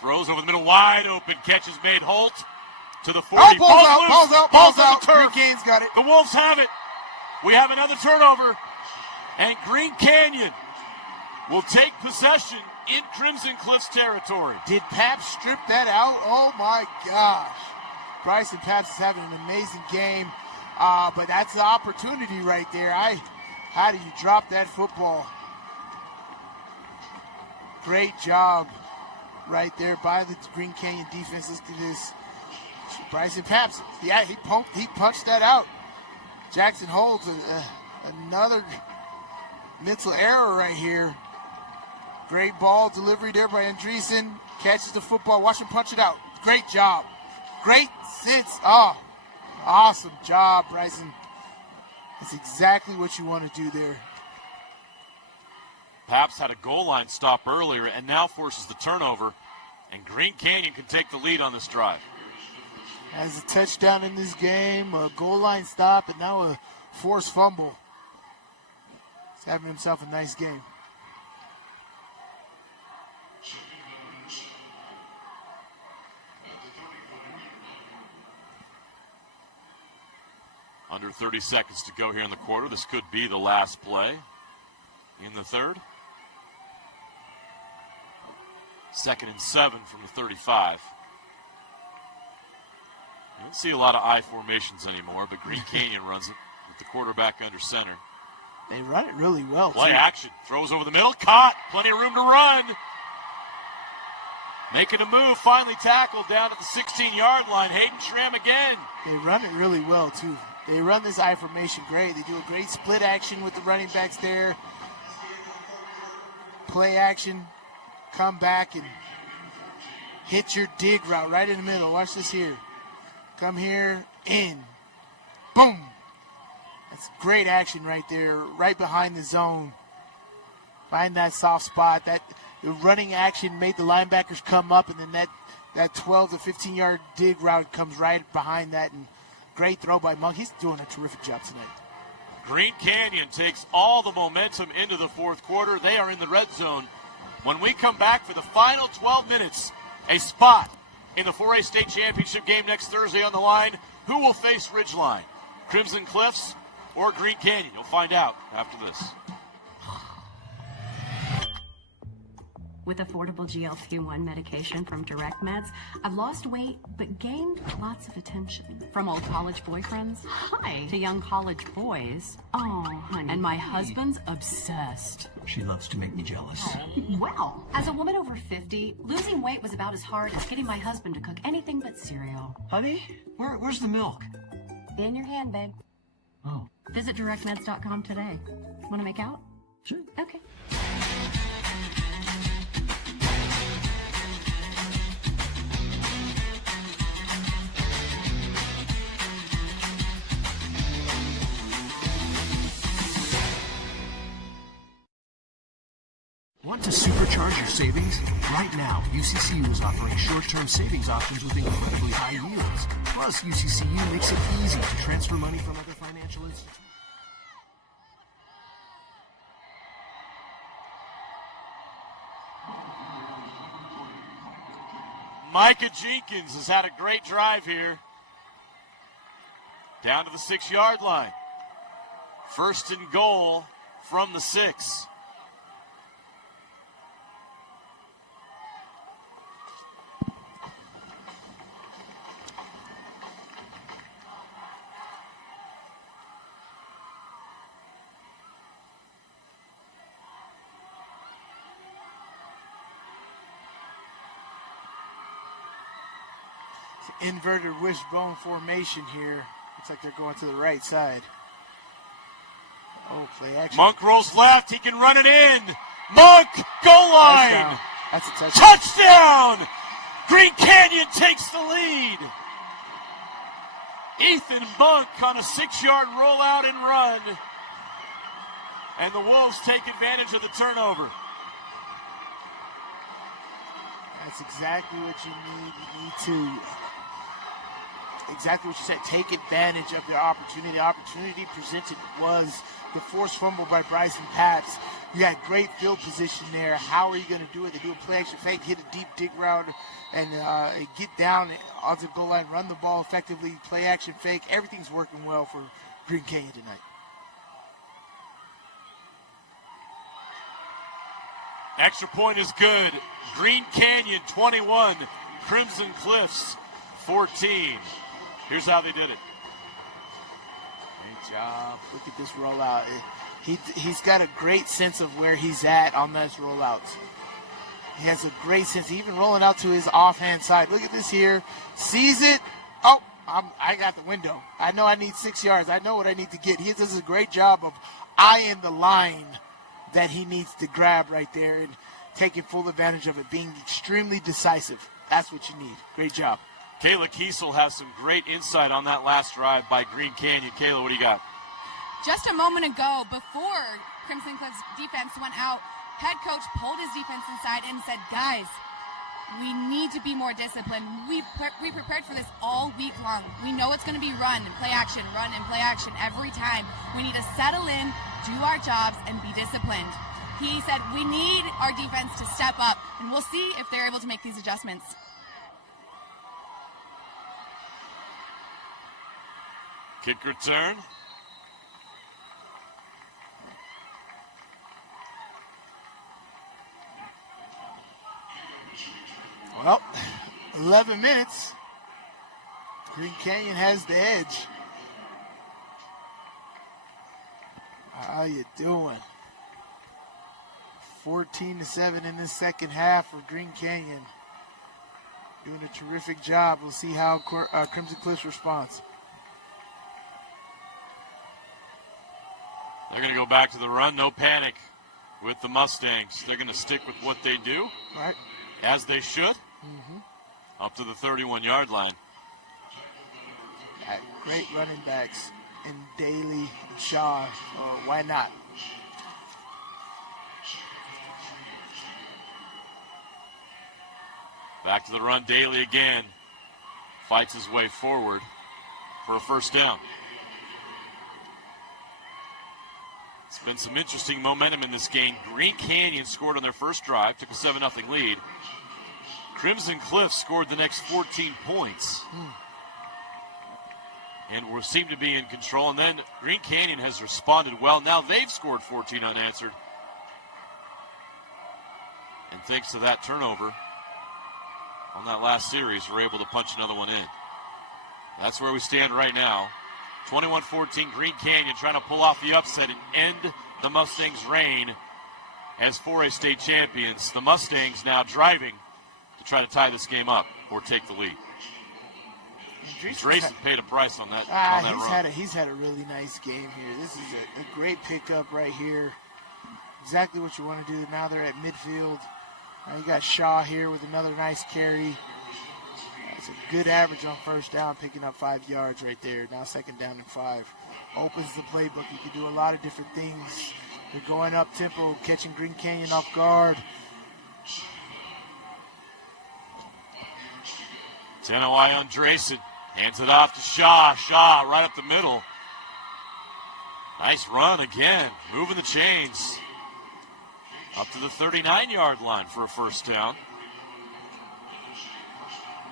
Throws over the middle, wide open. Catch is made. Holt to the 40. Oh, balls out. Green Canyon's got it. The Wolves have it. We have another turnover. And Green Canyon will take possession in Crimson Cliffs territory. Did Pap strip that out? Oh, my gosh. Bryson Paps is having an amazing game. But that's the opportunity right there. How do you drop that football? Great job right there by the Green Canyon defense. Let's do this. Bryson Paps, yeah, he punched that out. Jackson holds another mental error right here. Great ball delivery there by Andreessen. Catches the football. Watch him punch it out. Great job. Great sense. Oh, awesome job, Bryson. That's exactly what you want to do there. Paps had a goal line stop earlier and now forces the turnover. And Green Canyon can take the lead on this drive. Has a touchdown in this game, a goal line stop, and now a forced fumble. He's having himself a nice game. Under 30 seconds to go here in the quarter. This could be the last play in the third. 2nd and 7 from the 35. You don't see a lot of I formations anymore, but Green Canyon runs it with the quarterback under center. They run it really well, Play too. action. Throws over the middle. Caught. Plenty of room to run. Making a move. Finally tackled down at the 16-yard line. Hayden Schramm again. They run it really well, too. They run this I formation great. They do a great split action with the running backs there. Play action. Come back and hit your dig route right in the middle. Watch this here. Come here, in. Boom. That's great action right there, right behind the zone. Find that soft spot. The running action made the linebackers come up, and then that 12 to 15-yard dig route comes right behind that. And great throw by Monk. He's doing a terrific job tonight. Green Canyon takes all the momentum into the fourth quarter. They are in the red zone. When we come back for the final 12 minutes, a spot in the 4A State Championship game next Thursday on the line. Who will face Ridgeline? Crimson Cliffs or Green Canyon? You'll find out after this. With affordable GLP-1 medication from Direct Meds, I've lost weight but gained lots of attention. From old college boyfriends, hi, to young college boys. Oh, honey. And my husband's obsessed. She loves to make me jealous. Well, as a woman over 50, losing weight was about as hard as getting my husband to cook anything but cereal. Honey, where's the milk? In your hand, babe. Oh. Visit directmeds.com today. Want to make out? Sure. Okay. Want to supercharge your savings? Right now, UCCU is offering short-term savings options with incredibly high yields. Plus, UCCU makes it easy to transfer money from other financial institutions. Micah Jenkins has had a great drive here. Down to the 6-yard line. First and goal from the 6. Inverted wishbone formation here. Looks like they're going to the right side. Oh, play action. Monk rolls left. He can run it in. Monk, goal line. That's a touchdown. Touchdown! Green Canyon takes the lead. Ethan Monk on a 6-yard rollout and run. And the Wolves take advantage of the turnover. That's exactly what you need. You need to, exactly what you said, take advantage of the opportunity. The opportunity presented was the forced fumble by Bryson Papps. You got great field position there. How are you going to do it? They do a play action fake, hit a deep dig route, and get down onto the goal line, run the ball effectively, play action fake. Everything's working well for Green Canyon tonight. Extra point is good. Green Canyon 21, Crimson Cliffs 14. Here's how they did it. Great job. Look at this rollout. He's got a great sense of where he's at on those rollouts. He has a great sense, even rolling out to his offhand side. Look at this here. Sees it. Oh, I got the window. I know I need 6 yards. I know what I need to get. He does a great job of eyeing the line that he needs to grab right there and taking full advantage of it, being extremely decisive. That's what you need. Great job. Kayla Kiesel has some great insight on that last drive by Green Canyon. Kayla, what do you got? Just a moment ago, before Crimson Cliffs defense went out, head coach pulled his defense inside and said, guys, we need to be more disciplined. We prepared for this all week long. We know it's going to be run and play action every time. We need to settle in, do our jobs, and be disciplined. He said we need our defense to step up, and we'll see if they're able to make these adjustments. Kick return. Well, 11 minutes. Green Canyon has the edge. How you doing? 14-7 in this second half for Green Canyon. Doing a terrific job. We'll see how Crimson Cliffs responds. They're going to go back to the run. No panic with the Mustangs. They're going to stick with what they do. Right. As they should. Up to the 31-yard line. Great running backs in Daly and Shaw. Why not? Back to the run. Daly again. Fights his way forward for a first down. It's been some interesting momentum in this game. Green Canyon scored on their first drive, took a 7-0 lead. Crimson Cliffs scored the next 14 points. And seem to be in control. And then Green Canyon has responded well. Now they've scored 14 unanswered. And thanks to that turnover on that last series, we're able to punch another one in. That's where we stand right now. 21-14, Green Canyon trying to pull off the upset and end the Mustangs' reign as 4A state champions. The Mustangs now driving to try to tie this game up or take the lead. Drayson paid a price on that, run. He's had a really nice game here. This is a great pickup right here. Exactly what you want to do. Now they're at midfield. Now you got Shaw here with another nice carry. That's a good average on first down, picking up 5 yards right there. Now 2nd down and 5. Opens the playbook. You can do a lot of different things. They're going up tempo, catching Green Canyon off guard. Tenawai on Drayson. Hands it off to Shaw. Shaw right up the middle. Nice run again. Moving the chains. Up to the 39-yard line for a first down.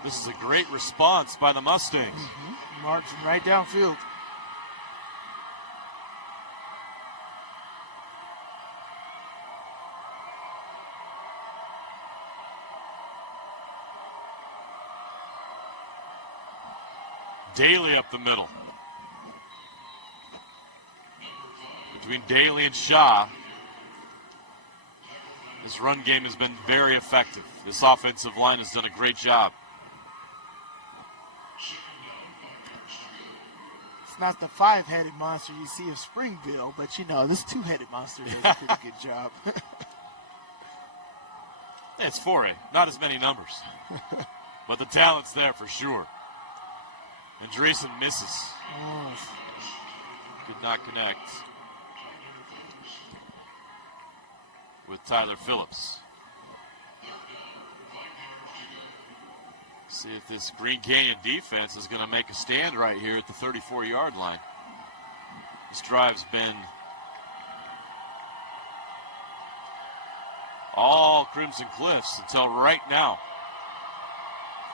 This is a great response by the Mustangs. Marching right downfield. Daly up the middle. Between Daly and Shaw, this run game has been very effective. This offensive line has done a great job. It's not the 5-headed monster you see of Springville, but this 2-headed monster does a pretty good job. It's 4A, not as many numbers. But the talent's there for sure. And Drayson misses. Could not connect with Tyler Phillips. See if this Green Canyon defense is going to make a stand right here at the 34-yard line. This drive's been all Crimson Cliffs until right now.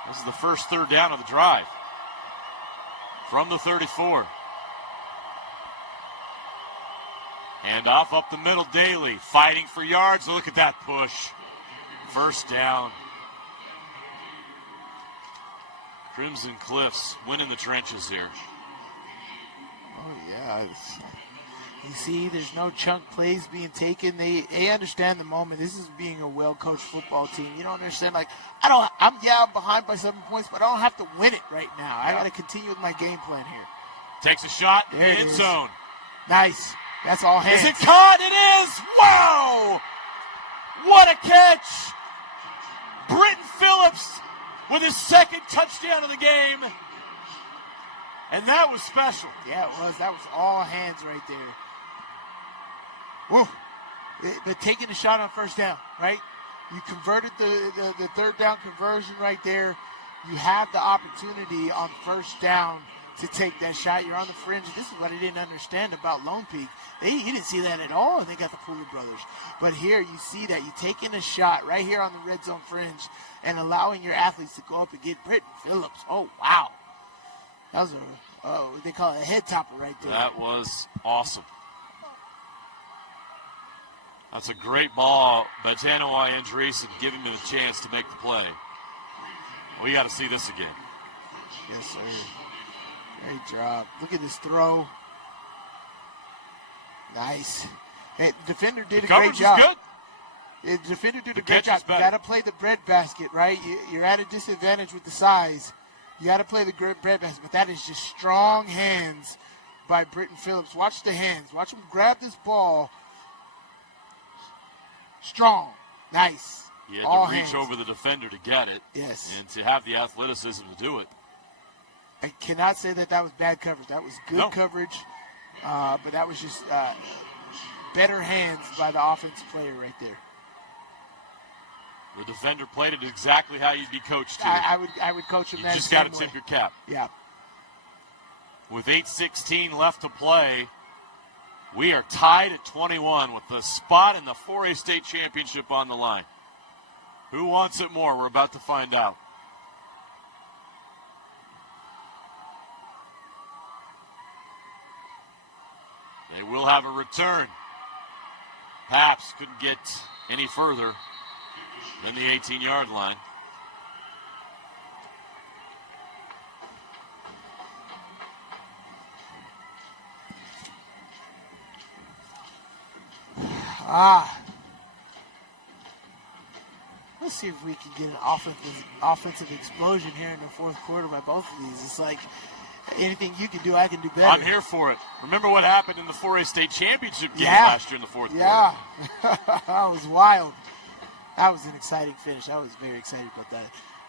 This is the first 3rd down of the drive. From the 34. And off up the middle, Daly fighting for yards. Look at that push. First down. Crimson Cliffs winning the trenches here. Oh, yeah. You see, there's no chunk plays being taken. They understand the moment. This is being a well-coached football team. You don't understand, I'm behind by 7 points, but I don't have to win it right now. I got to continue with my game plan here. Takes a shot in the There it end is. zone. Nice. That's all hands. Is it caught? It is! Wow! What a catch! Britton Phillips with his 2nd touchdown of the game. And that was special. Yeah, it was. That was all hands right there. Woo. But taking a shot on first down, right? You converted the 3rd down conversion right there. You have the opportunity on first down to take that shot. You're on the fringe. This is what I didn't understand about Lone Peak. He didn't see that at all, and they got the Pooley brothers. But here you see that. You're taking a shot right here on the red zone fringe and allowing your athletes to go up and get Britton Phillips. Oh, wow. That was they call it a head topper right there. That was awesome. That's a great ball by Tanawai and Drayson, giving them a chance to make the play. We got to see this again. Yes, sir. Great job. Look at this throw. Nice. Hey, the defender did a great job. Good. The defender did a great job. You got to play the bread basket, right? You're at a disadvantage with the size. You got to play the bread basket, but that is just strong hands by Britton Phillips. Watch the hands. Watch him grab this ball. Strong. Nice. He had all to reach hands. over the defender to get it. Yes. And to have the athleticism to do it. I cannot say that was bad coverage. That was good coverage, but that was just better hands by the offensive player right there. The defender played it exactly how you'd be coached to. I would coach him. You that just got to same tip way. your cap. Yeah. With 8:16 left to play, we are tied at 21 with the spot in the 4A state championship on the line. Who wants it more? We're about to find out. They will have a return. Paps couldn't get any further. Then the 18-yard line. Let's see if we can get an offensive explosion here in the fourth quarter by both of these. It's like anything you can do, I can do better. I'm here for it. Remember what happened in the 4A state championship game last year in the fourth quarter? Yeah, that was wild. That was an exciting finish. I was very excited about that.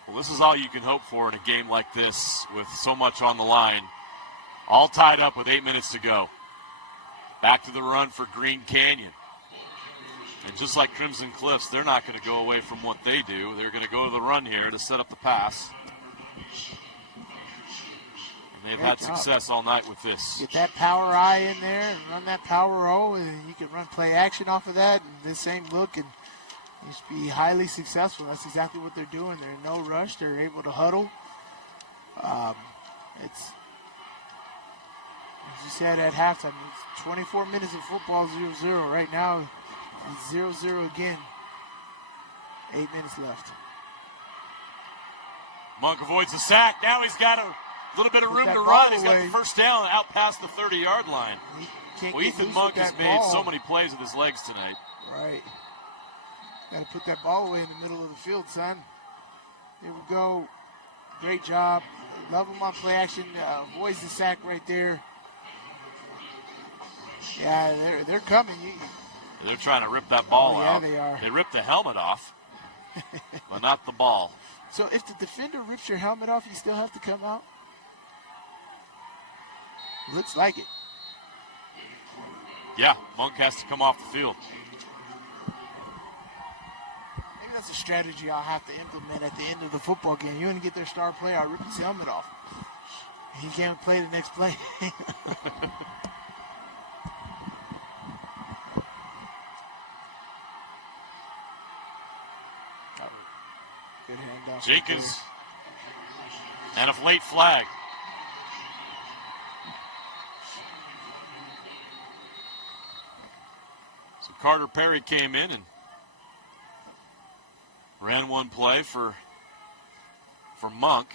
Well, this is all you can hope for in a game like this with so much on the line. All tied up with 8 minutes to go. Back to the run for Green Canyon. And just like Crimson Cliffs, they're not going to go away from what they do. They're going to go to the run here to set up the pass. And they've had success all night with this. Get that power I in there and run that power O, and you can run play action off of that. And the same look, and just be highly successful. That's exactly what they're doing. They're in no rush. They're able to huddle. It's, as you said at halftime, it's 24 minutes of football, 0-0. Right now, it's 0-0 again. 8 minutes left. Monk avoids the sack. Now he's got a little bit of room to run. He's got the first down out past the 30-yard line. Well, Ethan Monk has made so many plays with his legs tonight. Right. Got to put that ball away in the middle of the field, son. Here we go. Great job. Love him on play action. Avoids the sack right there. Yeah, they're coming. They're trying to rip that ball out. Yeah, they are. They ripped the helmet off, but not the ball. So if the defender rips your helmet off, you still have to come out? Looks like it. Yeah, Monk has to come off the field. Maybe that's a strategy I'll have to implement at the end of the football game. You want to get their star player, I'll rip his helmet off. He can't play the next play. Jenkins and a late flag. So Carter Perry came in and ran one play for Monk.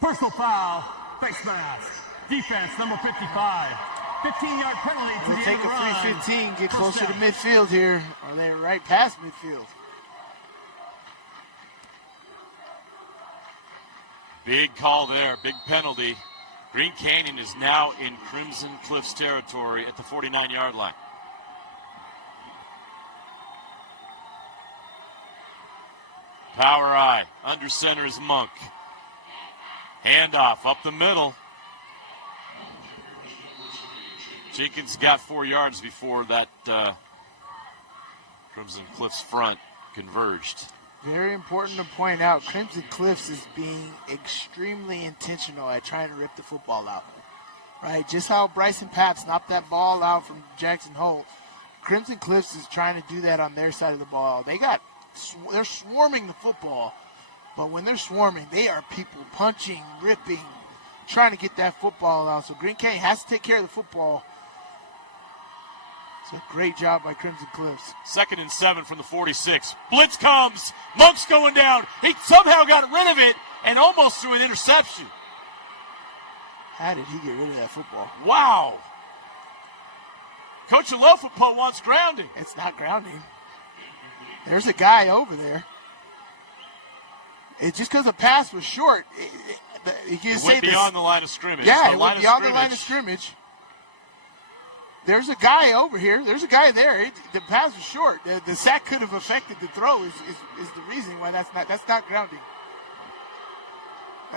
Personal foul, face mask. Defense, number 55. 15-yard penalty to they take a 3-15, get closer to midfield here, or they're right past midfield. Big call there, big penalty. Green Canyon is now in Crimson Cliffs territory at the 49-yard line. Power I, under center is Monk. Handoff up the middle. Jenkins got 4 yards before that Crimson Cliffs front converged. Very important to point out, Crimson Cliffs is being extremely intentional at trying to rip the football out. Right? Just how Bryson Papps knocked that ball out from Jackson Holt, Crimson Cliffs is trying to do that on their side of the ball. They're swarming the football, but when they're swarming, they are people punching, ripping, trying to get that football out. So Green Canyon has to take care of the football. It's a great job by Crimson Cliffs. 2nd and 7 from the 46. Blitz comes. Monk's going down. He somehow got rid of it and almost threw an interception. How did he get rid of that football? Wow. Coach of Low Football wants grounding. It's not grounding. There's a guy over there. It's just because the pass was short. It went beyond the line of scrimmage. Yeah, it went beyond the line of scrimmage. There's a guy over here. There's a guy there. The pass was short. The sack could have affected the throw is the reason why that's not grounding.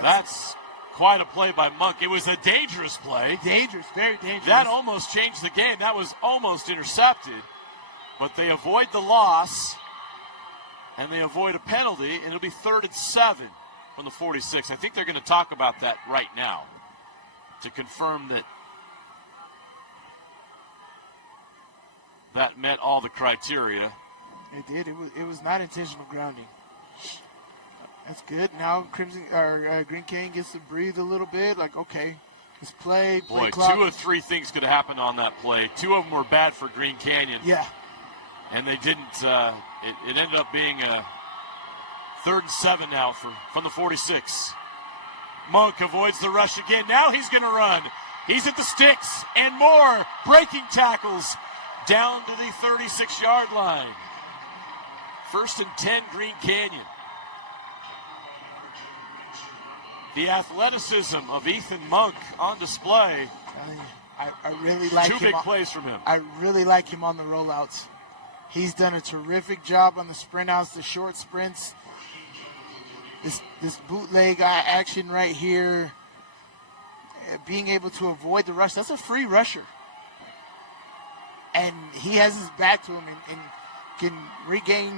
That's quite a play by Monk. It was a dangerous play. Dangerous, very dangerous. That almost changed the game. That was almost intercepted. But they avoid the loss, and they avoid a penalty, and it'll be 3rd and 7 from the 46. I think they're going to talk about that right now to confirm that that met all the criteria. It did. It was not intentional grounding. That's good. Now Green Canyon gets to breathe a little bit. Like, okay, This play Boy, clock. 2 of 3 things could happen on that play. 2 of them were bad for Green Canyon. Yeah. And they didn't. It ended up being a 3rd and 7 now from the 46. Monk avoids the rush again. Now he's going to run. He's at the sticks and more. Breaking tackles down to the 36-yard line. 1st and 10, Green Canyon. The athleticism of Ethan Monk on display. I really like him. 2 big plays from him. I really like him on the rollouts. He's done a terrific job on the sprint outs, the short sprints. This bootleg action right here, being able to avoid the rush, that's a free rusher. And he has his back to him and can regain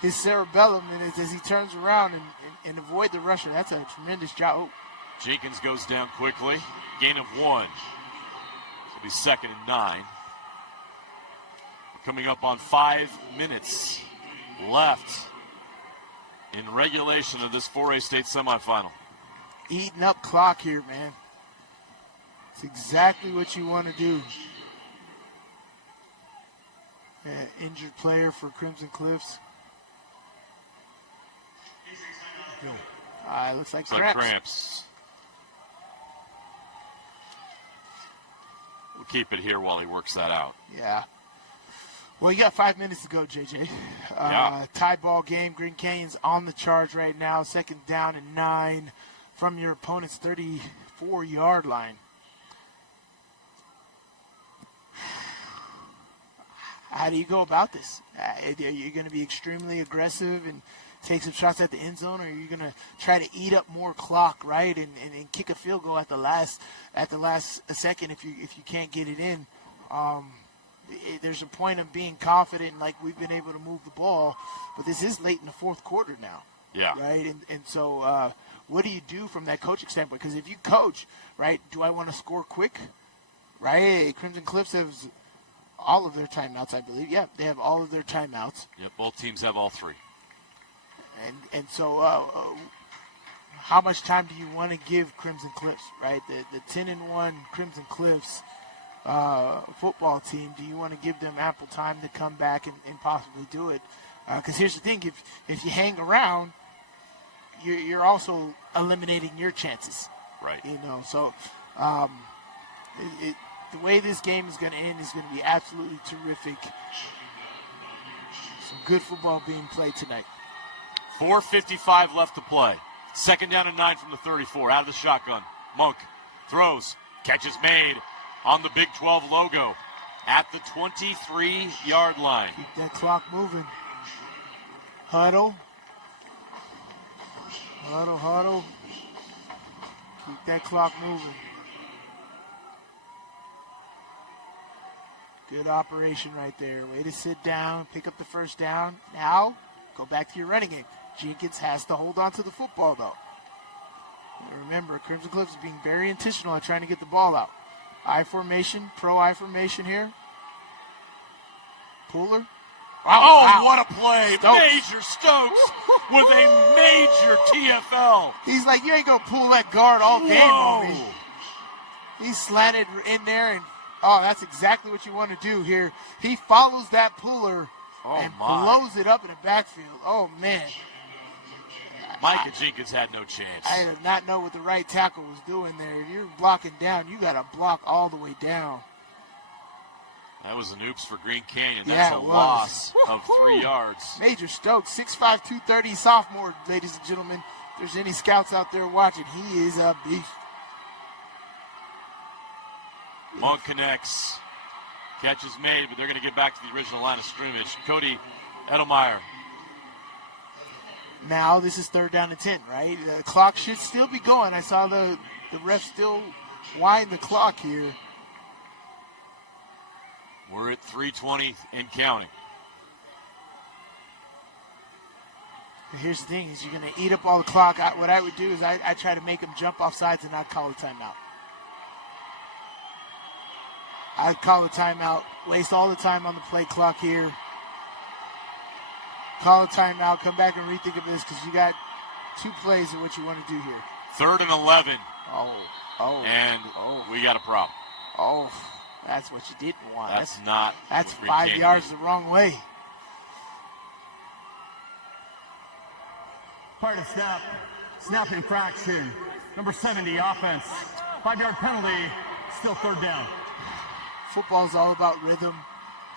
his cerebellum as he turns around and avoid the rusher. That's a tremendous job. Oh. Jenkins goes down quickly. Gain of 1. It'll be 2nd and 9. We're coming up on 5 minutes left in regulation of this 4A state semifinal. Eating up clock here, man. It's exactly what you want to do. Injured player for Crimson Cliffs. Looks like cramps. We'll keep it here while he works that out. Yeah. Well, you got 5 minutes to go, JJ. Tie ball game. Green Canyon's on the charge right now. 2nd down and 9 from your opponent's 34-yard line. How do you go about this? Are you going to be extremely aggressive and take some shots at the end zone, or are you going to try to eat up more clock, right, and kick a field goal at the last second if you can't get it in? There's a point of being confident, like we've been able to move the ball, but this is late in the 4th quarter now. Yeah. Right, and so what do you do from that coaching standpoint? Because if you coach, right, do I want to score quick? Right, Crimson Cliffs has all of their timeouts, I believe. Yeah, they have all of their timeouts. Yeah, both teams have all 3. And so how much time do you want to give Crimson Cliffs, right? The 10-1 Crimson Cliffs football team, do you want to give them ample time to come back and possibly do it? Because here's the thing, if you hang around, you're also eliminating your chances. Right. You know, so the way this game is going to end is going to be absolutely terrific. Some good football being played tonight. 4:55 left to play. 2nd down and 9 from the 34. Out of the shotgun. Monk throws. Catch is made on the Big 12 logo at the 23-yard line. Keep that clock moving. Huddle. Huddle, huddle. Keep that clock moving. Good operation right there. Way to sit down, pick up the 1st down. Now, go back to your running game. Jenkins has to hold on to the football, though. Remember, Crimson Cliffs is being very intentional at trying to get the ball out. I formation, pro I formation here. Pooler. Wow. What a play. Stokes. Major Stokes with a major TFL. He's like, you ain't going to pull that guard all game on me. He's slanted in there, and that's exactly what you want to do here. He follows that pooler blows it up in the backfield. Oh, man. Micah Jenkins had no chance. I did not know what the right tackle was doing there. If you're blocking down, you got to block all the way down. That was an oops for Green Canyon. That's a loss of 3 yards. Major Stokes, 6'5", 230, sophomore, ladies and gentlemen. If there's any scouts out there watching, he is a beast. Monk connects. Catch is made, but they're going to get back to the original line of scrimmage. Cody Edelmeyer. Now this is 3rd down and 10, right? The clock should still be going. I saw the ref still wind the clock here. We're at 3:20 and counting. Here's the thing, is you're going to eat up all the clock. What I would do is I try to make them jump off sides and not call a timeout. I'd call a timeout, waste all the time on the play clock here. Call a timeout, come back and rethink of this because you got 2 plays of what you want to do here. 3rd and 11. Oh. And we got a problem. Oh, that's what you didn't want. That's 5 yards the wrong way. Part of snap. Snap infraction. Number 70, offense. 5-yard penalty. Still third down. Football's all about rhythm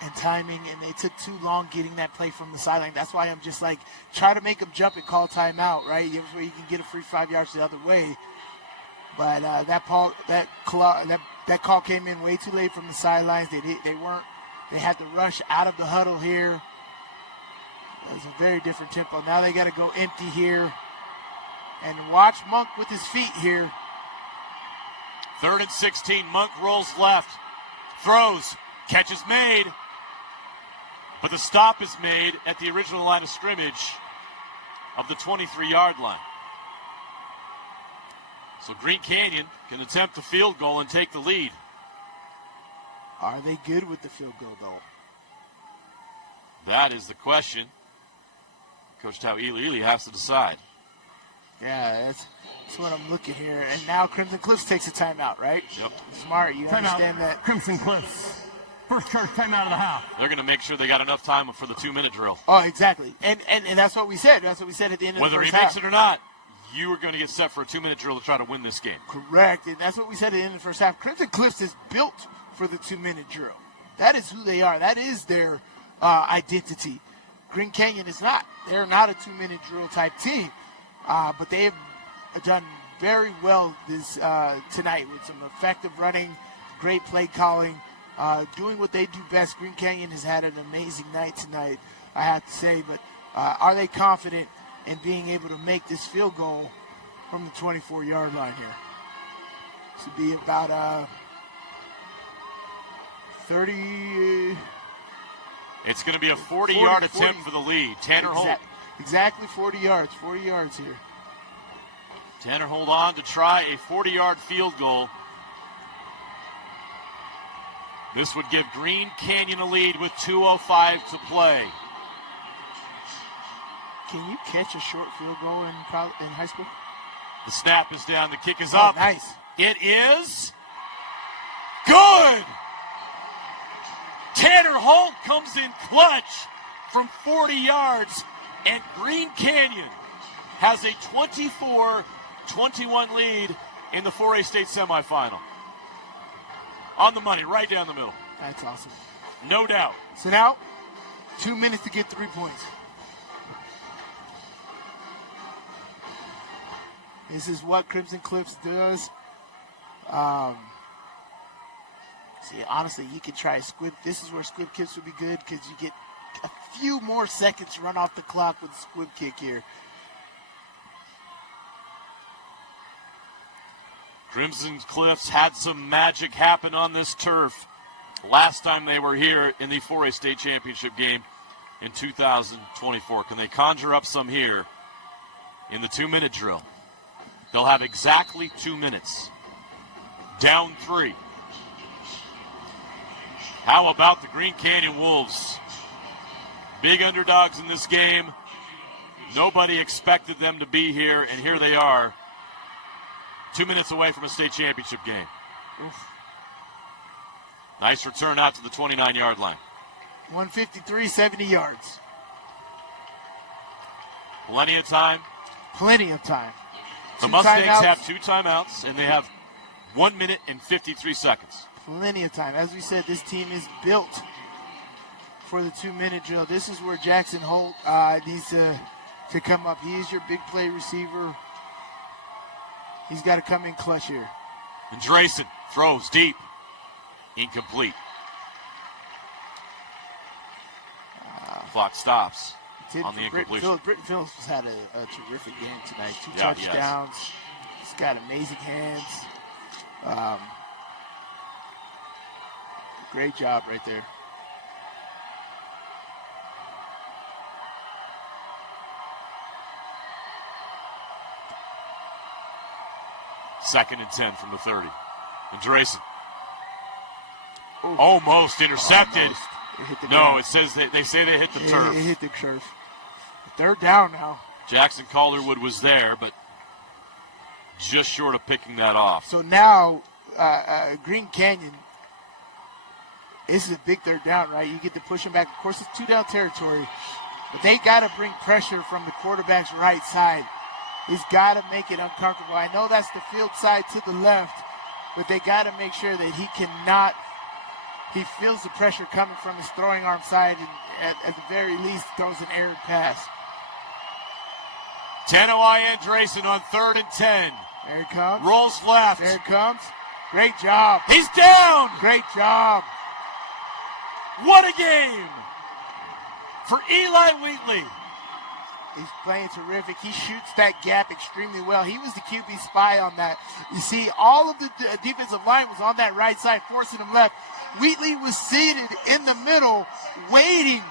and timing, and they took too long getting that play from the sideline. That's why I'm just like, try to make them jump and call timeout, right? Where you can get a free 5 yards the other way. But that call came in way too late from the sidelines. They had to rush out of the huddle here. It was a very different tempo. Now they got to go empty here. And watch Monk with his feet here. 3rd and 16. Monk rolls left. Throws. Catch is made. But the stop is made at the original line of scrimmage of the 23-yard line. So Green Canyon can attempt a field goal and take the lead. Are they good with the field goal, though? That is the question. Coach Tao Ely has to decide. Yeah, that's what I'm looking here. And now Crimson Cliffs takes a timeout, right? Yep. Smart. You understand that. Crimson Cliffs. First charge timeout of the half. They're going to make sure they got enough time for the 2-minute drill. Oh, exactly. And that's what we said. That's what we said at the end of the Whether first he makes half. it or not, you are going to get set for a 2-minute drill to try to win this game. Correct. And that's what we said at the end of the first half. Crimson Cliffs is built for the 2-minute drill. That is who they are. That is their identity. Green Canyon is not. They're not a 2-minute drill type team. But they have done very well this tonight with some effective running, great play calling, doing what they do best. Green Canyon has had an amazing night tonight, I have to say. But are they confident in being able to make this field goal from the 24-yard line here? This would be about 30. It's going to be a 40-yard attempt for the lead. Tanner Holt. Exactly 40 yards. 40 yards here. Tanner Holt on to try a 40-yard field goal. This would give Green Canyon a lead with 2:05 to play. Can you catch a short field goal in high school? The snap is down. The kick is up. Nice. It is good. Tanner Holt comes in clutch from 40 yards, and Green Canyon has a 24-21 lead in the 4A state semifinal. On the money, right down the middle. That's awesome. No doubt. So now, 2 minutes to get 3 points. This is what Crimson Cliffs does. See, honestly, you could try Squib. This is where Squib Kicks would be good because you get a few more seconds to run off the clock with the Squib Kick here. Crimson Cliffs had some magic happen on this turf last time they were here in the 4A state championship game in 2024. Can they conjure up some here in the 2-minute drill? They'll have exactly 2 minutes. Down 3. How about the Green Canyon Wolves? Big underdogs in this game. Nobody expected them to be here, and here they are. 2 minutes away from a state championship game. Oof. Nice return out to the 29-yard line. 153, 70 yards. Plenty of time. Plenty of time. The Mustangs have 2 timeouts, and they have 1 minute and 53 seconds. Plenty of time. As we said, this team is built for the 2-minute drill. This is where Jackson Holt needs to come up. He is your big play receiver. He's got to come in clutch here. And Drayson throws deep. Incomplete. Clock stops on the incompletion. Britton Phillips has had a terrific game tonight. 2 touchdowns. He's got amazing hands. Great job right there. Second and 10 from the 30. And Drayson. Almost intercepted. No, it says they say they hit the turf. It hit the turf. Third down now. Jackson Calderwood was there, but just short of picking that off. So now, Green Canyon, this is a big third down, right? You get to push them back. Of course, it's 2-down territory, but they got to bring pressure from the quarterback's right side. He's got to make it uncomfortable. I know that's the field side to the left, but they got to make sure that he feels the pressure coming from his throwing arm side, and at the very least throws an errant pass. Tanoi Andresen on 3rd and 10. There he comes. Rolls left. There he comes. Great job. He's down. Great job. What a game for Eli Wheatley. He's playing terrific. He shoots that gap extremely well. He was the QB spy on that. You see, all of the defensive line was on that right side, forcing him left. Wheatley was seated in the middle, waiting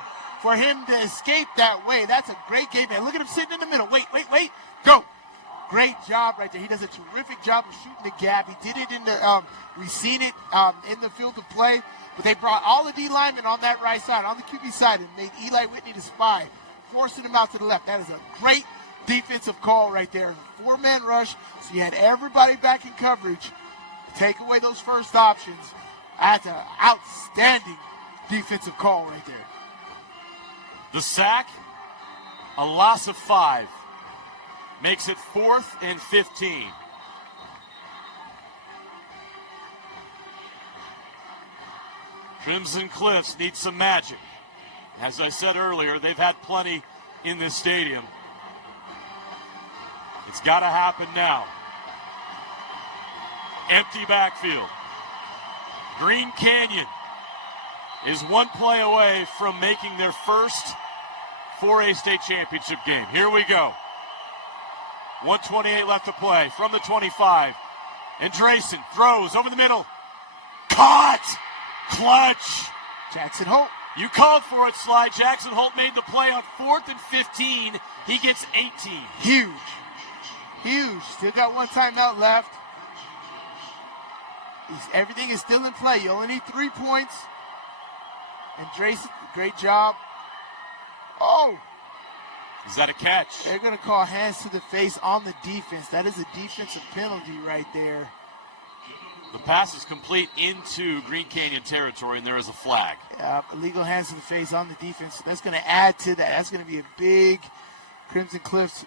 for him to escape that way. That's a great game, man. Look at him sitting in the middle. Wait. Go. Great job right there. He does a terrific job of shooting the gap. He did it in the, we've seen it in the field of play, but they brought all the D linemen on that right side, on the QB side, and made Eli Whitney the spy, forcing him out to the left. That is a great defensive call right there. 4-man rush, so you had everybody back in coverage. Take away those first options. That's an outstanding defensive call right there. The sack, a loss of 5. Makes it 4th and 15. Crimson Cliffs need some magic. As I said earlier, they've had plenty in this stadium. It's got to happen now. Empty backfield. Green Canyon is one play away from making their first 4A state championship game. Here we go. 1:28 left to play from the 25. Andresen throws over the middle. Caught! Clutch! Jackson Holt. You called for it, Sly. Jackson Holt made the play on 4th and 15. He gets 18. Huge. Still got one timeout left. Everything is still in play. You only need 3 points. Andresen, great job. Oh! Is that a catch? They're going to call hands to the face on the defense. That is a defensive penalty right there. The pass is complete into Green Canyon territory, and there is a flag. Illegal hands to the face on the defense. That's going to add to that. That's going to be a big Crimson Cliffs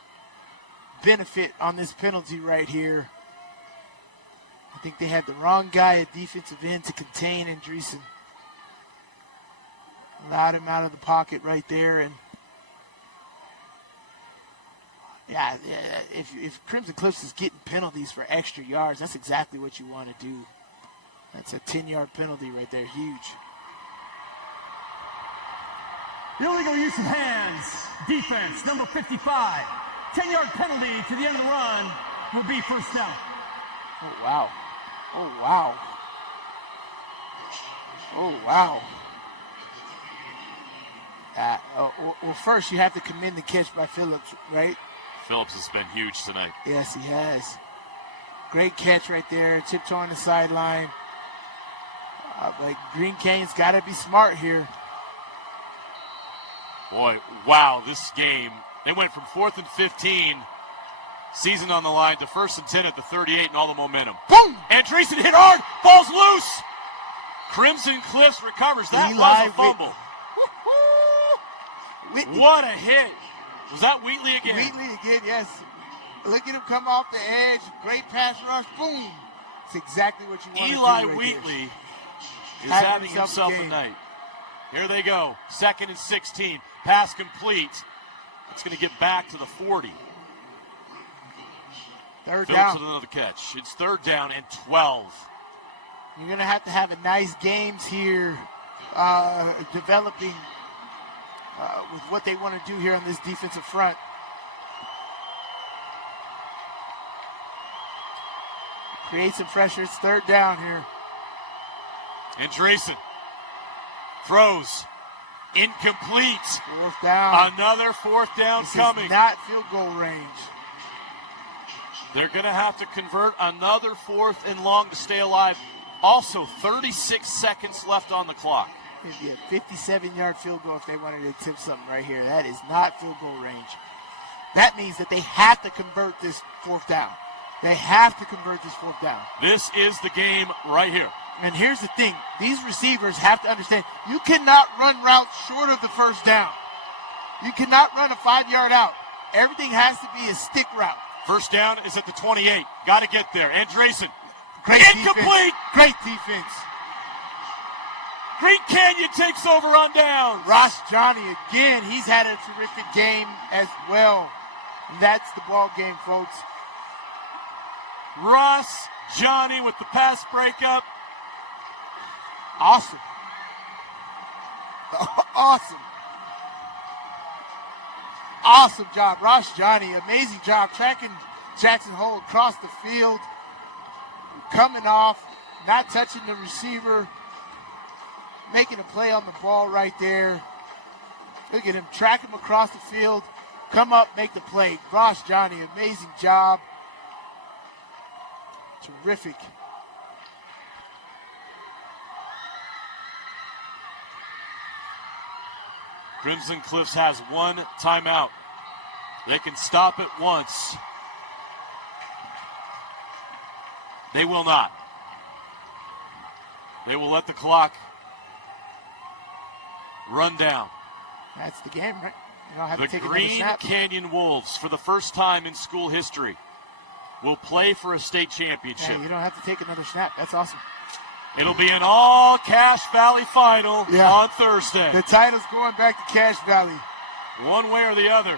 benefit on this penalty right here. I think they had the wrong guy at defensive end to contain Andresen. Allowed him out of the pocket right there, and yeah, if Crimson Cliffs is getting penalties for extra yards, that's exactly what you want to do. That's a 10-yard penalty right there, huge. Illegal use of hands, defense, number 55. 10-yard penalty to the end of the run will be first down. Oh, wow. Oh, wow. Oh, wow. Well, first you have to commend the catch by Phillips, right? Phillips has been huge tonight. Yes, he has. Great catch right there, tiptoeing the sideline. But Green Canyon's got to be smart here. Boy, wow, this game. They went from 4th and 15, season on the line, to 1st and 10 at the 38 and all the momentum. Boom! Andresen hit hard. Ball's loose. Crimson Cliffs recovers. That was a fumble. Whitney. What a hit. Was that Wheatley again? Wheatley again, yes. Look at him come off the edge. Great pass rush. Boom. It's exactly what you want to do. Eli right Wheatley there. is having himself a night. Here they go. 2nd and 16. Pass complete. It's going to get back to the 40. Third Phillips down. with another catch. It's 3rd down and 12. You're going to have a nice games here developing with what they want to do here on this defensive front. Create some pressure. It's 3rd down here. Andresen throws. Incomplete. 4th down. Another 4th down this coming. Is not field goal range. They're going to have to convert another 4th and long to stay alive. Also, 36 seconds left on the clock. It'd be a 57-yard field goal if they wanted to attempt something right here. That is not field goal range. That means that they have to convert this 4th down. They have to convert this 4th down. This is the game right here. And here's the thing. These receivers have to understand, you cannot run routes short of the 1st down. You cannot run a 5-yard out. Everything has to be a stick route. 1st down is at the 28. Got to get there. Andreessen. Great Incomplete. defense. Great defense. Green Canyon takes over on downs. Ross Johnny again. He's had a terrific game as well. And that's the ball game, folks. Ross Johnny with the pass breakup. Awesome. Awesome. Awesome job. Ross Johnny, amazing job tracking Jackson Hole across the field. Coming off, not touching the receiver. Making a play on the ball right there. Look at him, track him across the field. Come up, make the play. Ross Johnny, amazing job. Terrific. Crimson Cliffs has one timeout. They can stop it once. They will not. They will let the clock run down. That's the game, right? You don't have The to take Green snap. Canyon Wolves, for the first time in school history, will play for a state championship. Yeah, you don't have to take another snap. That's awesome. It'll be an all Cache Valley final on Thursday. The title's going back to Cache Valley. One way or the other.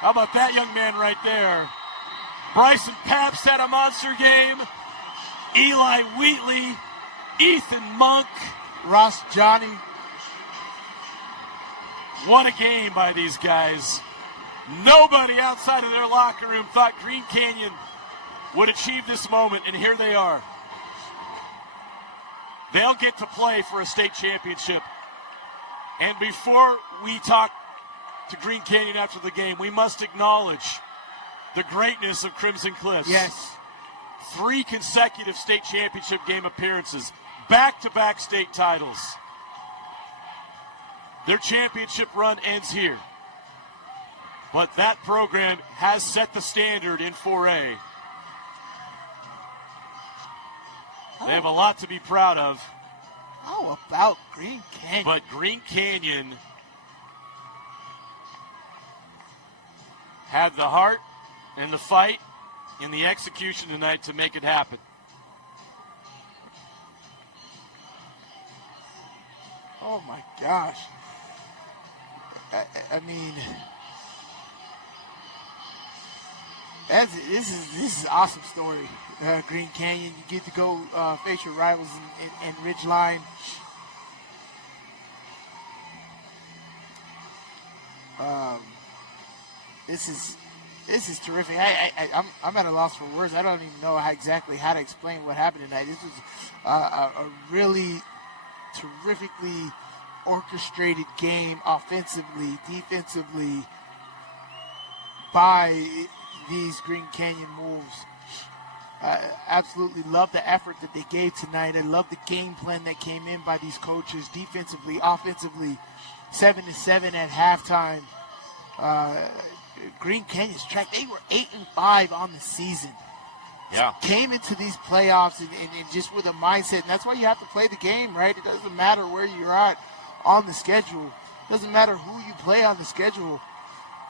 How about that young man right there? Bryson Paps had a monster game. Eli Wheatley, Ethan Monk. Ross Johnny. What a game by these guys. Nobody outside of their locker room thought Green Canyon would achieve this moment, and here they are. They'll get to play for a state championship. And before we talk to Green Canyon after the game, we must acknowledge the greatness of Crimson Cliffs. Yes. 3 consecutive state championship game appearances, back-to-back state titles. Their championship run ends here. But that program has set the standard in 4A. They have a lot to be proud of. How about Green Canyon? But Green Canyon had the heart and the fight and the execution tonight to make it happen. Oh my gosh. I mean, this is an awesome story. Green Canyon, you get to go face your rivals in Ridgeline. This is terrific. I'm at a loss for words. I don't even know exactly how to explain what happened tonight. This was a really terrifically orchestrated game, offensively, defensively, by these Green Canyon Wolves. Absolutely love the effort that they gave tonight. I love the game plan that came in by these coaches, defensively, offensively. 7-7 at halftime. Green Canyon's track, they were 8-5 on the season. Yeah. Came into these playoffs and just with a mindset, and that's why you have to play the game, right? It doesn't matter where you're at on the schedule. It doesn't matter who you play on the schedule.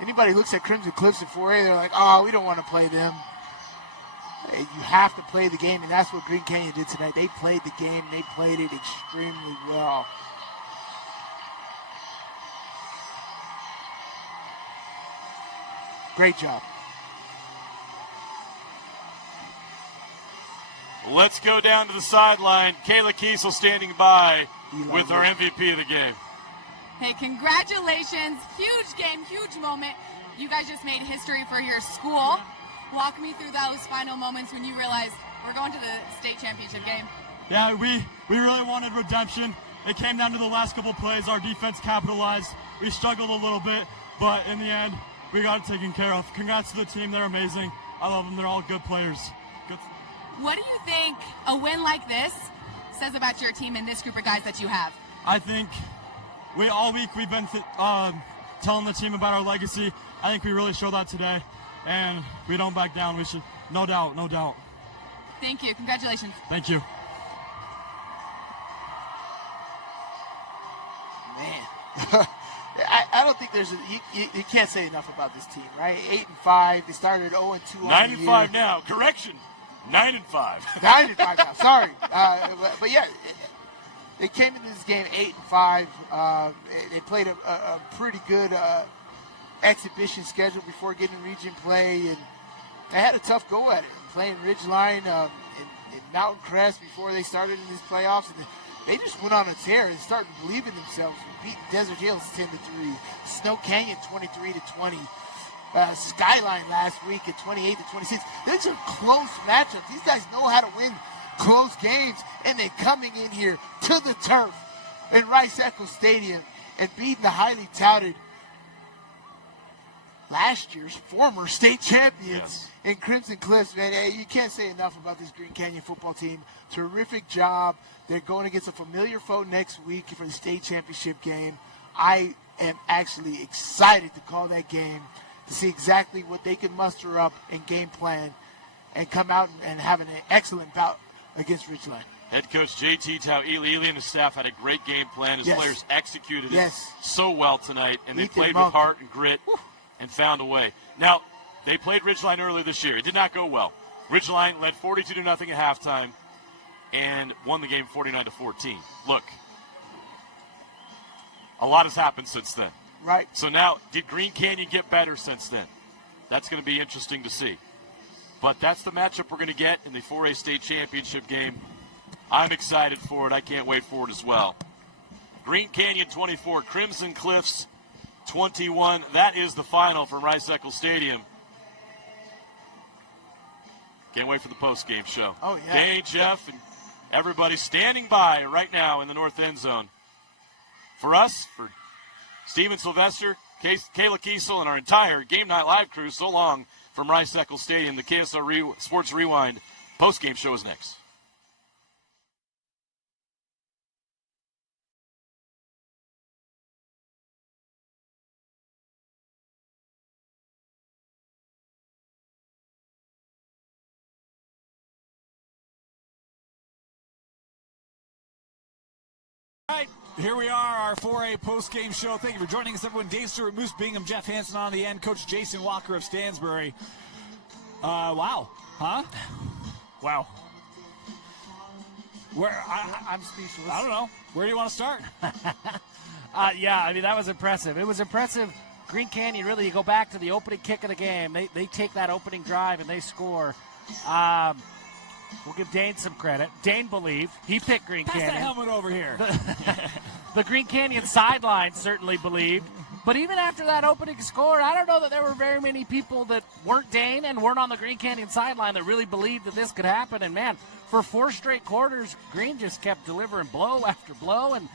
Anybody looks at Crimson Cliffs at 4A, they're like, oh, we don't want to play them. You have to play the game, and that's what Green Canyon did tonight. They played the game. They played it extremely well. Great job. Let's go down to the sideline. Kayla Kiesel standing by with our MVP of the game. Hey, congratulations. Huge game, huge moment. You guys just made history for your school. Walk me through those final moments when you realized we're going to the state championship game. Yeah, we really wanted redemption. It came down to the last couple plays. Our defense capitalized. We struggled a little bit, but in the end, we got it taken care of. Congrats to the team. They're amazing. I love them. They're all good players. Good. What do you think a win like this says about your team and this group of guys that you have? I think all week we've been telling the team about our legacy. I think we really showed that today, and we don't back down. No doubt, no doubt. Thank you. Congratulations. Thank you. Man. I don't think there's you can't say enough about this team, right? 8-5. They started 0-2. 9-5 now. Correction. 9-5. 9-5 now. Sorry, but yeah, they came into this game 8-5. They played a pretty good exhibition schedule before getting region play, and they had a tough go at it. Playing Ridgeline in Mountain Crest before they started in these playoffs, and they just went on a tear and started believing themselves. Beating Desert Hills 10-3, Snow Canyon 23-20, Skyline last week at 28-26. These are close matchups. These guys know how to win close games, and they're coming in here to the turf in Rice-Eccles Stadium and beating the highly touted last year's former state champions in Crimson Cliffs. Man, you can't say enough about this Green Canyon football team. Terrific job. They're going against a familiar foe next week for the state championship game. I am actually excited to call that game to see exactly what they can muster up and game plan and come out and have an excellent bout against Ridgeline. Head coach JT Tau-Ely and his staff had a great game plan. His players executed it so well tonight, and they played with heart and grit and found a way. Now, they played Ridgeline earlier this year. It did not go well. Ridgeline led 42-0 at halftime and won the game 49-14. Look, a lot has happened since then. Right. So now, did Green Canyon get better since then? That's going to be interesting to see. But that's the matchup we're going to get in the 4A state championship game. I'm excited for it. I can't wait for it as well. Green Canyon 24, Crimson Cliffs 21. That is the final from Rice-Eccles Stadium. Can't wait for the post-game show. Oh, yeah. Dane, Jeff, and everybody standing by right now in the north end zone. For us, for Steven Sylvester, Kayla Kiesel, and our entire Game Night Live crew, so long from Rice-Eccles Stadium. The KSL Sports Rewind post-game show is next. All right, here we are, our 4A post-game show. Thank you for joining us, everyone. Dave Stewart, Moose Bingham, Jeff Hansen on the end, Coach Jason Walker of Stansbury. Wow. Huh? Wow. I'm speechless. I don't know. Where do you want to start? Yeah, I mean, that was impressive. It was impressive. Green Canyon, really, you go back to the opening kick of the game. They take that opening drive and they score. We'll give Dane some credit. Dane believed. He picked Green Canyon. Pass that helmet over here. The Green Canyon sideline certainly believed. But even after that opening score, I don't know that there were very many people that weren't Dane and weren't on the Green Canyon sideline that really believed that this could happen. And, man, for 4 straight quarters, Green just kept delivering blow after blow, and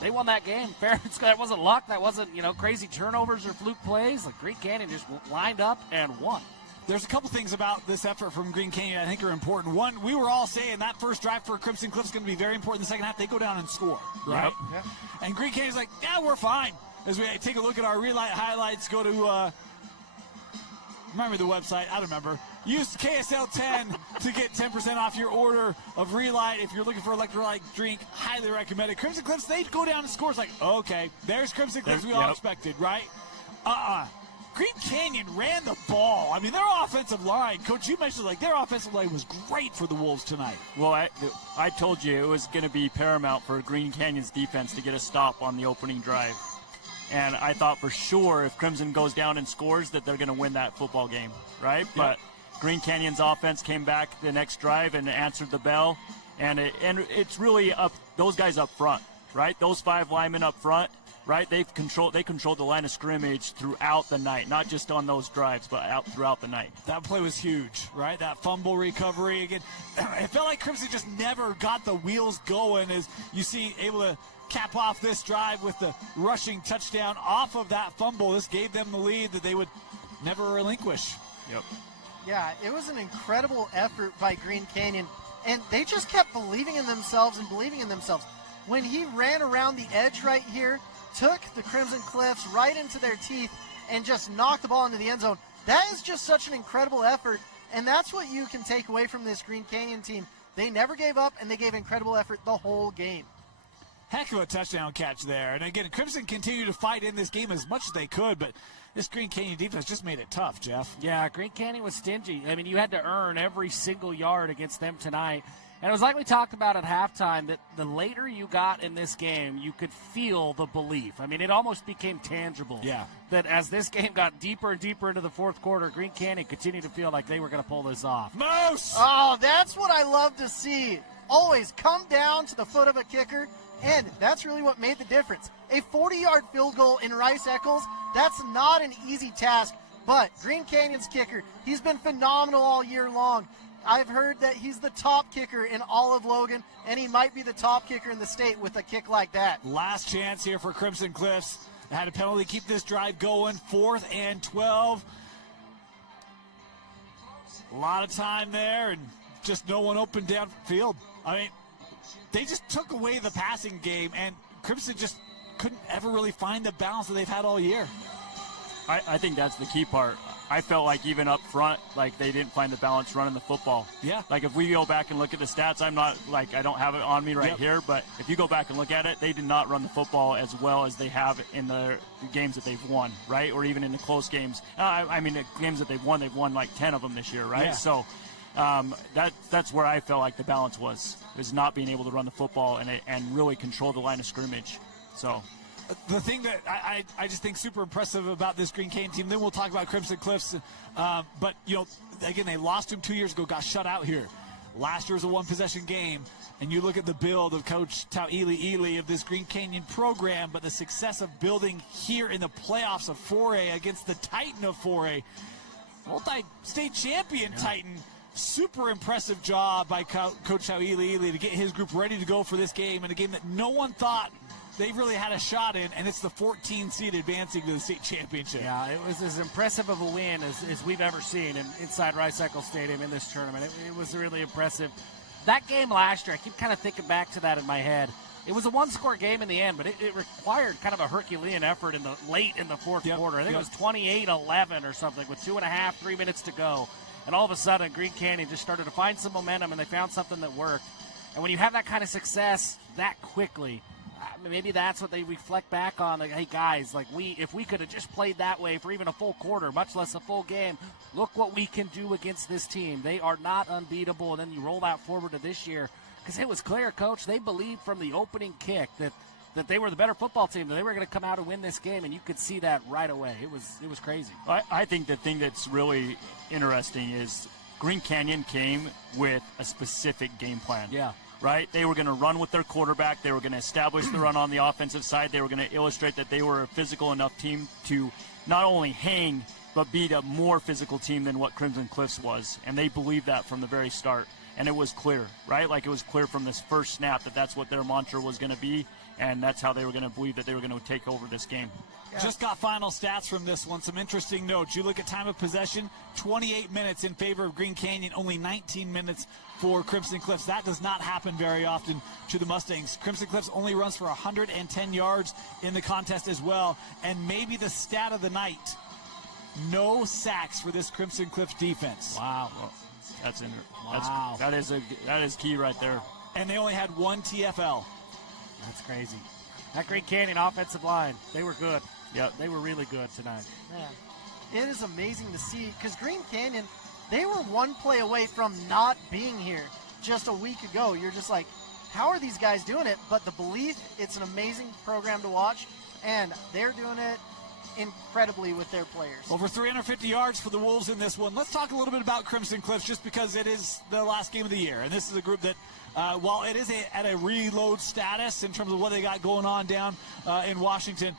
they won that game. That wasn't luck. That wasn't, crazy turnovers or fluke plays. Like, Green Canyon just lined up and won. There's a couple things about this effort from Green Canyon I think are important. One, we were all saying that first drive for Crimson Cliffs is going to be very important in the second half. They go down and score, right? Yep. And Green Canyon's like, yeah, we're fine. As we take a look at our relight highlights, go to, remember the website, I don't remember. Use KSL 10 to get 10% off your order of relight. If you're looking for electrolyte drink, highly recommended. Crimson Cliffs, they go down and score. It's like, okay, there's Crimson Cliffs we all expected, right? Green Canyon ran the ball. I mean, their offensive line, Coach, you mentioned their offensive line was great for the Wolves tonight. Well, I told you it was going to be paramount for Green Canyon's defense to get a stop on the opening drive. And I thought for sure if Crimson goes down and scores that they're going to win that football game, right? Yep. But Green Canyon's offense came back the next drive and answered the bell. And it's really up those guys up front, right? Those 5 linemen up front. Right, they controlled the line of scrimmage throughout the night, not just on those drives, but out throughout the night. That play was huge, right? That fumble recovery again. It felt like Crimson just never got the wheels going, as you see, able to cap off this drive with the rushing touchdown off of that fumble. This gave them the lead that they would never relinquish. Yep. Yeah, it was an incredible effort by Green Canyon, and they just kept believing in themselves and believing in themselves. When he ran around the edge right here, took the Crimson Cliffs right into their teeth and just knocked the ball into the end zone. That is just such an incredible effort. And that's what you can take away from this Green Canyon team. They never gave up, and they gave incredible effort the whole game. Heck of a touchdown catch there. And again, Crimson continued to fight in this game as much as they could, but this Green Canyon defense just made it tough, Jeff. Yeah, Green Canyon was stingy. I mean, you had to earn every single yard against them tonight. And it was like we talked about at halftime, that the later you got in this game, you could feel the belief. I mean, it almost became tangible. Yeah. That as this game got deeper and deeper into the fourth quarter, Green Canyon continued to feel like they were going to pull this off. Moose! Oh, that's what I love to see. Always come down to the foot of a kicker, and that's really what made the difference. A 40-yard field goal in Rice-Eccles, that's not an easy task, but Green Canyon's kicker, he's been phenomenal all year long. I've heard that he's the top kicker in all of Logan, and he might be the top kicker in the state with a kick like that. Last chance here for Crimson Cliffs. They had a penalty to keep this drive going. 4th and 12. A lot of time there, and just no one open downfield. I mean, they just took away the passing game, and Crimson just couldn't ever really find the balance that they've had all year. I think that's the key part. I felt like even up front, like they didn't find the balance running the football. Yeah. Like if we go back and look at the stats, I'm not like I don't have it on me right here, but if you go back and look at it, they did not run the football as well as they have in the games that they've won, right? Or even in the close games. I mean, the games that they've won like 10 of them this year, right? Yeah. So that's where I felt like the balance was not being able to run the football and really control the line of scrimmage. So. The thing that I just think super impressive about this Green Canyon team, then we'll talk about Crimson Cliffs, but, you know, again, they lost him 2 years ago, got shut out here. Last year was a one-possession game, and you look at the build of Coach Ely of this Green Canyon program, but the success of building here in the playoffs of 4A against the Titan of 4A, multi-state champion Titan. Super impressive job by Coach Ely to get his group ready to go for this game, and a game that no one thought they really had a shot in, and it's the 14 seed advancing to the state championship. Yeah, it was as impressive of a win as we've ever seen inside Rice-Eccles Stadium in this tournament. It was really impressive. That game last year, I keep kind of thinking back to that in my head. It was a one-score game in the end, but it required kind of a Herculean effort late in the fourth quarter. I think it was 28-11 or something with 2.5, 3 minutes to go. And all of a sudden, Green Canyon just started to find some momentum, and they found something that worked. And when you have that kind of success that quickly, maybe that's what they reflect back on. Like, hey, guys, like if we could have just played that way for even a full quarter, much less a full game, look what we can do against this team. They are not unbeatable. And then you roll that forward to this year. Because it was clear, Coach, they believed from the opening kick that they were the better football team, that they were going to come out and win this game, and you could see that right away. It was crazy. I think the thing that's really interesting is Green Canyon came with a specific game plan. Yeah. Right? They were going to run with their quarterback. They were going to establish the run on the offensive side. They were going to illustrate that they were a physical enough team to not only hang, but beat a more physical team than what Crimson Cliffs was. And they believed that from the very start. And it was clear, right? Like it was clear from this first snap that that's what their mantra was going to be. And that's how they were going to believe that they were going to take over this game. Just got final stats from this one. Some interesting notes. You look at time of possession, 28 minutes in favor of Green Canyon, only 19 minutes for Crimson Cliffs. That does not happen very often to the Mustangs. Crimson Cliffs only runs for 110 yards in the contest as well. And maybe the stat of the night, no sacks for this Crimson Cliffs defense. Wow. Well, Wow. That is key right there. And they only had one TFL. That's crazy. That Green Canyon offensive line, they were good. Yep, they were really good tonight. Man, it is amazing to see, because Green Canyon, they were one play away from not being here just a week ago. You're just like, how are these guys doing it? But the belief, it's an amazing program to watch, and they're doing it incredibly with their players. Over 350 yards for the Wolves in this one. Let's talk a little bit about Crimson Cliffs, just because it is the last game of the year. And this is a group that, while it is at a reload status in terms of what they got going on down in Washington,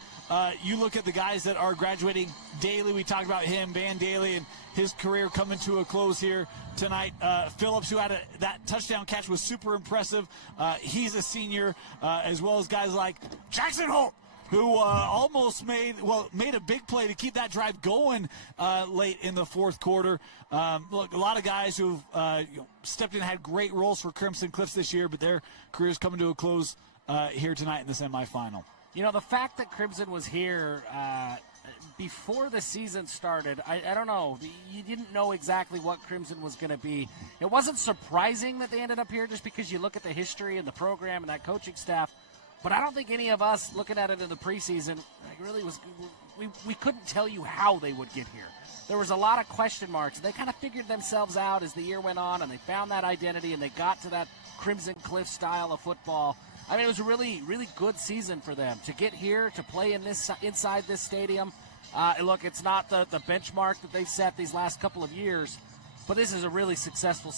you look at the guys that are graduating daily. We talked about him, Van Daly, and his career coming to a close here tonight. Phillips, who had that touchdown catch, was super impressive. He's a senior, as well as guys like Jackson Holt, who almost made a big play to keep that drive going late in the fourth quarter. Look, a lot of guys who've stepped in and had great roles for Crimson Cliffs this year, but their careers coming to a close here tonight in the semifinal. You know, the fact that Crimson was here before the season started, I don't know, you didn't know exactly what Crimson was going to be. It wasn't surprising that they ended up here just because you look at the history and the program and that coaching staff. But I don't think any of us looking at it in the preseason really was – we couldn't tell you how they would get here. There was a lot of question marks. They kind of figured themselves out as the year went on, and they found that identity, and they got to that Crimson Cliff style of football. I mean, it was a really, really good season for them to get here, to play in this inside this stadium. Look, it's not the benchmark that they've set these last couple of years, but this is a really successful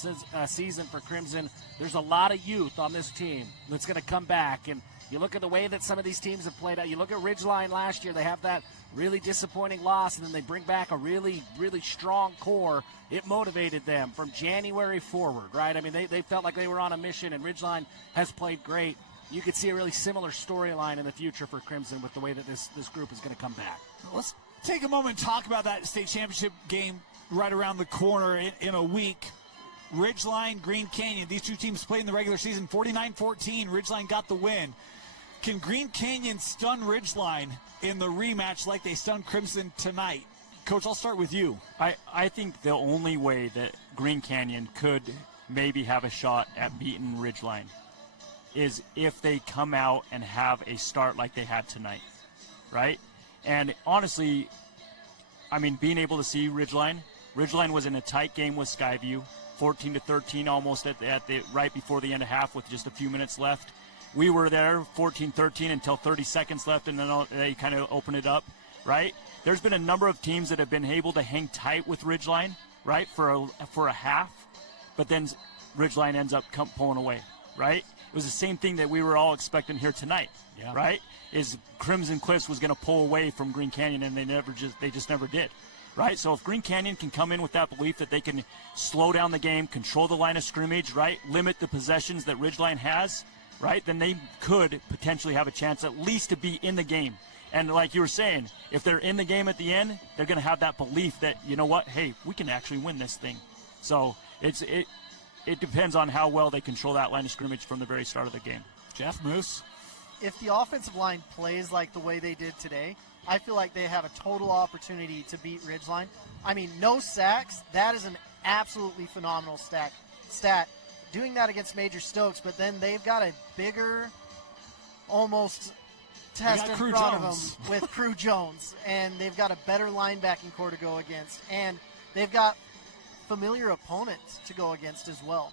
season for Crimson. There's a lot of youth on this team that's going to come back, and you look at the way that some of these teams have played out. You look at Ridgeline last year. They have that really disappointing loss, and then they bring back a really, really strong core. It motivated them from January forward, right? I mean, they felt like they were on a mission, and Ridgeline has played great. You could see a really similar storyline in the future for Crimson with the way that this group is going to come back. Let's take a moment and talk about that state championship game right around the corner in a week. Ridgeline, Green Canyon, these two teams played in the regular season 49-14. Ridgeline got the win. Can Green Canyon stun Ridgeline in the rematch like they stunned Crimson tonight? Coach, I'll start with you. I think the only way that Green Canyon could maybe have a shot at beating Ridgeline is if they come out and have a start like they had tonight, right? And honestly, I mean, being able to see Ridgeline was in a tight game with Skyview, 14-13 almost at the right before the end of half with just a few minutes left. We were there 14-13 until 30 seconds left, and then they kind of opened it up, right? There's been a number of teams that have been able to hang tight with Ridgeline, right, for a half, but then Ridgeline ends up pulling away, right? It was the same thing that we were all expecting here tonight, right? Is Crimson Cliffs was going to pull away from Green Canyon, and they just never did, right? So if Green Canyon can come in with that belief that they can slow down the game, control the line of scrimmage, right, limit the possessions that Ridgeline has, right, then they could potentially have a chance at least to be in the game. And like you were saying, if they're in the game at the end, they're going to have that belief that, you know what, hey, we can actually win this thing. So it depends on how well they control that line of scrimmage from the very start of the game. Jeff, Moose? If the offensive line plays like the way they did today, I feel like they have a total opportunity to beat Ridgeline. I mean, no sacks, that is an absolutely phenomenal stat. Doing that against Major Stokes, but then they've got a bigger, almost test in front of them with Crew Jones, and they've got a better linebacking core to go against, and they've got familiar opponents to go against as well.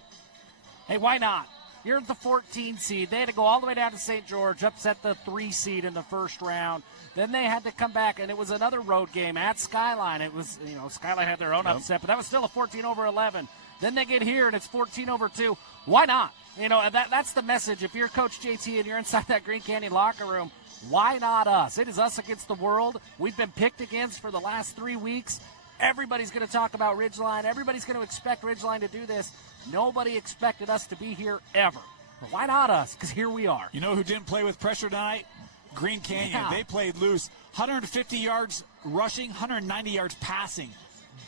Hey, why not? You're the 14 seed. They had to go all the way down to St. George, upset the 3 seed in the first round. Then they had to come back, and it was another road game at Skyline. It was, Skyline had their own upset, but that was still a 14-11. Then they get here, and it's 14-2. Why not? That's the message. If you're Coach JT and you're inside that Green Canyon locker room, why not us? It is us against the world. We've been picked against for the last 3 weeks. Everybody's going to talk about Ridgeline. Everybody's going to expect Ridgeline to do this. Nobody expected us to be here ever. But why not us? Because here we are. You know who didn't play with pressure tonight? Green Canyon. Yeah. They played loose. 150 yards rushing, 190 yards passing.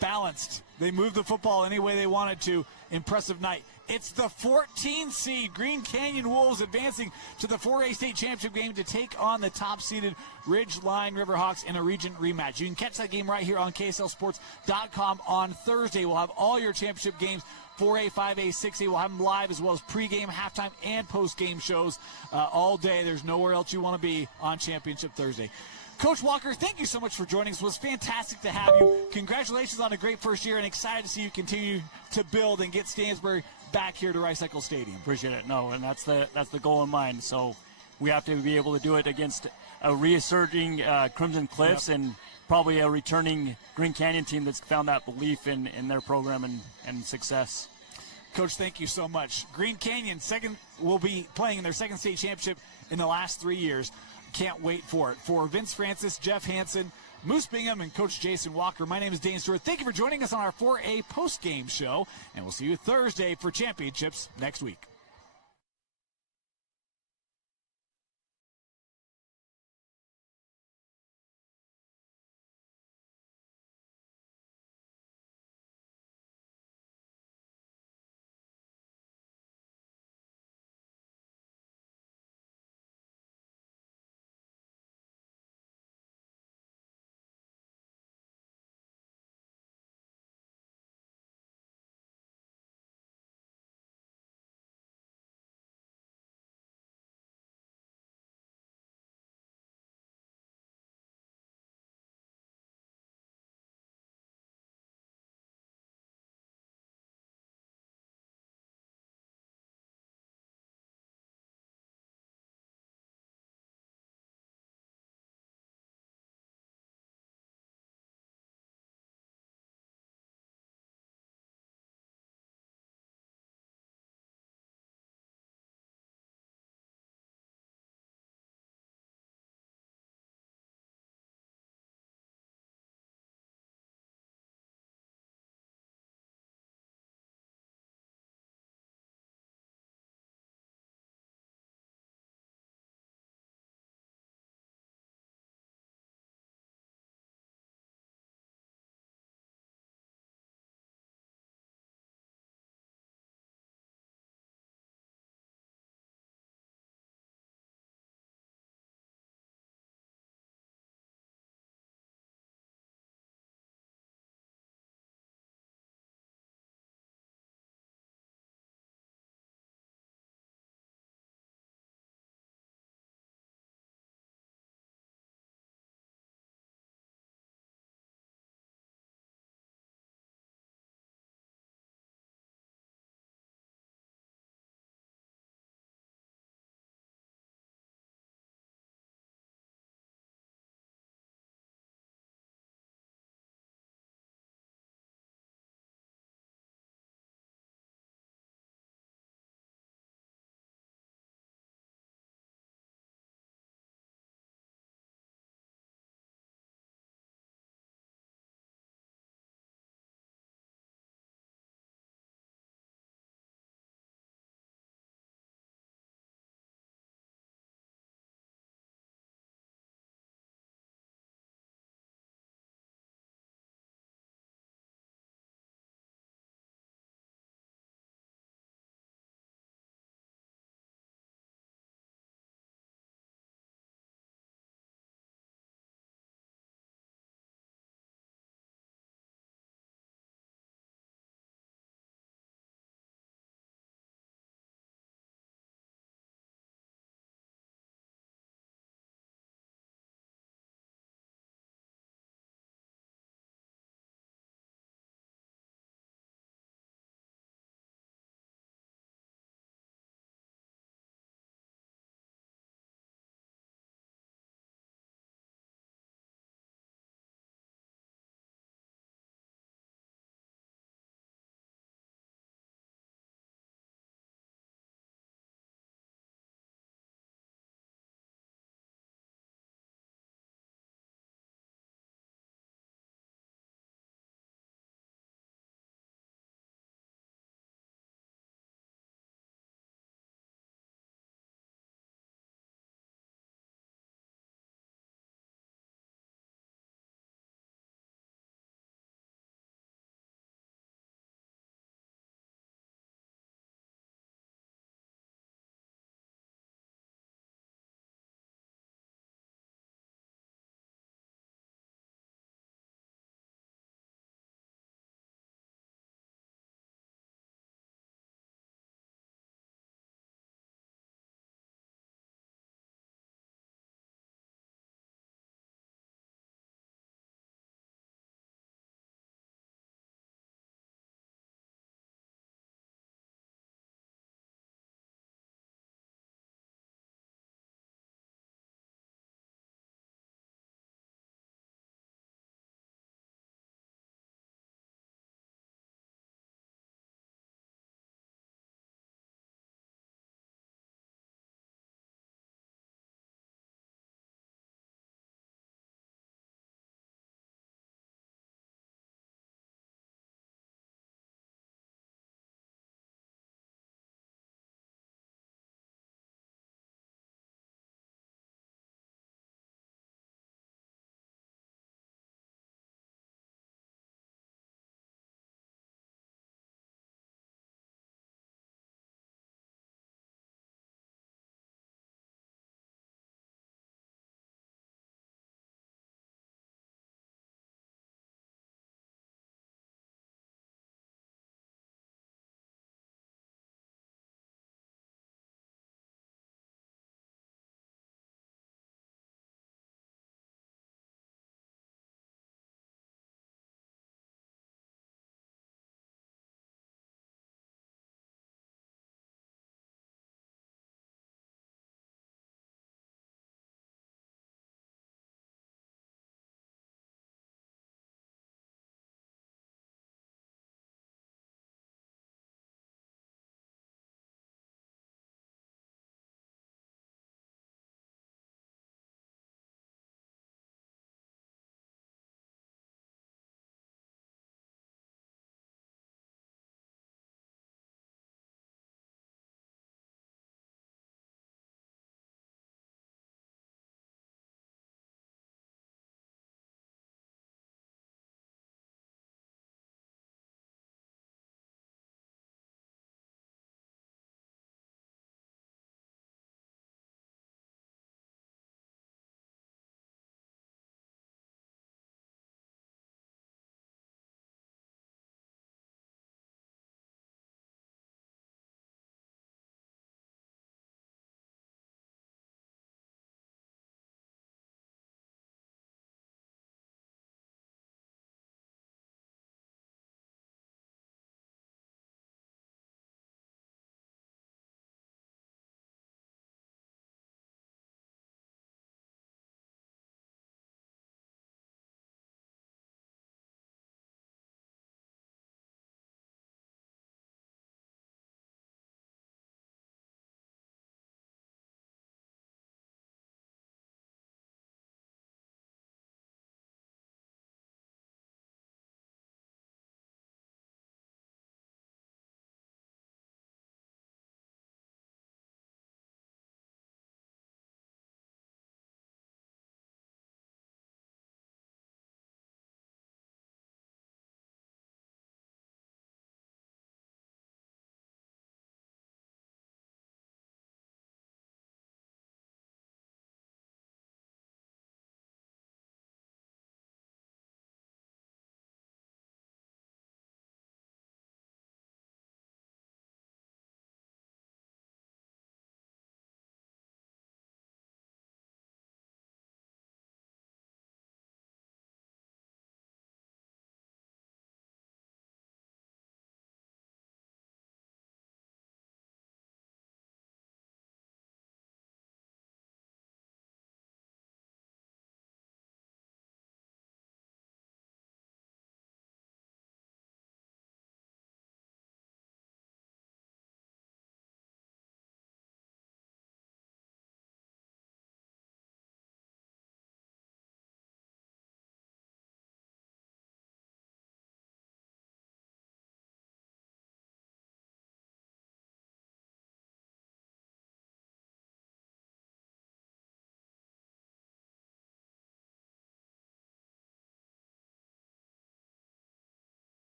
Balanced. They moved the football any way they wanted to. Impressive night. It's the 14 seed Green Canyon Wolves advancing to the 4A state championship game to take on the top-seeded Ridgeline Riverhawks in a region rematch. You can catch that game right here on KSLSports.com on Thursday. We'll have all your championship games, 4A, 5A, 6A. We'll have them live as well as pregame, halftime, and postgame shows all day. There's nowhere else you want to be on Championship Thursday. Coach Walker, thank you so much for joining us. It was fantastic to have you. Congratulations on a great first year, and excited to see you continue to build and get Stansbury back here to Rice-Eccles Stadium. Appreciate it. No, and that's the goal in mind. So we have to be able to do it against a reasserting Crimson Cliffs and probably a returning Green Canyon team that's found that belief in their program and success. Coach, thank you so much. Green Canyon will be playing in their second state championship in the last 3 years. Can't wait for it. For Vince Francis, Jeff Hansen, Moose Bingham, and Coach Jason Walker, my name is Dane Stewart. Thank you for joining us on our 4A postgame show, and we'll see you Thursday for championships next week.